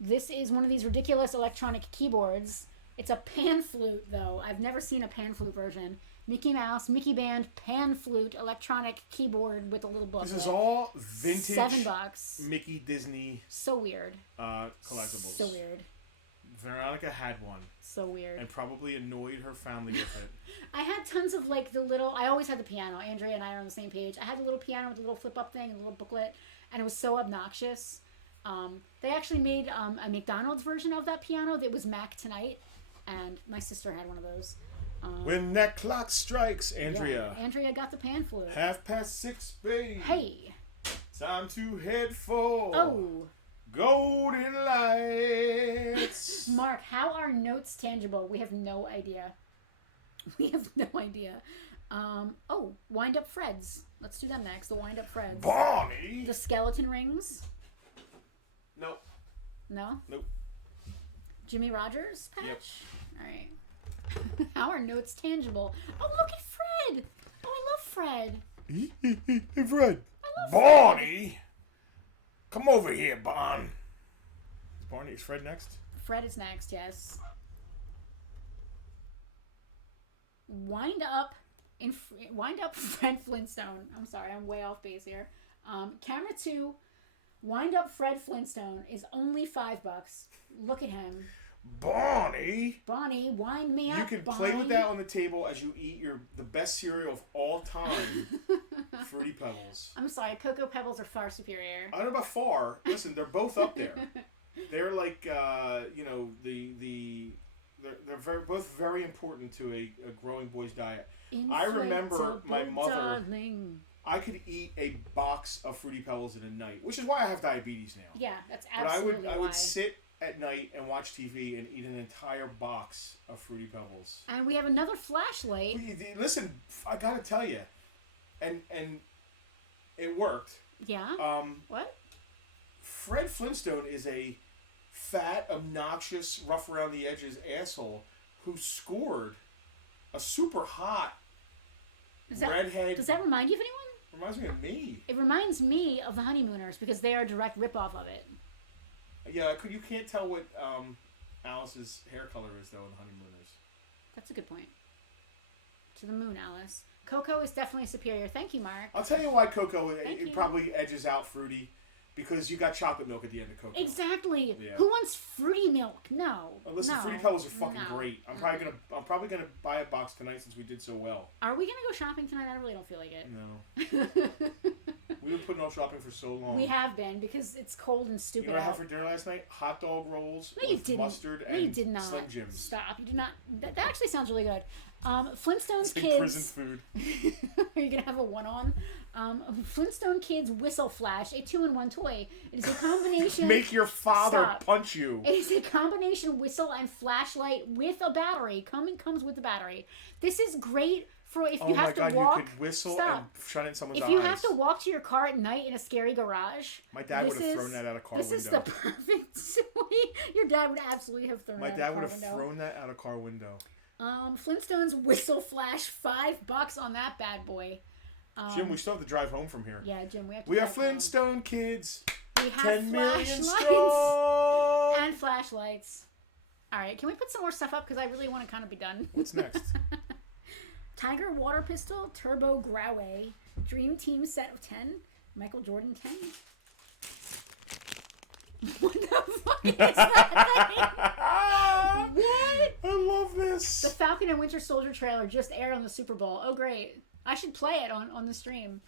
This is one of these ridiculous electronic keyboards. It's a pan flute, though. I've never seen a pan flute version. Mickey Mouse, Mickey Band, pan flute, electronic keyboard with a little booklet. This is all vintage $7. Mickey Disney. So weird. Collectibles. So weird. Veronica had one. So weird. And probably annoyed her family with it. I had tons of like the little. I always had the piano. Andrea and I are on the same page. I had the little piano with the little flip up thing and the little booklet, and it was so obnoxious. They actually made a McDonald's version of that piano that was Mac Tonight, and my sister had one of those. When that clock strikes, Andrea. Yeah, Andrea got the pan flute. 6:30, babe. Hey. Time to head for Oh. golden lights. Mark, how are notes tangible? We have no idea. We have no idea. Oh, Wind Up Freds. Let's do them next. The Wind Up Freds. Bonnie. The skeleton rings. Nope. No. Nope. Jimmy Rogers patch. Yep. All right. How are notes tangible? Oh, look at Fred. Oh, I love Fred. Hey, Fred. I love Bonnie. Come over here, Bon. Is Barney? Is Fred next? Fred is next. Yes. Wind up Fred Flintstone. I'm sorry, I'm way off base here. Camera 2, Wind Up Fred Flintstone is only $5. Look at him. Bonnie, wind me up. you can Bonnie. play with that on the table as you eat the best cereal of all time, Fruity Pebbles. I'm sorry, Cocoa Pebbles are far superior. I don't know about far. Listen, they're both up there. They're like, they're both very important to a growing boy's diet. I remember my mother. Darling. I could eat a box of Fruity Pebbles in a night, which is why I have diabetes now. Yeah, that's absolutely But I would sit at night and watch TV and eat an entire box of Fruity Pebbles. And we have another flashlight. Listen, I gotta tell you, and it worked. Yeah. What? Fred Flintstone is a fat, obnoxious, rough around the edges asshole who scored a super hot redhead. Does that remind you of anyone? Reminds me of me. It reminds me of the Honeymooners because they are a direct ripoff of it. Yeah, you can't tell what Alice's hair color is though in the Honeymooners. That's a good point. To the moon, Alice. Coco is definitely superior. Thank you, Mark. I'll tell you why Coco probably edges out Fruity. Because you got chocolate milk at the end of Cocoa. Exactly. Yeah. Who wants fruity milk? No. Listen, Fruity Pebbles are fucking great. I'm probably gonna buy a box tonight since we did so well. Are we gonna go shopping tonight? I really don't feel like it. No. We've been putting off shopping for so long. We have been because it's cold and stupid. You know what I had for dinner last night? Hot dog rolls with mustard and you did not. Slim Jims. Stop. You did not. That actually sounds really good. Flintstones it's like Kids. prison food. Are you gonna have a one-on? Flintstone Kids Whistle Flash, a 2-in-1 toy. It is a combination. Make your father punch you. It is a combination whistle and flashlight with a battery. Comes with a battery. This is great for if you have to walk. You could whistle and shut it in someone's eyes. If you have to walk to your car at night in a scary garage. My dad would have thrown that out of car window. This is the perfect toy. Your dad would absolutely have thrown that out of car window. My dad would have thrown that out of car window. Flintstones Whistle Flash, $5 on that bad boy. Jim, we still have to drive home from here. Yeah, Jim, we have to. We are Flintstone home. Kids. We have 10 million strong. And flashlights. All right, can we put some more stuff up because I really want to kind of be done. What's next? Tiger Water Pistol, Turbo Graue, Dream Team set of 10, Michael Jordan 10. What the fuck is that thing? What? I love this. The Falcon and Winter Soldier trailer just aired on the Super Bowl. Oh, great. I should play it on the stream.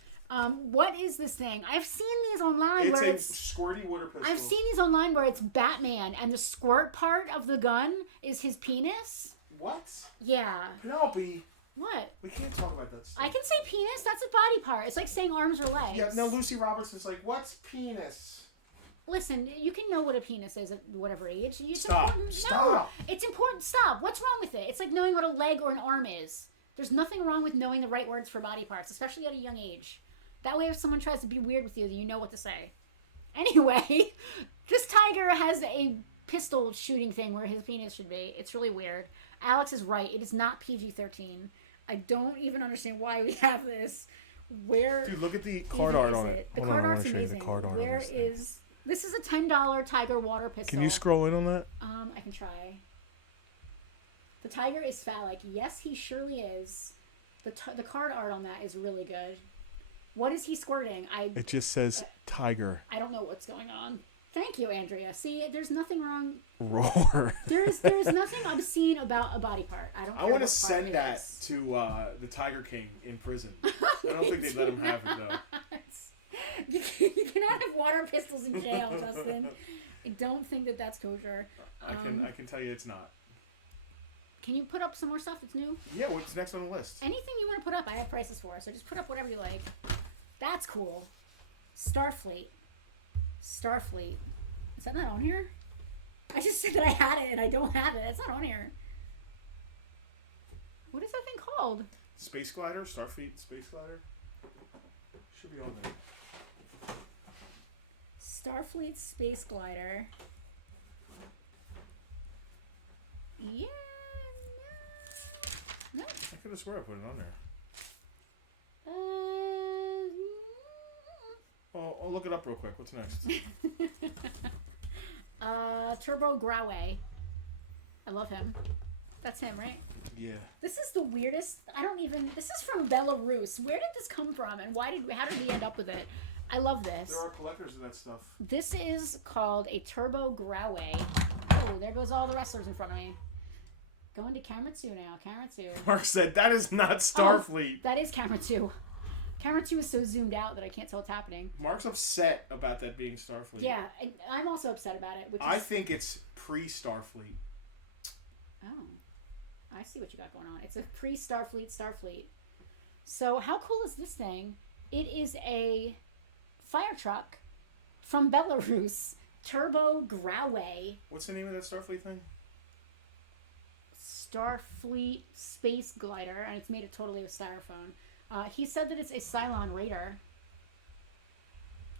What is this thing? I've seen these online it's a squirty water pistol. I've seen these online where it's Batman and the squirt part of the gun is his penis. What? Yeah. Penelope. What? We can't talk about that stuff. I can say penis. That's a body part. It's like saying arms or legs. Yeah, no, Lucy Roberts is like, what's penis? Listen, you can know what a penis is at whatever age. Stop. No, it's important. Stop. What's wrong with it? It's like knowing what a leg or an arm is. There's nothing wrong with knowing the right words for body parts, especially at a young age. That way, if someone tries to be weird with you, you know what to say. Anyway, this tiger has a pistol shooting thing where his penis should be. It's really weird. Alex is right. It is not PG-13. I don't even understand why we have this. Where? Dude, look at the card art on it. The card art's amazing. Where is? This is a $10 Tiger water pistol. Can you scroll in on that? I can try. The tiger is phallic. Yes, he surely is. The card art on that is really good. What is he squirting? It just says tiger. I don't know what's going on. Thank you, Andrea. See, there's nothing wrong. Roar. There's nothing obscene about a body part. I want to send that to the Tiger King in prison. I don't think they'd let him have it though. You cannot have water pistols in jail, Justin. I don't think that that's kosher. I can tell you it's not. Can you put up some more stuff that's new? Yeah, what's next on the list? Anything you want to put up, I have prices for. So just put up whatever you like. That's cool. Starfleet. Is that not on here? I just said that I had it and I don't have it. It's not on here. What is that thing called? Space Glider, Starfleet Space Glider. Should be on there. Starfleet Space Glider. Yeah, no. I could have sworn I put it on there. Well, I'll look it up real quick. What's next? Turbo Graue. I love him. That's him, right? Yeah. This is the weirdest. This is from Belarus. Where did this come from, and how did we end up with it? I love this. There are collectors of that stuff. This is called a Turbo Graue. Oh, there goes all the wrestlers in front of me. Going to camera 2 now. Camera 2. Mark said, that is not Starfleet. Oh, that is camera 2. Camera 2 is so zoomed out that I can't tell what's happening. Mark's upset about that being Starfleet. Yeah, I'm also upset about it. I think it's pre-Starfleet. Oh. I see what you got going on. It's a pre-Starfleet. So how cool is this thing? It is a fire truck from Belarus. Turbo Graue. What's the name of that Starfleet thing? Starfleet Space Glider, and it's made totally of styrofoam. He said that it's a Cylon Raider.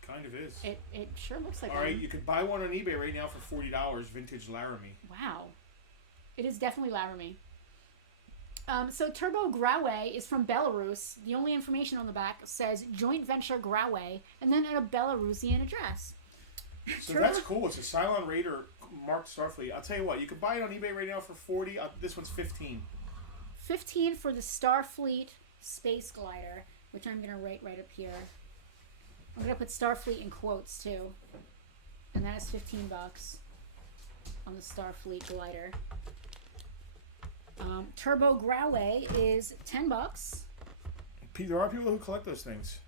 Kind of is. It sure looks like one. All right, you could buy one on eBay right now for $40, vintage Laramie. Wow. It is definitely Laramie. So Turbo Graue is from Belarus. The only information on the back says Joint Venture Graue, and then at a Belarusian address. So that's cool. It's a Cylon Raider marked Starfleet. I'll tell you what, you can buy it on eBay right now for $40. This one's $15. $15 for the Starfleet Space Glider, which I'm gonna write right up here. I'm gonna put Starfleet in quotes too, and that is $15 on the Starfleet glider. Turbo Graue is $10. There are people who collect those things.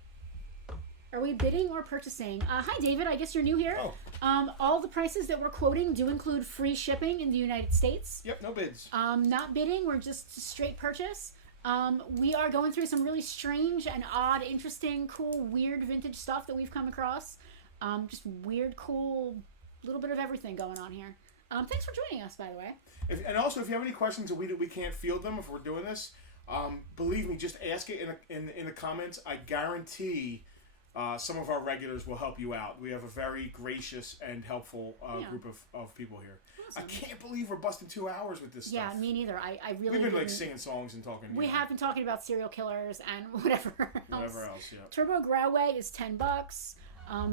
Are we bidding or purchasing? Hi, David. I guess you're new here. Oh. All the prices that we're quoting do include free shipping in the United States. Yep, no bids. Not bidding. We're just straight purchase. We are going through some really strange and odd, interesting, cool, weird vintage stuff that we've come across. Just weird, cool, little bit of everything going on here. Thanks for joining us, by the way. And also, if you have any questions and we can't field them if we're doing this, believe me, just ask it in the comments. I guarantee some of our regulars will help you out. We have a very gracious and helpful group of people here. Awesome. I can't believe we're busting 2 hours with this stuff. Yeah, me neither. I really. We've been like singing songs and talking. We have been talking about serial killers and whatever else. Whatever else, yeah. Turbo Graue is $10.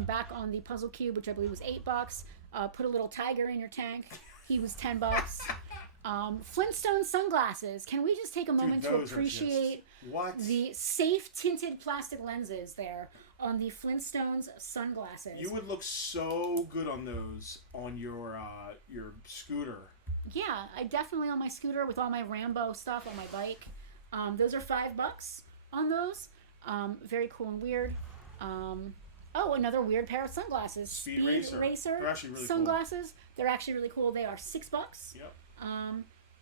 Back on the puzzle cube, which I believe was $8. Put a little tiger in your tank. He was $10. Flintstone sunglasses. Can we just take a moment to appreciate the safe tinted plastic lenses there on the Flintstones sunglasses? You would look so good on those on your scooter. Yeah, I definitely on my scooter with all my Rambo stuff on my bike. Those are $5 on those. Very cool and weird. Oh, another weird pair of sunglasses. Speed Racer. They're actually really sunglasses. Cool. They're actually really cool. They are $6. Yep.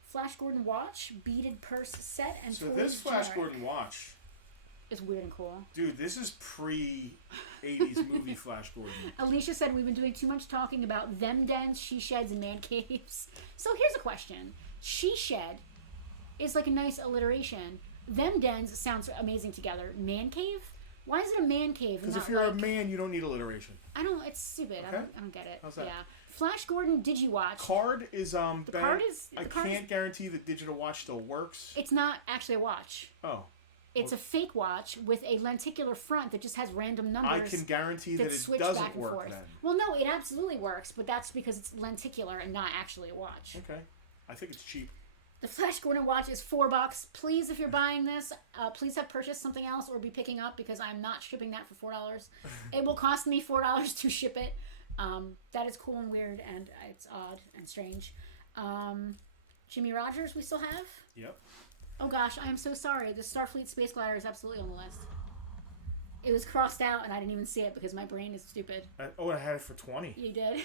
Flash Gordon watch, beaded purse set, and so this Flash Gordon watch is weird and cool. Dude, this is pre-80s movie Flash Gordon. Alicia said we've been doing too much talking about them dens, she sheds, and man caves. So here's a question. She shed is like a nice alliteration. Them dens sounds amazing together. Man cave? Why is it a man cave? Because if you're a man, you don't need alliteration. I don't. It's stupid. Okay. I don't get it. How's that? Yeah. Flash Gordon, did you watch? Card is the card is. I can't guarantee the digital watch still works. It's not actually a watch. Oh. It's a fake watch with a lenticular front that just has random numbers. I can guarantee that it doesn't work then. Well, no, it absolutely works, but that's because it's lenticular and not actually a watch. Okay. I think it's cheap. The Flash Gordon watch is $4. Please, if you're buying this, please have purchased something else or be picking up because I'm not shipping that for $4. It will cost me $4 to ship it. That is cool and weird, and it's odd and strange. Jimmy Rogers, we still have? Yep. Oh gosh, I am so sorry. The Starfleet Space Glider is absolutely on the list. It was crossed out, and I didn't even see it because my brain is stupid. I had it for 20. You did?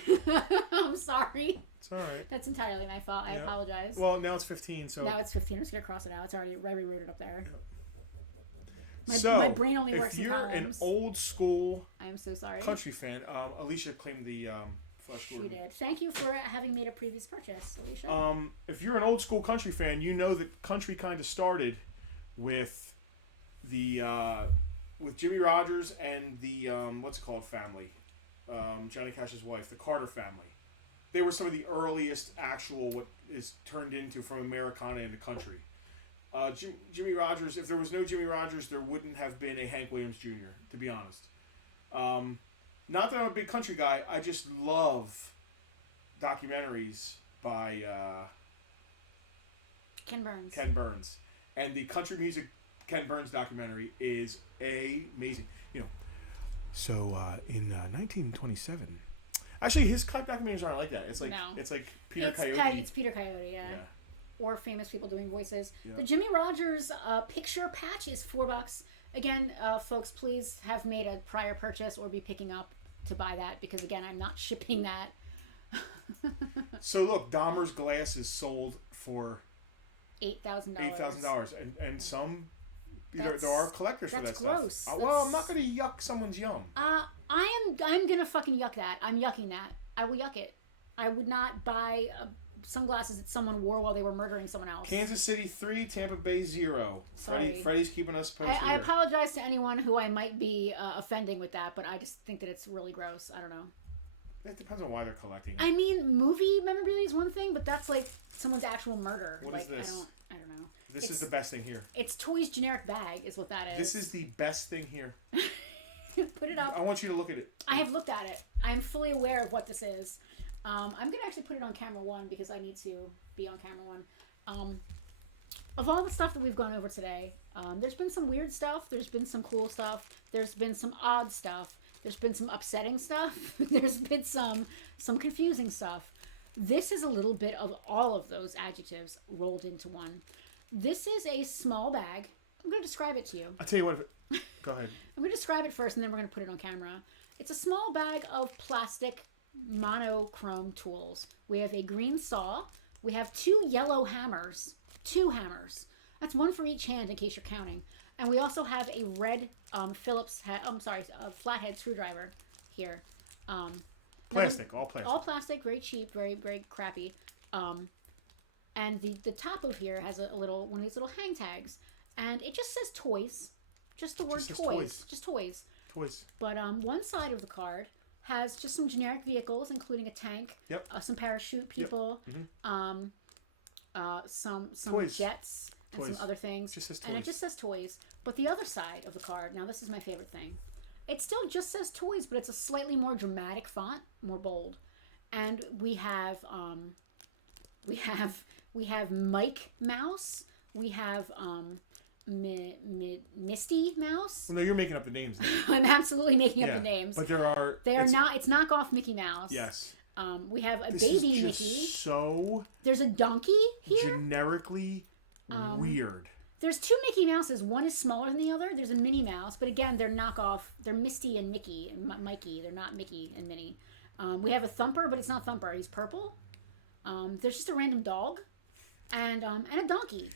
I'm sorry. It's all right. That's entirely my fault. I apologize. Well, now it's 15, so... Now it's 15. I'm just going to cross it out. It's already rooted up there. Yep. My brain only works in columns. If you're an old school... I am so sorry. ...country fan, Alicia claimed the Flash Gordon. She did. Thank you for having made a previous purchase, Alicia. If you're an old school country fan, you know that country kind of started with the with Jimmy Rogers and the what's it called family, Johnny Cash's wife, the Carter family. They were some of the earliest actual what is turned into from Americana into country. Jimmy Rogers. If there was no Jimmy Rogers, there wouldn't have been a Hank Williams Jr. To be honest. Not that I'm a big country guy. I just love documentaries by Ken Burns. Ken Burns. And the country music Ken Burns documentary is amazing. You know, so in 1927, actually his documentaries aren't like that. It's like Peter Coyote. It's Peter Coyote, yeah. Or famous people doing voices. Yeah. The Jimmy Rogers picture patch is $4. Again, folks, please have made a prior purchase or be picking up to buy that because again, I'm not shipping that. So look, Dahmer's glass is sold for $8,000. $8,000, and some there are collectors for that gross. stuff. Well, I'm not going to yuck someone's yum. I'm gonna fucking yuck that. I'm yucking that. I will yuck it. I would not buy sunglasses that someone wore while they were murdering someone else. Kansas City 3, Tampa Bay 0. Sorry. Freddie's keeping us posted. I apologize to anyone who I might be offending with that, but I just think that it's really gross. I don't know. It depends on why they're collecting it. I mean, movie memorabilia is one thing, but that's like someone's actual murder. What is this? I don't know. This is the best thing here. It's Toy's generic bag is what that is. This is the best thing here. Put it up. I want you to look at it. I have looked at it. I'm fully aware of what this is. I'm going to actually put it on camera one because I need to be on camera one. Of all the stuff that we've gone over today, there's been some weird stuff. There's been some cool stuff. There's been some odd stuff. There's been some upsetting stuff. There's been some confusing stuff. This is a little bit of all of those adjectives rolled into one. This is a small bag. I'm going to describe it to you. I'll tell you what. Go ahead. I'm going to describe it first, and then we're going to put it on camera. It's a small bag of plastic monochrome tools. We have a green saw. We have 2 yellow hammers. 2 hammers. That's one for each hand in case you're counting. And we also have a red Phillips flathead screwdriver here. Plastic, all plastic. All plastic, very cheap, very, very crappy. And the top of here has a little one of these little hang tags. And it just says toys. Just the word toys. Just toys. Toys. But one side of the card has just some generic vehicles, including a tank, some parachute people, some toys. jets, and Toys. some other things. Just says toys. And it just says toys. But the other side of the card, now this is my favorite thing. It still just says toys, but it's a slightly more dramatic font, more bold. And we have Mike Mouse. We have Misty Mouse. Well, no, you're making up the names now. I'm absolutely making up the names. But there are... It's knockoff Mickey Mouse. Yes. We have a this baby is just Mickey. So... There's a donkey here. Generically weird. There's 2 Mickey Mouses. One is smaller than the other. There's a Minnie Mouse. But again, they're knockoff. They're Misty and Mickey and Mikey. They're not Mickey and Minnie. We have a Thumper, but it's not Thumper. He's purple. There's just a random dog. And a donkey.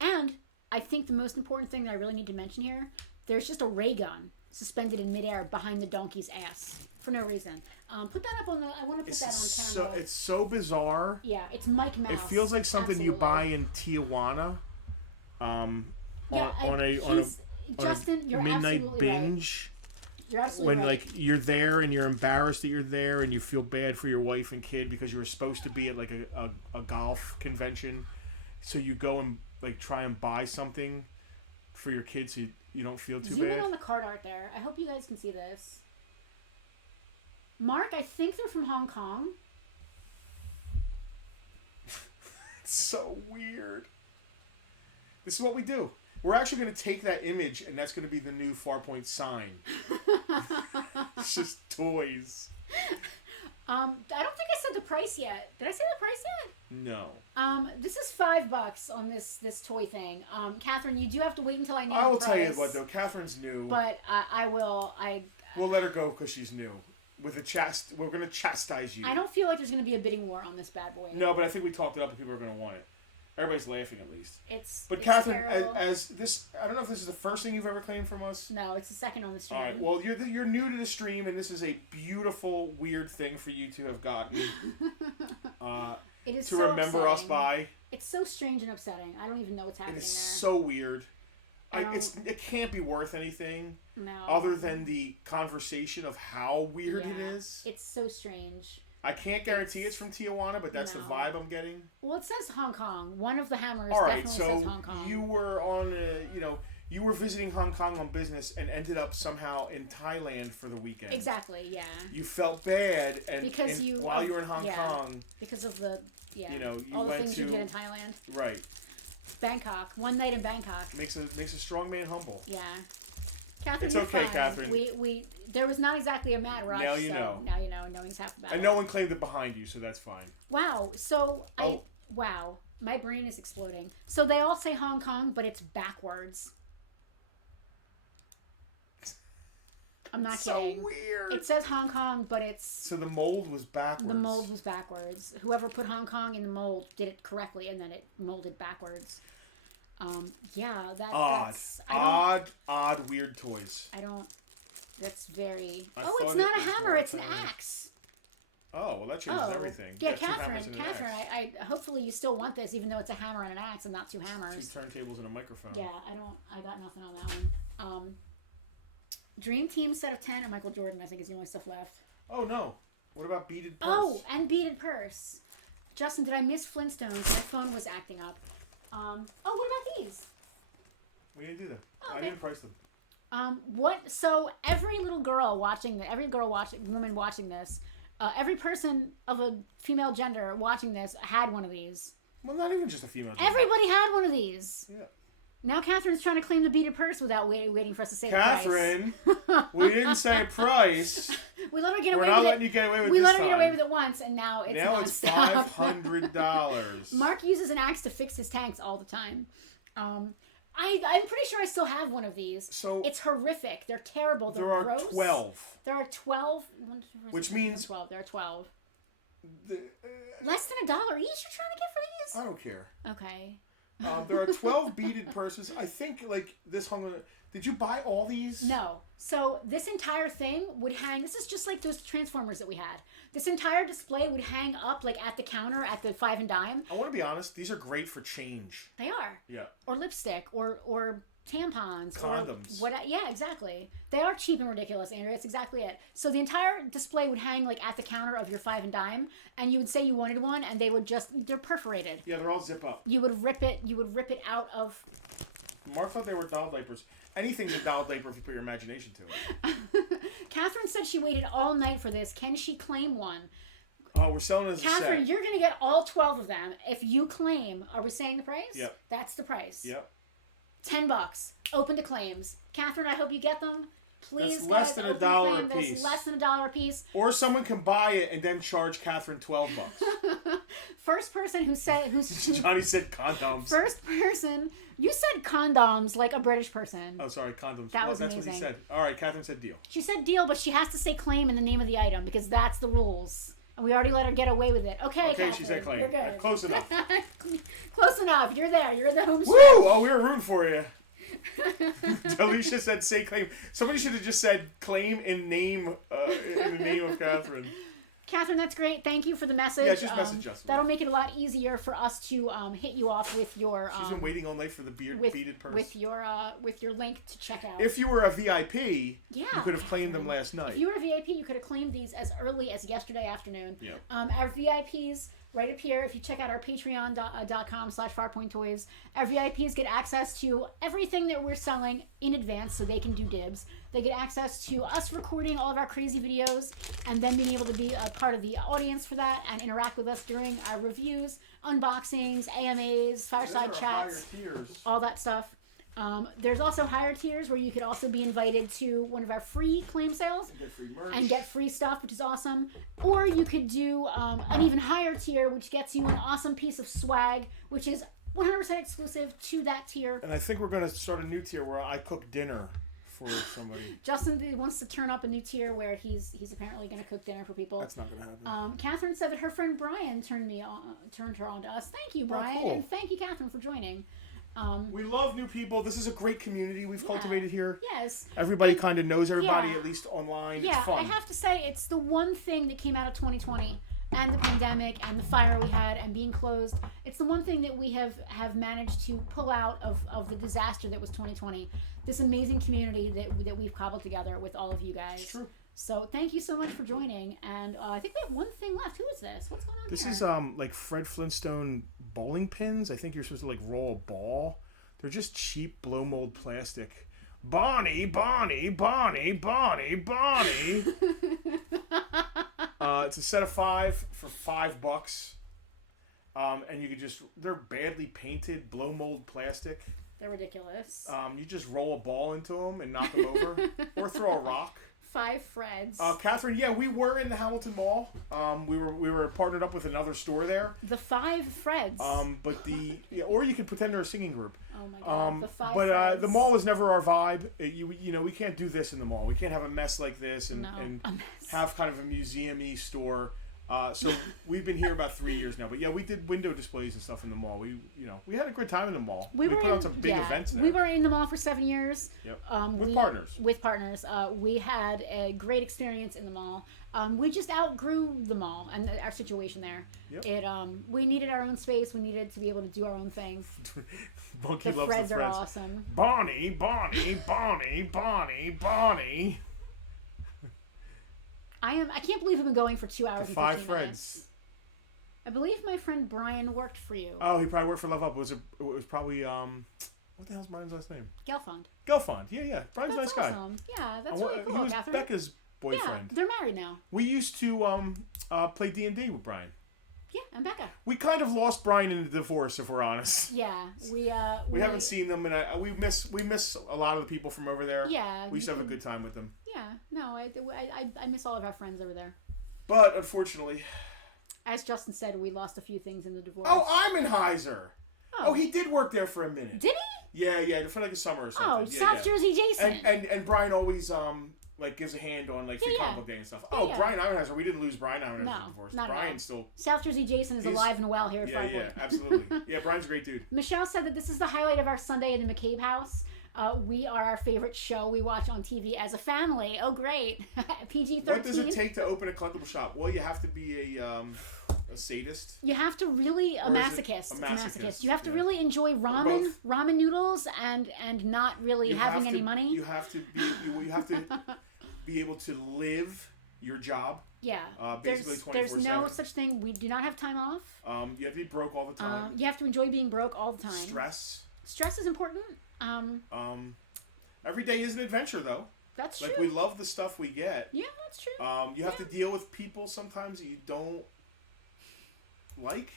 And I think the most important thing that I really need to mention here, there's just a ray gun suspended in midair behind the donkey's ass for no reason. Put that up on the... I want to put that on camera. It's so bizarre. Yeah, it's Mike Mouse. It feels like something you buy in Tijuana. On a midnight binge. Right. You're absolutely when right. like you're there and you're embarrassed that you're there and you feel bad for your wife and kid because you were supposed to be at like a golf convention, so you go and like try and buy something for your kids so you don't feel too Zoom bad. in on the card art there. I hope you guys can see this. Mark, I think they're from Hong Kong. It's so weird. This is what we do. We're actually going to take that image, and that's going to be the new Farpoint sign. It's just toys. I don't think I said the price yet. Did I say the price yet? No. This is $5 on this toy thing. Catherine, you do have to wait until I know the price. I will tell you what, though. Catherine's new. But I will. We'll let her go because she's new. We're going to chastise you. I don't feel like there's going to be a bidding war on this bad boy. No, but I think we talked it up and people are going to want it. Everybody's laughing at least. But it's Catherine, terrible. as this, I don't know if this is the first thing you've ever claimed from us. No, it's the second on the stream. All right. Well, you're new to the stream, and this is a beautiful, weird thing for you to have gotten. It is to so remember us upsetting. by. It's so strange and upsetting. I don't even know what's happening It is there. so weird. I It can't be worth anything No. other than the conversation of how weird it is. It's so strange. I can't guarantee it's from Tijuana, but that's the vibe I'm getting. Well, it says Hong Kong. One of the hammers All right, definitely says Hong Kong. you were on, you were visiting Hong Kong on business and ended up somehow in Thailand for the weekend. Exactly. Yeah. You felt bad, and Because while you were in Hong Kong, because of the you all the went things to you did in Thailand. Right. Bangkok. One night in Bangkok. Makes a strong man humble. Yeah. Catherine, It's you're okay, fine. Catherine. We there was not exactly a mad rush. Now you know. Now you know. Knowing's half the battle. And no one claimed it behind you, so that's fine. Wow. So wow. My brain is exploding. So they all say Hong Kong, but it's backwards. I'm not kidding. So weird. It says Hong Kong, but it's... So the mold was backwards. The mold was backwards. Whoever put Hong Kong in the mold did it correctly, and then it molded backwards. That's... Odd, weird toys. I don't... That's very... I Oh, it's thought not it a was hammer, more it's an tiny. axe. Oh, well, that changes everything. Yeah, Got two hammers Catherine, and an axe. I hopefully you still want this, even though it's a hammer and an axe and not two hammers. Two turntables and a microphone. Yeah, I got nothing on that one. Dream Team set of 10 and Michael Jordan, I think, is the only stuff left. Oh, no. What about beaded purse? Oh, and beaded purse. Justin, did I miss Flintstones? My phone was acting up. What about these? We didn't do that. Oh, I okay. didn't price them. So every little girl watching woman watching this, every person of a female gender watching this had one of these. Well, not even just a female. Everybody had one of these. Yeah. Now Catherine's trying to claim the beaded purse without waiting for us to say Catherine, the price. we didn't say price. We let her get We're away not with it. letting you get away with We this let her get away time. with it once, and now it's Now it's nonstop. $500. Mark uses an axe to fix his tanks all the time. I'm pretty sure I still have one of these. So it's horrific. They're terrible. They're there are gross. 12. There are 12. Which means 12. There are 12. The, Less than $1 each. You're trying to get for these? I don't care. Okay. There are 12 beaded purses. I think this hung on. Did you buy all these? No. So this entire thing would hang. This is just like those Transformers that we had. This entire display would hang up at the counter at the 5 and dime. I want to be honest. These are great for change. They are. Yeah. Or lipstick or tampons. Condoms. Or yeah, exactly. They are cheap and ridiculous, Andrea. That's exactly it. So the entire display would hang at the counter of your 5 and dime, and you would say you wanted one, and they would they're perforated. Yeah, they're all zip up. You would rip it out of... Mark thought they were doll diapers. Anything's a doll diaper if you put your imagination to it. Catherine said she waited all night for this. Can she claim one? Oh, we're selling it as a set. Catherine, you're going to get all 12 of them if you claim... Are we saying the price? Yep. That's the price. Yep. $10. Open to claims. Catherine, I hope you get them. Please, That's less guys, than open $1 claim. a piece. That's less than $1 a piece. Or someone can buy it and then charge Catherine $12. First person who said... Johnny said condoms. First person... You said condoms like a British person. Oh, sorry, condoms. That was that's amazing. what he said. All right, Catherine said deal. She said deal, but she has to say claim in the name of the item because that's the rules. And we already let her get away with it. Okay, Catherine, she said claim. You're good. Close enough. Close enough. You're there. You're in the home Woo! stretch. Oh, we were rooting for you. Alicia said say claim. Somebody should have just said claim in name in the name of Catherine. Catherine, that's great. Thank you for the message. Yeah, just message us. That'll make it a lot easier for us to hit you off with your... She's been waiting all night for the beaded purse. With your link to check out. If you were a VIP, yeah, you could have claimed them last night. If you were a VIP, you could have claimed these as early as yesterday afternoon. Yep. Our VIPs, right up here, if you check out our patreon.com/farpointtoys, our VIPs get access to everything that we're selling in advance so they can do dibs. They get access to us recording all of our crazy videos and then being able to be a part of the audience for that and interact with us during our reviews, unboxings, AMAs, fireside chats, all that stuff. There's also higher tiers where you could also be invited to one of our free claim sales and get free stuff, which is awesome. Or you could do an even higher tier, which gets you an awesome piece of swag, which is 100% exclusive to that tier. And I think we're going to start a new tier where I cook dinner for somebody. Justin wants to turn up a new tier where he's apparently going to cook dinner for people. That's not going to happen. Catherine said that her friend Brian turned her on to us. Thank you, Brian, cool. and thank you, Catherine, for joining. We love new people. This is a great community we've cultivated here. Yes. Everybody kind of knows everybody, at least online. Yeah, it's fun. I have to say, it's the one thing that came out of 2020. and the pandemic and the fire we had and being closed, it's the one thing that we have managed to pull out of the disaster that was 2020. This amazing community that we've cobbled together with all of you guys. It's true. So thank you so much for joining. And I think we have one thing left. Who is this? What's going on This here? is like Fred Flintstone bowling pins. I think you're supposed to like roll a ball. They're just cheap blow mold plastic. Bonnie, Bonnie, Bonnie, Bonnie, Bonnie. It's a set of 5 for $5. And you could they're badly painted blow mold plastic. They're ridiculous. You just roll a ball into them and knock them over. Or throw a rock. 5 Freds. Catherine, yeah, we were in the Hamilton Mall. We were partnered up with another store there. The 5 Freds. Or you could pretend they're a singing group. Oh my god, the 5 But Freds. the mall is never our vibe. You know, we can't do this in the mall. We can't have a mess like this and have kind of a museum-y store. So we've been here about 3 years now. But yeah, we did window displays and stuff in the mall. We had a good time in the mall. We put on some big events there. We were in the mall for 7 years. Yep. With partners. With partners. We had a great experience in the mall. We just outgrew the mall and our situation there. Yep. We needed our own space. We needed to be able to do our own thing. Monkey The loves Freds the are Freds. awesome. Bonnie, Bonnie, Bonnie, Bonnie, Bonnie. I can't believe we've been going for 2 hours The and 5 15 Freds. minutes. I believe my friend Brian worked for you. Oh, he probably worked for Love Up. It was probably what the hell's Brian's last name? Gelfond. Gelfond. Yeah. Brian's a nice guy. Awesome. Yeah, that's really cool, He was Catherine. Becca's boyfriend. Yeah, they're married now. We used to play D&D with Brian. Yeah, and Becca. We kind of lost Brian in the divorce, if we're honest. Yeah, we haven't seen them, and we miss a lot of the people from over there. Yeah, we used to have a good time with them. Yeah, no, I miss all of our friends over there. But unfortunately, as Justin said, we lost a few things in the divorce. Oh, Imenheiser. Oh, he did work there for a minute. Did he? Yeah, for like a summer or something. Oh, South Jersey Jason. And Brian always like gives a hand on like free comic book day and stuff. Oh, Brian Imenheiser. We didn't lose Brian Imenheiser in the divorce. Brian's still South Jersey Jason is alive and well here at Farpoint. Yeah, absolutely. Yeah, Brian's a great dude. Michelle said that this is the highlight of our Sunday in the McCabe house. We are our favorite show we watch on TV as a family. Oh, great. PG-13. What does it take to open a collectible shop? Well, you have to be a sadist. You have to really a masochist. A masochist. You have to really enjoy ramen noodles and not really having any money. You have to be able to live your job. Yeah. Basically 24/7. There's no such thing. We do not have time off. You have to be broke all the time. You have to enjoy being broke all the time. Stress is important. Every day is an adventure, though. That's true. Like, we love the stuff we get. Yeah, that's true. You have to deal with people sometimes that you don't like.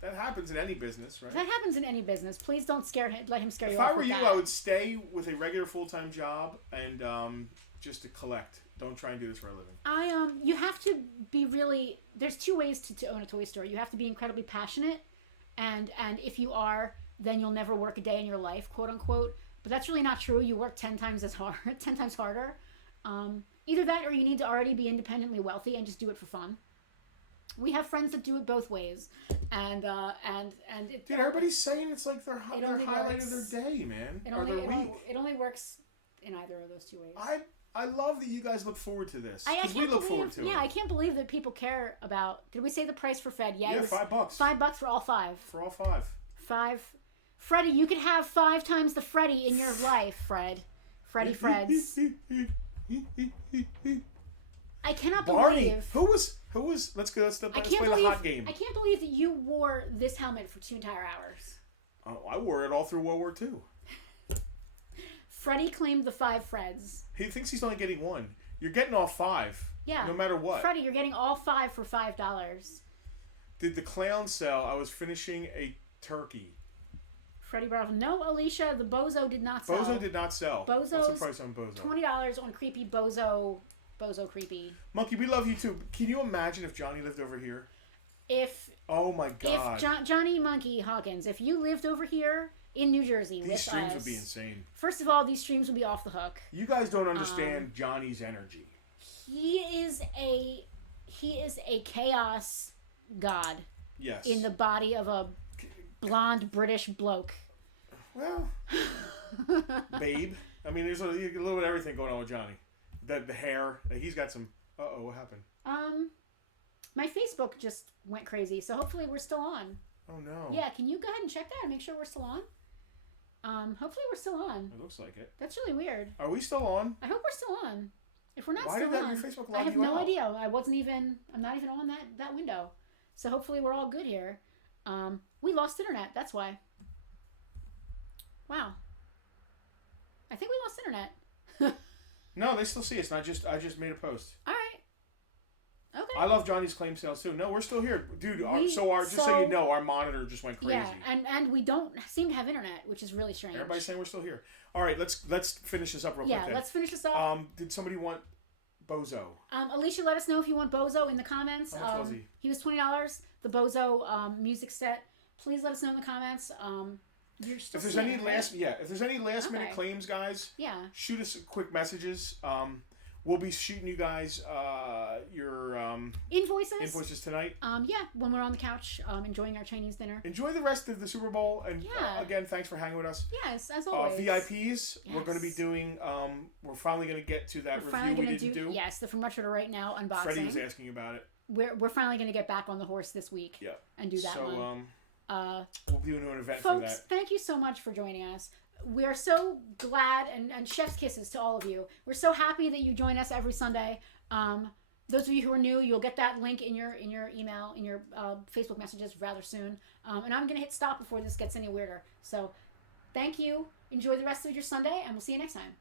That happens in any business, right? That happens in any business. Please don't let him scare you If off. I were you, I would stay with a regular full-time job and just to collect. Don't try and do this for a living. You have to be really. There's 2 ways to own a toy store. You have to be incredibly passionate, and if you are, then you'll never work a day in your life, quote unquote. But that's really not true. You work 10 times as hard, 10 times harder. Either that, or you need to already be independently wealthy and just do it for fun. We have friends that do it both ways, and dude, everybody's saying it's like their highlight of their day, man, or their week. It only works in either of those 2 ways. I love that you guys look forward to this. Because we look forward to it. Yeah, I can't believe that people care about. Did we say the price for Fred? Yeah, $5. $5 for all 5. For all 5. 5. Freddie, you could have 5 times the Freddie in your life, Fred. Freddie Freds. I cannot believe. Who was? Let's play the hot game. I can't believe that you wore this helmet for 2 entire hours. Oh, I wore it all through World War II. Freddie claimed the 5 Freds. He thinks he's only getting 1. You're getting all 5. Yeah. No matter what. Freddie, you're getting all 5 for $5. Did the clown sell? I was finishing a turkey. Freddie Bravo. No, Alicia, the Bozo did not sell. Bozo did not sell. Bozo's What's the price on Bozo? $20 on creepy Bozo. Bozo creepy. Monkey, we love you too. Can you imagine if Johnny lived over here? Oh my God. If Johnny Monkey Hawkins, if you lived over here in New Jersey these streams would be insane. First of all, these streams would be off the hook. You guys don't understand Johnny's energy. He is a chaos god. Yes. In the body of a blonde British bloke. Well, babe. I mean, there's a little bit of everything going on with Johnny. The hair. He's got some. What happened? My Facebook just went crazy, so hopefully we're still on. Oh no. Yeah, can you go ahead and check that and make sure we're still on? Hopefully we're still on. It looks like it. That's really weird. Are we still on? I hope we're still on. If we're not Why still did that on, your Facebook I log have you no out? idea. I'm not even on that window. So hopefully we're all good here. We lost internet. That's why. Wow. I think we lost internet. No, they still see us. I just made a post. All right. Okay. I love Johnny's claim sales too. No, we're still here, dude. Just so so you know, our monitor just went crazy. Yeah, and we don't seem to have internet, which is really strange. Everybody's saying we're still here. All right, let's finish this up real quick. Yeah, then. let's finish this up. Did somebody want Bozo? Alicia, let us know if you want Bozo in the comments. How much was he? He was $20. The Bozo music set. Please let us know in the comments. You're still If there's seeing any it, right? if there's any last minute Okay. claims, guys, Yeah. shoot us quick messages. We'll be shooting you guys your invoices tonight. Yeah, when we're on the couch enjoying our Chinese dinner. Enjoy the rest of the Super Bowl, and Yeah. Again, thanks for hanging with us. Yes, as always. VIPs, we're going to be Yes. doing. We're finally going to get to that review we didn't do. Yes, the From Retro to Right Now unboxing. Freddie was asking about it. We're finally going to get back on the horse this week. Yeah. And do that one. We'll be doing an event Folks, for that. thank you so much for joining us. We are so glad, and chef's kisses to all of you. We're so happy that you join us every Sunday. Those of you who are new, you'll get that link in your email, in your Facebook messages rather soon. And I'm going to hit stop before this gets any weirder. So thank you. Enjoy the rest of your Sunday, and we'll see you next time.